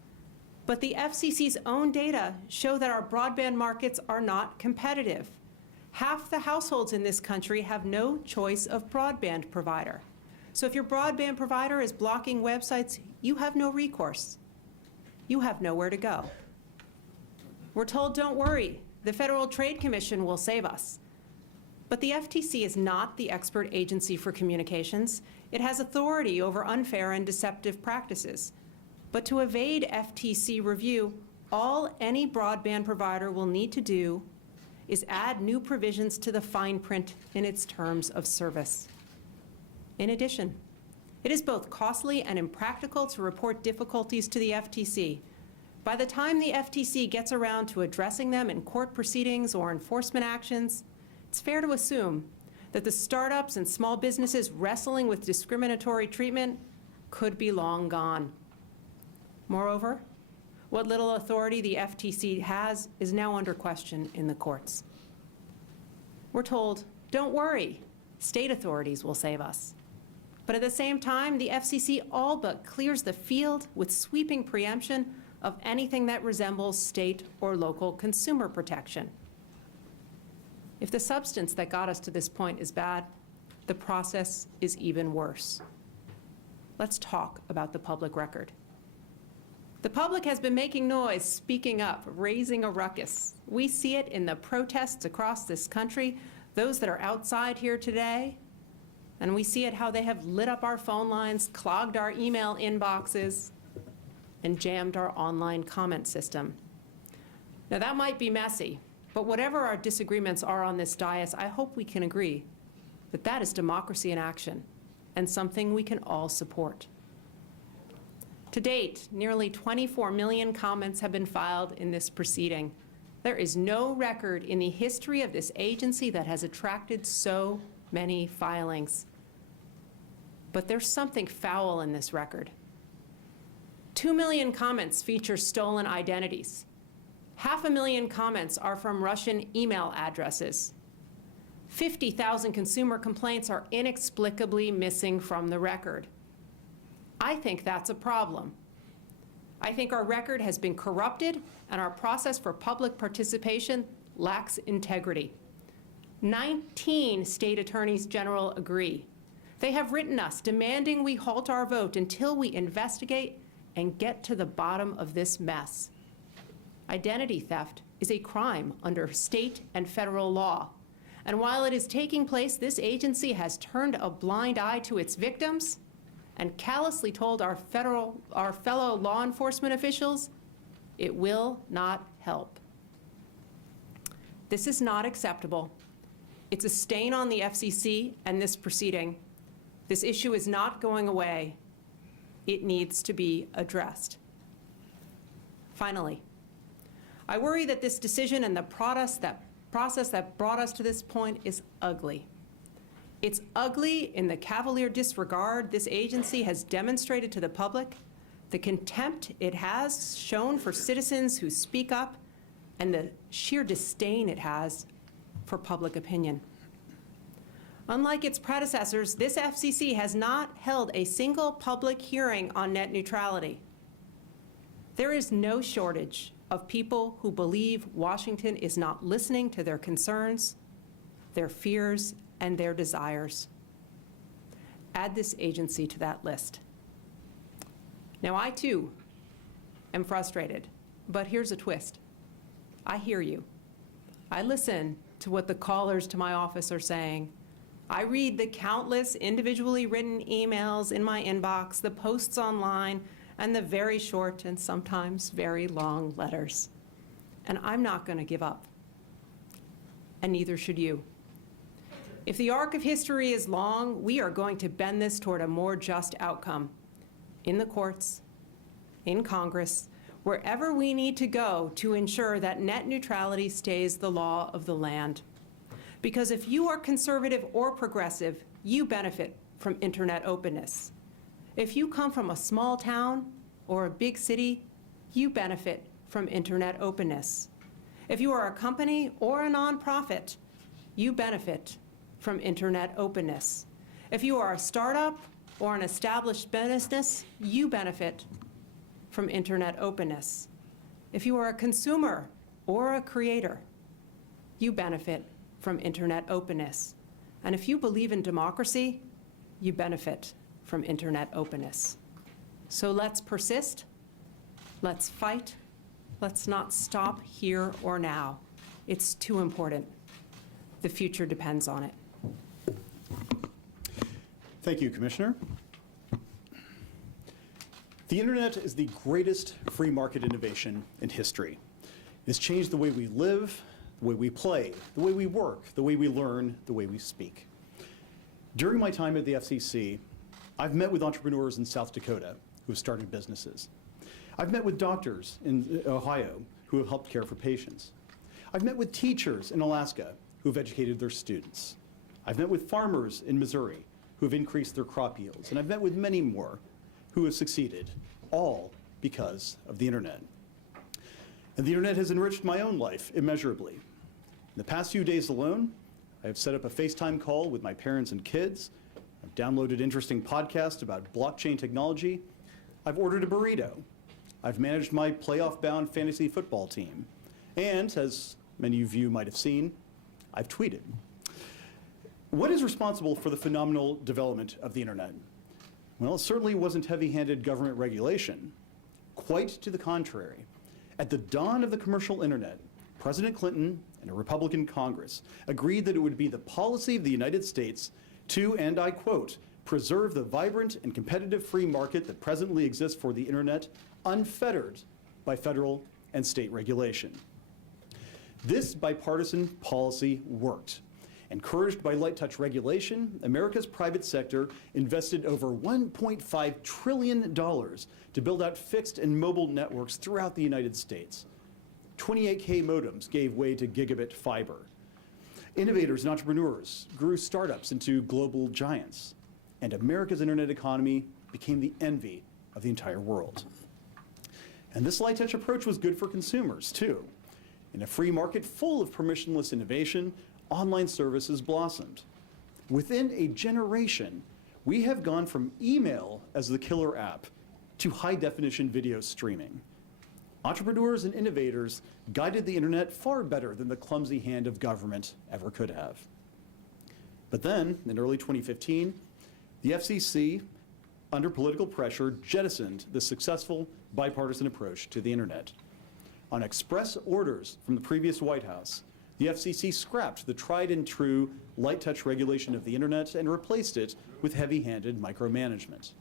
But the FCC's own data show that our broadband markets are not competitive. Half the households in this country have no choice of broadband provider. So if your broadband provider is blocking websites, you have no recourse. You have nowhere to go. We're told, don't worry, the Federal Trade Commission will save us. But the FTC is not the expert agency for communications. It has authority over unfair and deceptive practices. But to evade FTC review, all any broadband provider will need to do is add new provisions to the fine print in its terms of service. In addition, it is both costly and impractical to report difficulties to the FTC. By the time the FTC gets around to addressing them in court proceedings or enforcement actions, it's fair to assume that the startups and small businesses wrestling with discriminatory treatment could be long gone. Moreover, what little authority the FTC has is now under question in the courts. We're told, don't worry, state authorities will save us. But at the same time, the FCC all but clears the field with sweeping preemption of anything that resembles state or local consumer protection. If the substance that got us to this point is bad, the process is even worse. Let's talk about the public record. The public has been making noise, speaking up, raising a ruckus. We see it in the protests across this country, those that are outside here today, and we see it how they have lit up our phone lines, clogged our email inboxes, and jammed our online comment system. Now that might be messy, but whatever our disagreements are on this dais, I hope we can agree that that is democracy in action and something we can all support. To date, nearly 24 million comments have been filed in this proceeding. There is no record in the history of this agency that has attracted so many filings. But there's something foul in this record. 2 million comments feature stolen identities. 500,000 comments are from Russian email addresses. 50,000 consumer complaints are inexplicably missing from the record. I think that's a problem. I think our record has been corrupted and our process for public participation lacks integrity. 19 state attorneys general agree. They have written us demanding we halt our vote until we investigate and get to the bottom of this mess. Identity theft is a crime under state and federal law. And while it is taking place, this agency has turned a blind eye to its victims and callously told our fellow law enforcement officials, it will not help. This is not acceptable. It's a stain on the FCC and this proceeding. This issue is not going away, It needs to be addressed. Finally, I worry that this decision and the process that brought us to this point is ugly. It's ugly in the cavalier disregard this agency has demonstrated to the public, the contempt it has shown for citizens who speak up, and the sheer disdain it has for public opinion. Unlike its predecessors, this FCC has not held a single public hearing on net neutrality. There is no shortage of people who believe Washington is not listening to their concerns, their fears, and their desires. Add this agency to that list. Now, I too am frustrated, but here's a twist. I hear you. I listen to what the callers to my office are saying. I read the countless individually written emails in my inbox, the posts online, and the very short and sometimes very long letters. And I'm not going to give up. And neither should you. If the arc of history is long, we are going to bend this toward a more just outcome. In the courts, in Congress, wherever we need to go to ensure that net neutrality stays the law of the land. Because if you are conservative or progressive, you benefit from internet openness. If you come from a small town or a big city, you benefit from internet openness. If you are a company or a nonprofit, you benefit from internet openness. If you are a startup or an established business, you benefit from internet openness. If you are a consumer or a creator, you benefit from internet openness. And if you believe in democracy, you benefit from internet openness. So let's persist, let's fight, let's not stop here or now. It's too important. The future depends on it. Thank you, Commissioner. The internet is the greatest free market innovation in history. It has changed the way we live, the way we play, the way we work, the way we learn, the way we speak. During my time at the FCC, I've met with entrepreneurs in South Dakota who have started businesses. I've met with doctors in Ohio who have helped care for patients. I've met with teachers in Alaska who have educated their students. I've met with farmers in Missouri who have increased their crop yields. And I've met with many more who have succeeded, all because of the internet. And the internet has enriched my own life immeasurably. In the past few days alone, I have set up a FaceTime call with my parents and kids. I've downloaded interesting podcasts about blockchain technology. I've ordered a burrito. I've managed my playoff-bound fantasy football team. And, as many of you might have seen, I've tweeted. What is responsible for the phenomenal development of the internet? Well, it certainly wasn't heavy-handed government regulation. Quite to the contrary. At the dawn of the commercial internet, President Clinton and a Republican Congress agreed that it would be the policy of the United States to, and I quote, preserve the vibrant and competitive free market that presently exists for the internet, unfettered by federal and state regulation. This bipartisan policy worked. Encouraged by light touch regulation, America's private sector invested over $1.5 trillion to build out fixed and mobile networks throughout the United States. 28K modems gave way to gigabit fiber. Innovators and entrepreneurs grew startups into global giants. And America's internet economy became the envy of the entire world. And this light touch approach was good for consumers, too. In a free market full of permissionless innovation, online services blossomed. Within a generation, we have gone from email as the killer app to high-definition video streaming. Entrepreneurs and innovators guided the internet far better than the clumsy hand of government ever could have. But then, in early 2015, the FCC, under political pressure, jettisoned the successful bipartisan approach to the internet. On express orders from the previous White House, the FCC scrapped the tried and true light touch regulation of the internet and replaced it with heavy-handed micromanagement.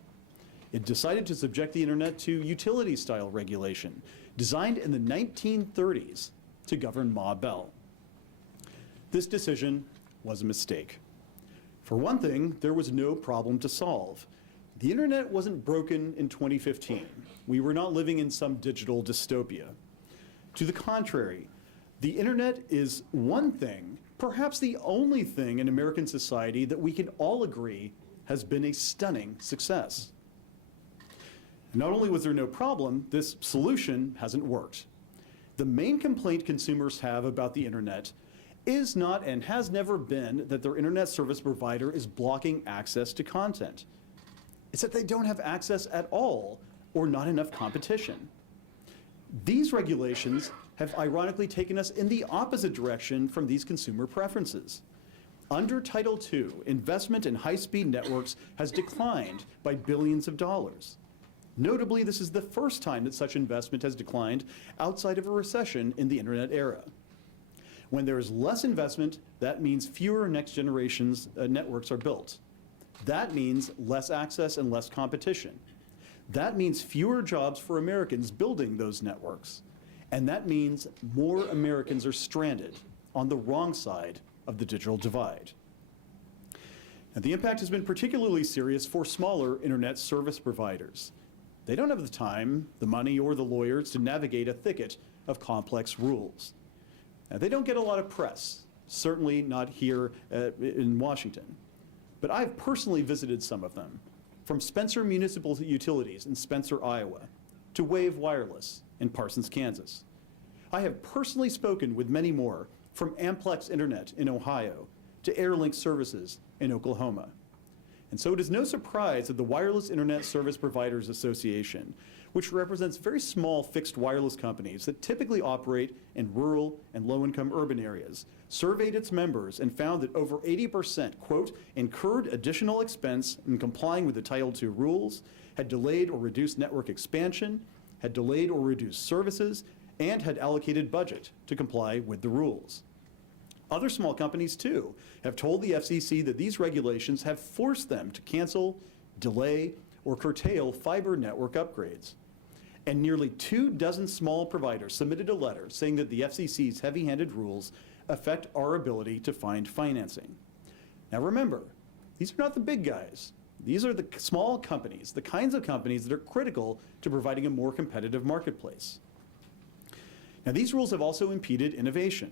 It decided to subject the internet to utility-style regulation, designed in the 1930s to govern Ma Bell. This decision was a mistake. For one thing, there was no problem to solve. The internet wasn't broken in 2015. We were not living in some digital dystopia. To the contrary, the internet is one thing, perhaps the only thing in American society that we can all agree has been a stunning success. Not only was there no problem, this solution hasn't worked. The main complaint consumers have about the internet is not and has never been that their internet service provider is blocking access to content. It's that they don't have access at all or not enough competition. These regulations have ironically taken us in the opposite direction from these consumer preferences. Under Title II, investment in high-speed networks has declined by billions of dollars. Notably, this is the first time that such investment has declined outside of a recession in the internet era. When there is less investment, that means fewer next generation's networks are built. That means less access and less competition. That means fewer jobs for Americans building those networks. And that means more Americans are stranded on the wrong side of the digital divide. And the impact has been particularly serious for smaller internet service providers. They don't have the time, the money, or the lawyers to navigate a thicket of complex rules. Now, they don't get a lot of press, certainly not here in Washington. But I've personally visited some of them, from Spencer Municipal Utilities in Spencer, Iowa, to Wave Wireless in Parsons, Kansas. I have personally spoken with many more, from Amplex Internet in Ohio to Airlink Services in Oklahoma. And so it is no surprise that the Wireless Internet Service Providers Association, which represents very small fixed wireless companies that typically operate in rural and low-income urban areas, surveyed its members and found that over 80%, quote, incurred additional expense in complying with the Title II rules, had delayed or reduced network expansion, had delayed or reduced services, and had allocated budget to comply with the rules. Other small companies, too, have told the FCC that these regulations have forced them to cancel, delay, or curtail fiber network upgrades. And nearly 24 small providers submitted a letter saying that the FCC's heavy-handed rules affect our ability to find financing. Now remember, these are not the big guys. These are the small companies, the kinds of companies that are critical to providing a more competitive marketplace. Now, these rules have also impeded innovation.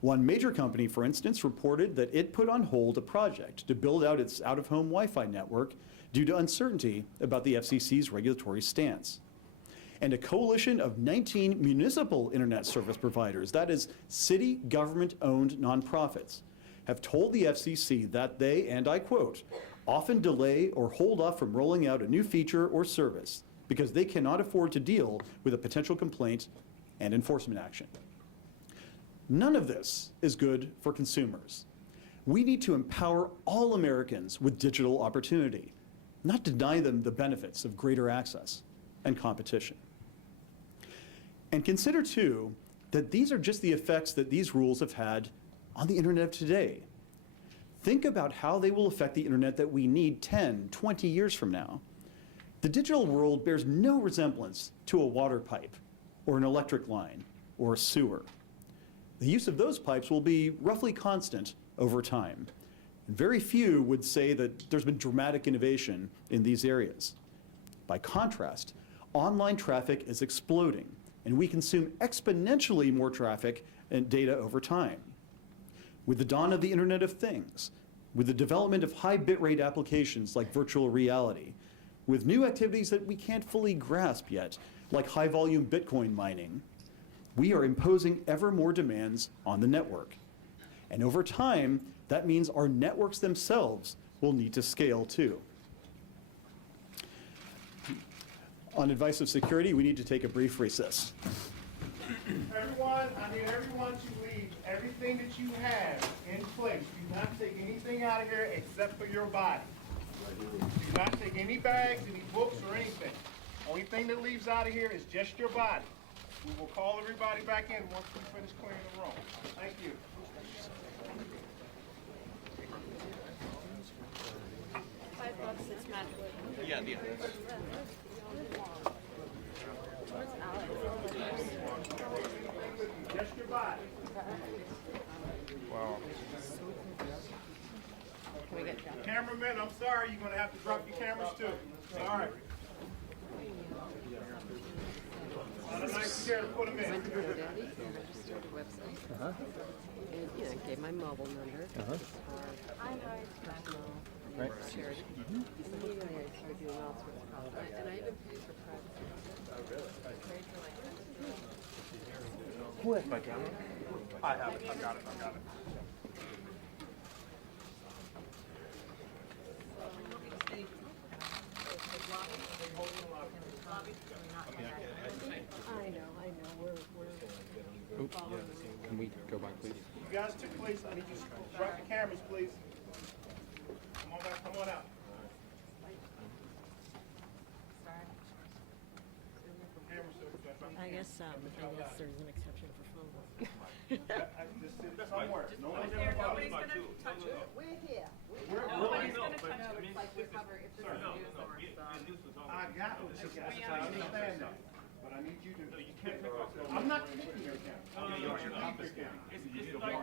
One major company, for instance, reported that it put on hold a project to build out its out-of-home Wi-Fi network due to uncertainty about the FCC's regulatory stance. And a coalition of 19 municipal internet service providers, that is, city government-owned nonprofits, have told the FCC that they, and I quote, often delay or hold off from rolling out a new feature or service because they cannot afford to deal with a potential complaint and enforcement action. None of this is good for consumers. We need to empower all Americans with digital opportunity, not deny them the benefits of greater access and competition. And consider, too, that these are just the effects that these rules have had on the internet of today. Think about how they will affect the internet that we need 10, 20 years from now. The digital world bears no resemblance to a water pipe or an electric line or a sewer. The use of those pipes will be roughly constant over time. And very few would say that there's been dramatic innovation in these areas. By contrast, online traffic is exploding, and we consume exponentially more traffic and data over time. With the dawn of the Internet of Things, with the development of high bitrate applications like virtual reality, with new activities that we can't fully grasp yet, like high-volume Bitcoin mining, we are imposing ever more demands on the network. And over time, that means our networks themselves will need to scale too. On advice of security, we need to take a brief recess. Everyone, I need everyone to leave everything that you have in place. Do not take anything out of here except for your body. Do not take any bags, any books, or anything. Only thing that leaves out of here is just your body. We will call everybody back in once we finish clearing the room. Thank you. Yeah. Just your body. Wow. Cameraman, I'm sorry, you're going to have to drop your cameras too. care to put them in. Went to GoDaddy and registered a website. And, you know, gave my mobile number for personal charity. Immediately I started doing all sorts of calls. And I even paid for privacy. Paid for like Who has my camera? I have it. I got it. I know. We're following. Can we go back, please? You guys took place. I need you to drop the cameras, please. Come on back. Come on out. I guess there's an exception for phones. Just sit somewhere. Nobody's Nobody's gonna gonna touch it. We're here. Nobody's gonna touch it. It's like we cover if there's news or stuff. I got it. I understand that. But I need you to. I'm not taking your camera. You keep your camera.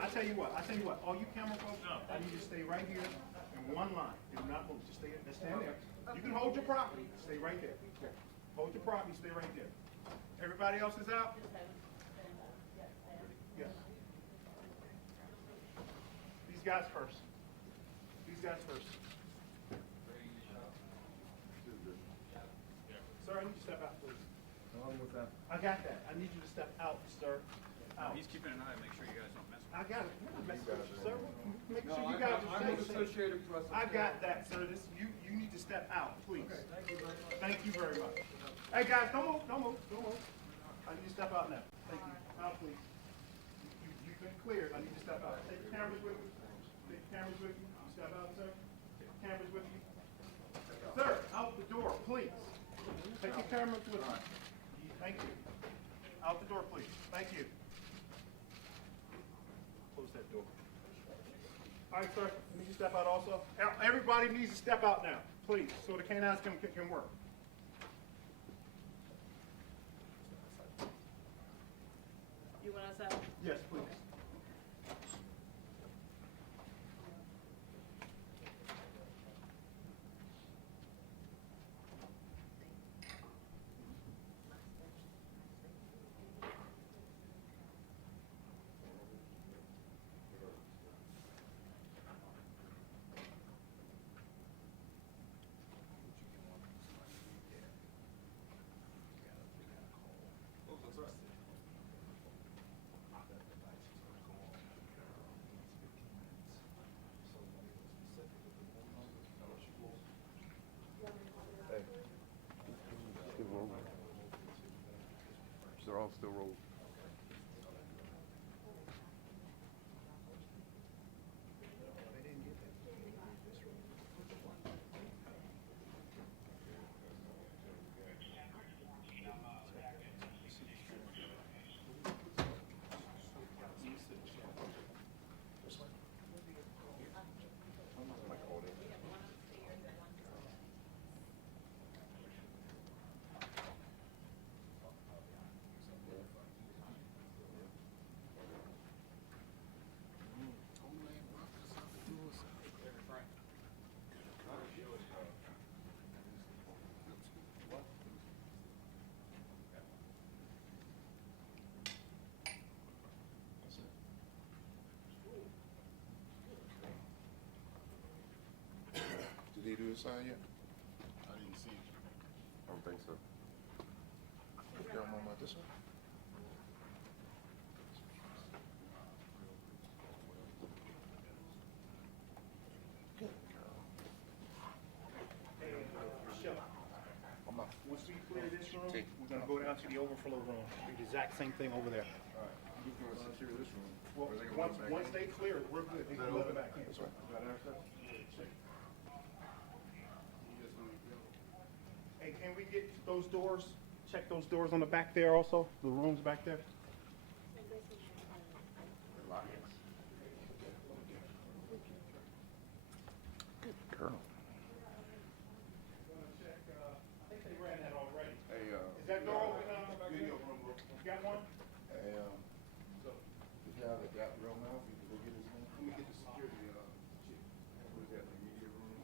I tell you what. All you camera folks, I need you to stay right here in one line. Do not move. Just stand there. You can hold your property. Stay right there. Hold your property. Stay right there. Everybody else is out? Yes. These guys first. Sir, I need you to step out, please. I got that. I need you to step out, sir. Out. He's keeping an eye, make sure you guys don't mess with I got it. We're not messing with you, sir. Make sure you guys are safe. Associated Press. I got that, sir. You need to step out, please. Thank you very much. Hey, guys, don't move. I need you to step out now. Thank you. Out, please. You've been cleared. I need you to step out. Take the cameras with you. You step out, sir. Take the cameras with you. Sir, out the door, please. Take your cameras with you. Thank you. Out the door, please. Thank you. Close that door. All right, sir. Need you to step out also. Everybody needs to step out now, please, so the canines can work. You want us out? Yes, please. They're all still rolling. Did they do the sign yet? I didn't see it. I don't think so. Okay, I'm on this one. Once we clear this room, we're going to go down to the overflow room. Do the exact same thing over there. All right. Who's going to secure this room? Well, once they clear it, we're good. They can let it back in. That's right. Is that access? Hey, can we get those doors? Check those doors on the back there also, the rooms back there. Good girl. I think they ran that already. Hey, Is that door open? Video room. You got one? Hey, if you have a gap real now, if you can go get his name. Let me get the security, chick. What is that, the media room?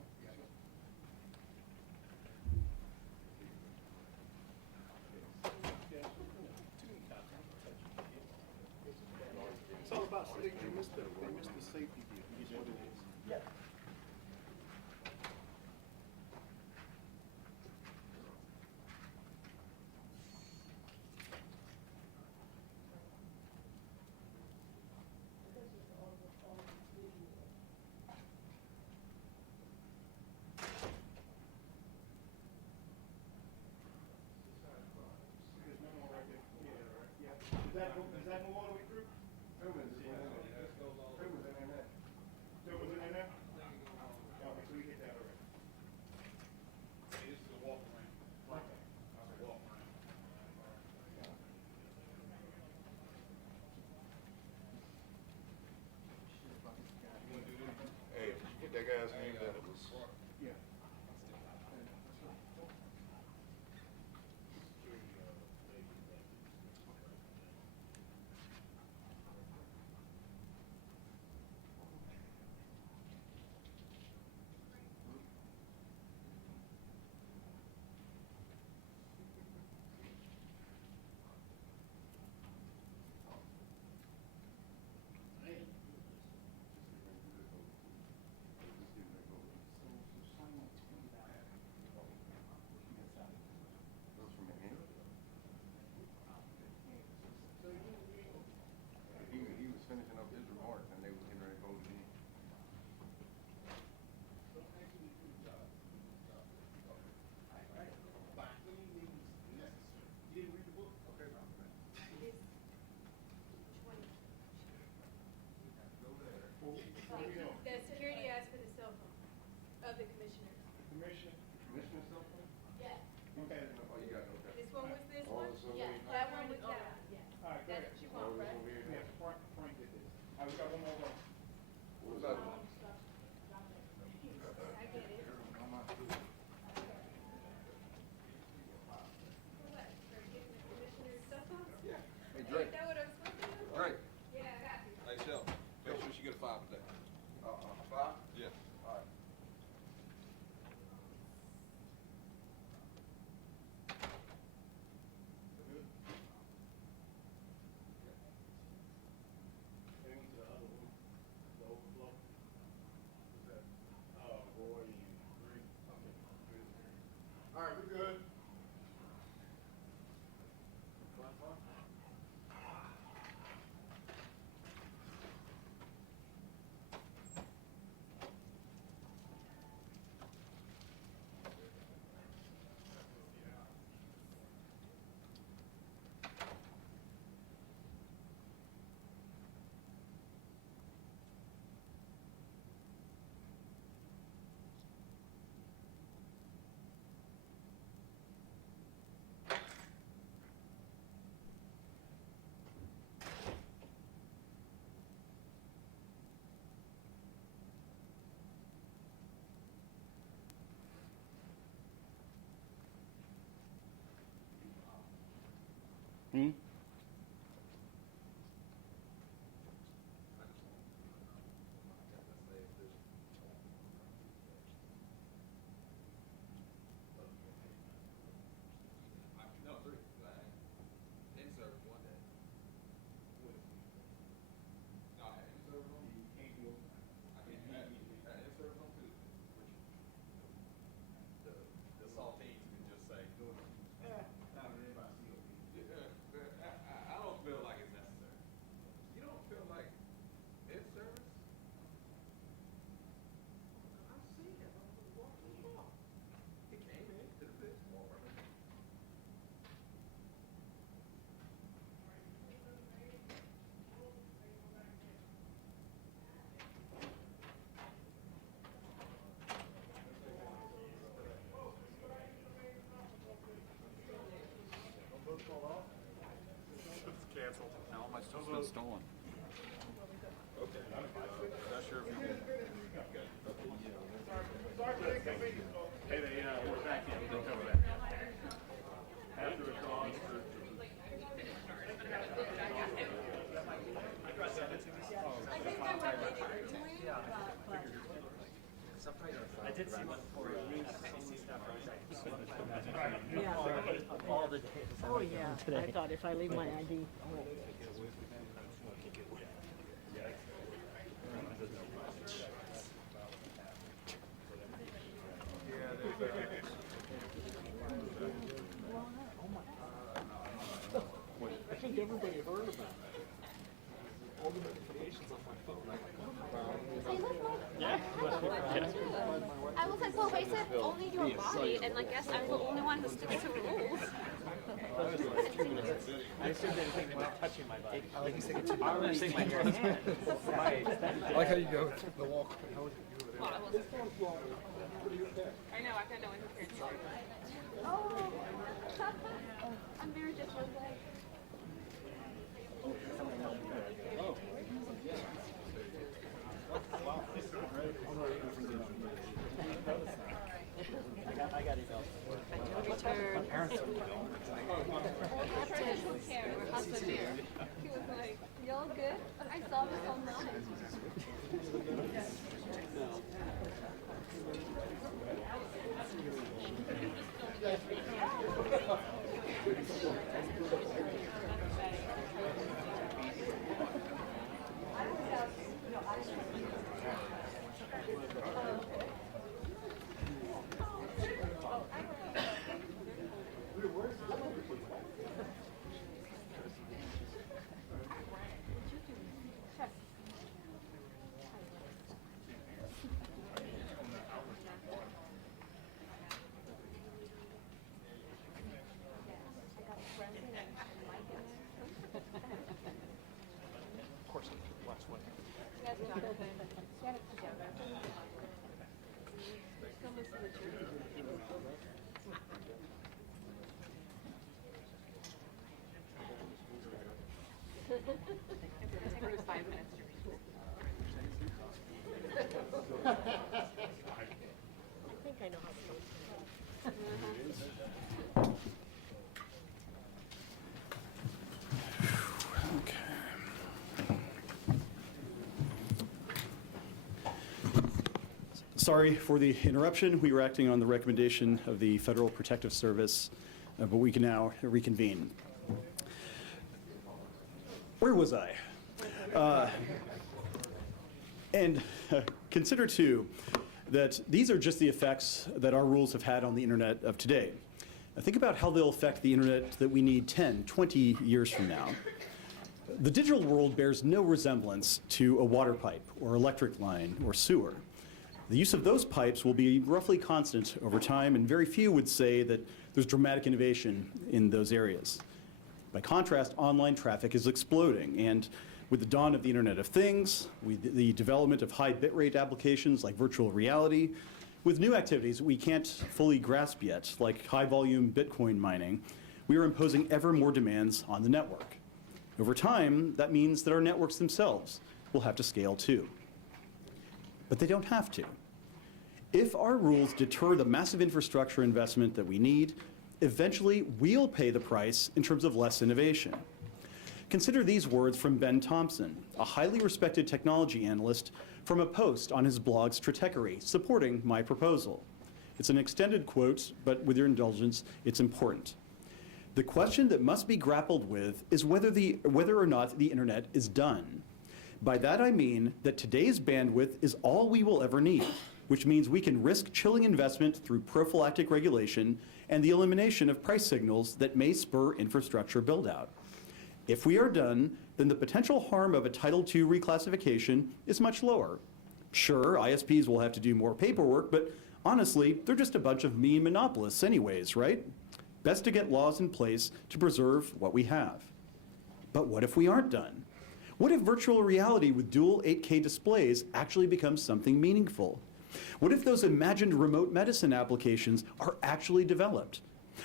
Canceled. Now all my stuff's been stolen. Okay. Not sure if you can. Hey, we're back in. They'll cover that. After a cause. I did see one for FCC stuff. Yeah. All the days. Oh, yeah. I thought if I leave my ID. I think everybody heard about it. All the notifications on my phone. Yeah. I was like, well, they said only your body, and I guess I'm the only one who sticks to rules. I assumed anything without touching my body. I like you saying it. I was saying my hand. Right. I like how you go the walk. Well, I wasn't. I know, I've got no interference. Oh, I'm very just like. I got emails. I do return. My parents don't know. Captain, we're husband here. He was like, y'all good? I saw this online. Of course, last one. Yes, Jonathan. Get it together. Still listen to you. It took me 5 minutes to read. I think I know how to do it. Sorry for the interruption. We were acting on the recommendation of the Federal Protective Service, but we can now reconvene. Where was I? Consider, too, that these are just the effects that our rules have had on the internet of today. Now, think about how they'll affect the internet that we need 10, 20 years from now. The digital world bears no resemblance to a water pipe or electric line or sewer. The use of those pipes will be roughly constant over time, and very few would say that there's dramatic innovation in those areas. By contrast, online traffic is exploding, and with the dawn of the Internet of Things, with the development of high bitrate applications like virtual reality, with new activities we can't fully grasp yet, like high-volume Bitcoin mining, we are imposing ever more demands on the network. Over time, that means that our networks themselves will have to scale too. But they don't have to. If our rules deter the massive infrastructure investment that we need, eventually we'll pay the price in terms of less innovation. Consider these words from Ben Thompson, a highly respected technology analyst, from a post on his blog Stratechery supporting my proposal. It's an extended quote, but with your indulgence, it's important. The question that must be grappled with is whether or not the internet is done. By that I mean that today's bandwidth is all we will ever need, which means we can risk chilling investment through prophylactic regulation and the elimination of price signals that may spur infrastructure build-out. If we are done, then the potential harm of a Title II reclassification is much lower. Sure, ISPs will have to do more paperwork, but honestly, they're just a bunch of mean monopolists anyways, right? Best to get laws in place to preserve what we have. But what if we aren't done? What if virtual reality with dual 8K displays actually becomes something meaningful? What if those imagined remote medicine applications are actually developed?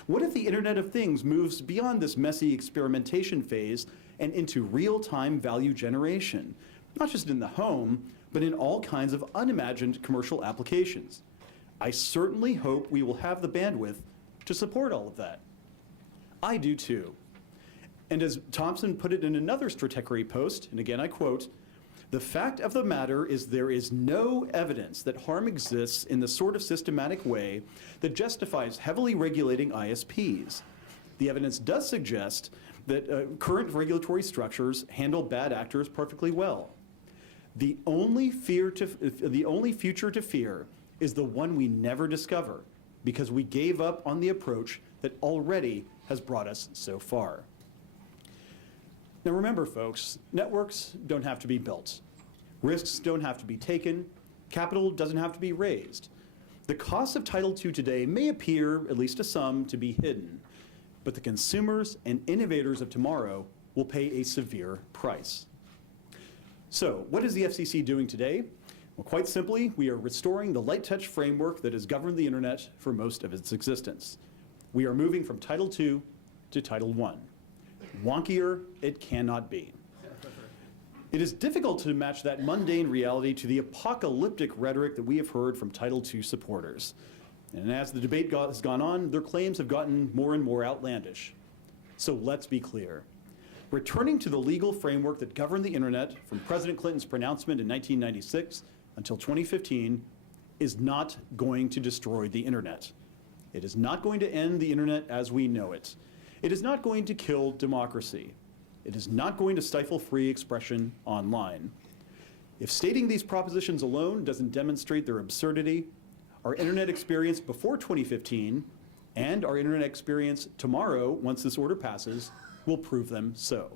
What if the Internet of Things moves beyond this messy experimentation phase and into real-time value generation, not just in the home, but in all kinds of unimagined commercial applications? I certainly hope we will have the bandwidth to support all of that. I do too. And as Thompson put it in another Stratechery post, and again I quote, "The fact of the matter is there is no evidence that harm exists in the sort of systematic way that justifies heavily regulating ISPs. The evidence does suggest that current regulatory structures handle bad actors perfectly well. The only future to fear is the one we never discover, because we gave up on the approach that already has brought us so far." Now remember, folks, networks don't have to be built. Risks don't have to be taken. Capital doesn't have to be raised. The costs of Title II today may appear, at least to some, to be hidden, but the consumers and innovators of tomorrow will pay a severe price. So, what is the FCC doing today? Well, quite simply, we are restoring the light touch framework that has governed the internet for most of its existence. We are moving from Title II to Title I. Wonkier it cannot be. It is difficult to match that mundane reality to the apocalyptic rhetoric that we have heard from Title II supporters. And as the debate has gone on, their claims have gotten more and more outlandish. So let's be clear. Returning to the legal framework that governed the internet from President Clinton's pronouncement in 1996 until 2015 is not going to destroy the internet. It is not going to end the internet as we know it. It is not going to kill democracy. It is not going to stifle free expression online. If stating these propositions alone doesn't demonstrate their absurdity, our internet experience before 2015 and our internet experience tomorrow, once this order passes, will prove them so.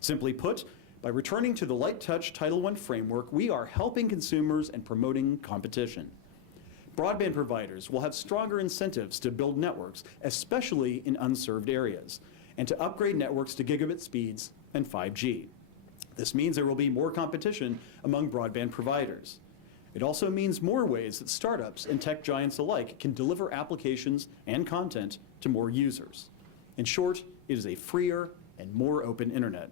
Simply put, by returning to the light touch Title I framework, we are helping consumers and promoting competition. Broadband providers will have stronger incentives to build networks, especially in unserved areas, and to upgrade networks to gigabit speeds and 5G. This means there will be more competition among broadband providers. It also means more ways that startups and tech giants alike can deliver applications and content to more users. In short, it is a freer and more open internet.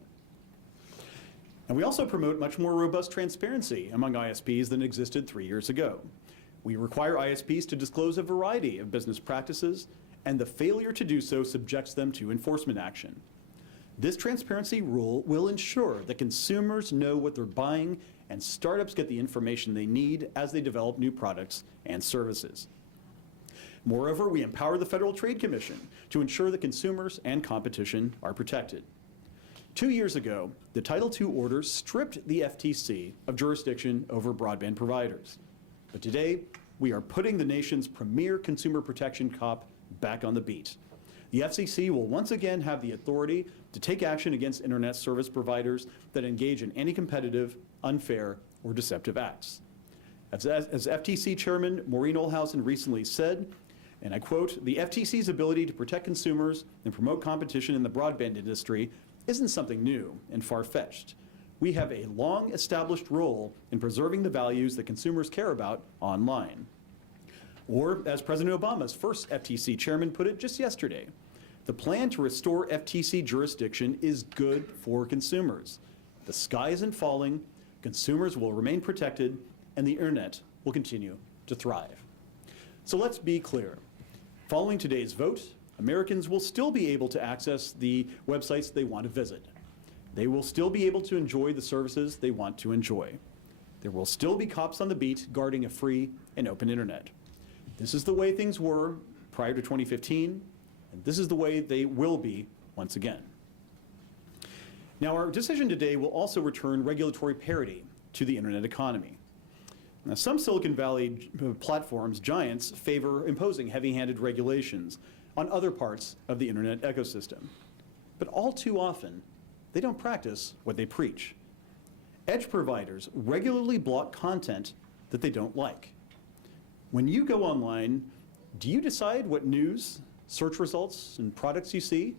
And we also promote much more robust transparency among ISPs than existed 3 years ago. We require ISPs to disclose a variety of business practices, and the failure to do so subjects them to enforcement action. This transparency rule will ensure that consumers know what they're buying and startups get the information they need as they develop new products and services. Moreover, we empower the Federal Trade Commission to ensure that consumers and competition are protected. 2 years ago, the Title II order stripped the FTC of jurisdiction over broadband providers. But today, we are putting the nation's premier consumer protection cop back on the beat. The FCC will once again have the authority to take action against internet service providers that engage in anti-competitive, unfair, or deceptive acts. As FTC Chairman Maureen Olhausen recently said, and I quote, "The FTC's ability to protect consumers and promote competition in the broadband industry isn't something new and far-fetched. We have a long-established role in preserving the values that consumers care about online." Or, as President Obama's first FTC chairman put it just yesterday, "The plan to restore FTC jurisdiction is good for consumers. The sky isn't falling, consumers will remain protected, and the internet will continue to thrive." So let's be clear. Following today's vote, Americans will still be able to access the websites they want to visit. They will still be able to enjoy the services they want to enjoy. There will still be cops on the beat guarding a free and open internet. This is the way things were prior to 2015, and this is the way they will be once again. Now, our decision today will also return regulatory parity to the internet economy. Now, some Silicon Valley platforms, giants, favor imposing heavy-handed regulations on other parts of the internet ecosystem. But all too often, they don't practice what they preach. Edge providers regularly block content that they don't like. When you go online, do you decide what news, search results, and products you see?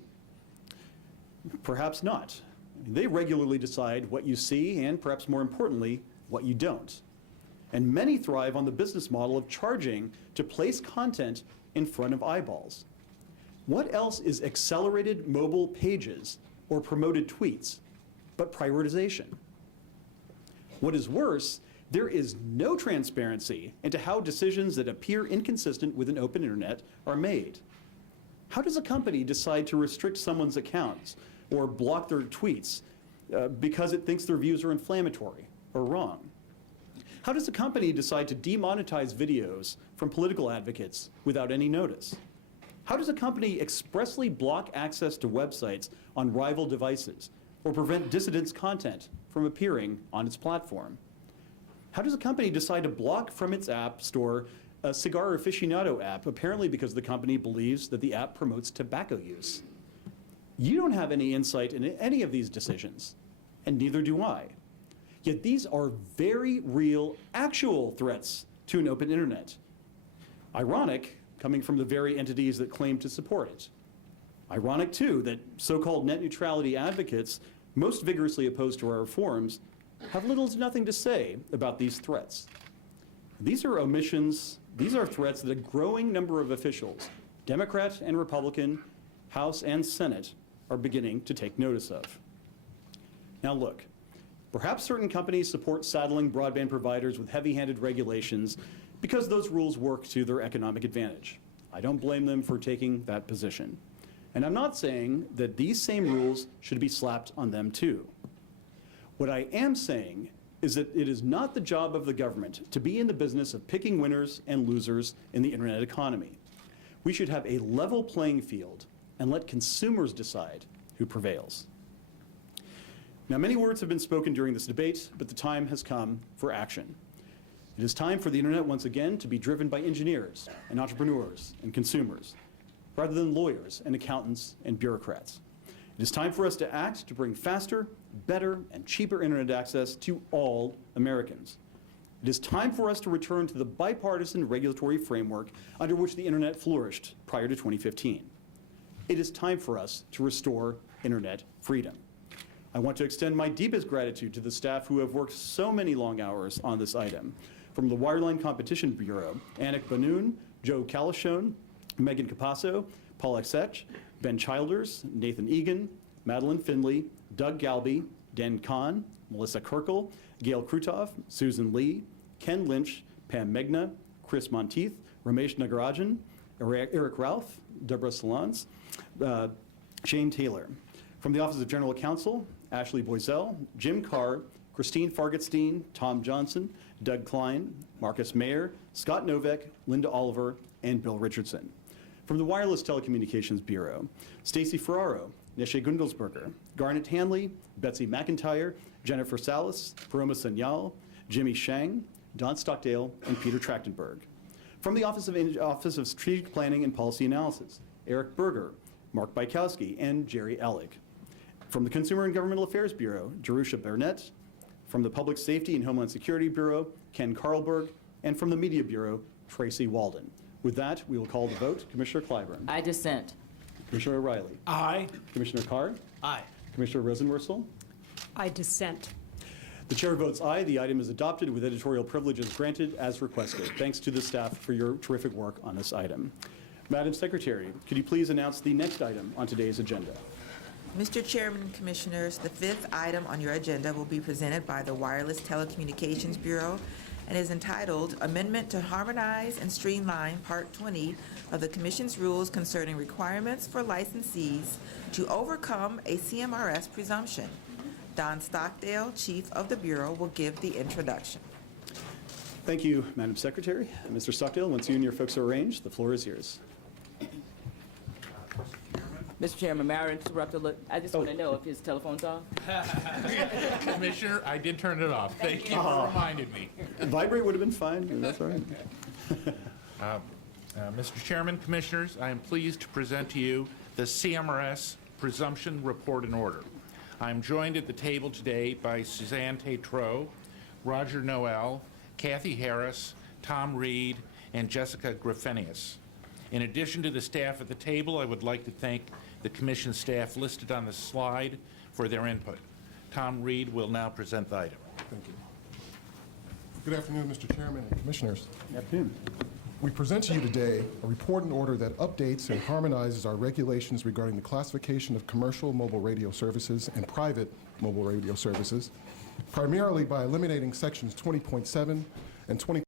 Perhaps not. They regularly decide what you see and, perhaps more importantly, what you don't. And many thrive on the business model of charging to place content in front of eyeballs. What else is accelerated mobile pages or promoted tweets but prioritization? What is worse, there is no transparency into how decisions that appear inconsistent with an open internet are made. How does a company decide to restrict someone's accounts or block their tweets because it thinks their views are inflammatory or wrong? How does a company decide to demonetize videos from political advocates without any notice? How does a company expressly block access to websites on rival devices or prevent dissidents' content from appearing on its platform? How does a company decide to block from its app store a cigar aficionado app, apparently because the company believes that the app promotes tobacco use? You don't have any insight into any of these decisions, and neither do I. Yet these are very real, actual threats to an open internet. Ironic, coming from the very entities that claim to support it. Ironic, too, that so-called net neutrality advocates, most vigorously opposed to our reforms, have little to nothing to say about these threats. These are omissions, these are threats that a growing number of officials, Democrat and Republican, House and Senate, are beginning to take notice of. Now look, perhaps certain companies support saddling broadband providers with heavy-handed regulations because those rules work to their economic advantage. I don't blame them for taking that position. And I'm not saying that these same rules should be slapped on them too. What I am saying is that it is not the job of the government to be in the business of picking winners and losers in the internet economy. We should have a level playing field and let consumers decide who prevails. Now, many words have been spoken during this debate, but the time has come for action. It is time for the internet once again to be driven by engineers and entrepreneurs and consumers, rather than lawyers and accountants and bureaucrats. It is time for us to act to bring faster, better, and cheaper internet access to all Americans. It is time for us to return to the bipartisan regulatory framework under which the internet flourished prior to 2015. It is time for us to restore internet freedom. I want to extend my deepest gratitude to the staff who have worked so many long hours on this item. From the Wireline Competition Bureau, Anik Banoun, Joe Calishone, Megan Capasso, Paul Exech, Ben Childers, Nathan Egan, Madeline Finley, Doug Galby, Dan Kahn, Melissa Kirkle, Gail Krutov, Susan Lee, Ken Lynch, Pam Megna, Chris Monteith, Ramesh Nagarajan, Eric Ralph, Deborah Salons, Shane Taylor. From the Office of General Counsel, Ashley Boisel, Jim Carr, Christine Fargetstein, Tom Johnson, Doug Klein, Marcus Mayer, Scott Novak, Linda Oliver, and Bill Richardson. From the Wireless Telecommunications Bureau, Stacy Ferraro, Neshe Gundelsberger, Garnet Hanley, Betsy McIntyre, Jennifer Salas, Paroma Sanyal, Jimmy Shang, Don Stockdale, and Peter Trachtenberg. From the Office of Strategic Planning and Policy Analysis, Eric Berger, Mark Bykowski, and Jerry Ellick. From the Consumer and Governmental Affairs Bureau, Jerusha Burnett. From the Public Safety and Homeland Security Bureau, Ken Carlberg. And from the Media Bureau, Tracy Walden. With that, we will call the vote. Commissioner Clyburn. I dissent. Commissioner O'Reilly. Aye. Commissioner Carr. Aye. Commissioner Rosenworcel. I dissent. The chair votes aye. The item is adopted with editorial privileges granted as requested. Thanks to the staff for your terrific work on this item. Madam Secretary, could you please announce the next item on today's agenda? Mr. Chairman and Commissioners, the fifth item on your agenda will be presented by the Wireless Telecommunications Bureau and is entitled Amendment to Harmonize and Streamline Part 20 of the Commission's Rules Concerning Requirements for Licensees to Overcome a CMRS Presumption. Don Stockdale, Chief of the Bureau, will give the introduction. Thank you, Madam Secretary. Mr. Stockdale, once you and your folks are arranged, the floor is yours. Mr. Chairman, may I interrupt a little? I just want to know if his telephone's off. Commissioner, I did turn it off. Thank you for reminding me. Vibrate would have been fine, and that's all right. Mr. Chairman, Commissioners, I am pleased to present to you the CMRS Presumption Report and Order. I'm joined at the table today by Suzanne Tétrault, Roger Noel, Kathy Harris, Tom Reed, and Jessica Griffenius. In addition to the staff at the table, I would like to thank the Commission staff listed on the slide for their input. Tom Reed will now present the item. Thank you. Good afternoon, Mr. Chairman and Commissioners. Good afternoon. We present to you today a report and order that updates and harmonizes our regulations regarding the classification of commercial mobile radio services and private mobile radio services, primarily by eliminating sections 20.7 and 20.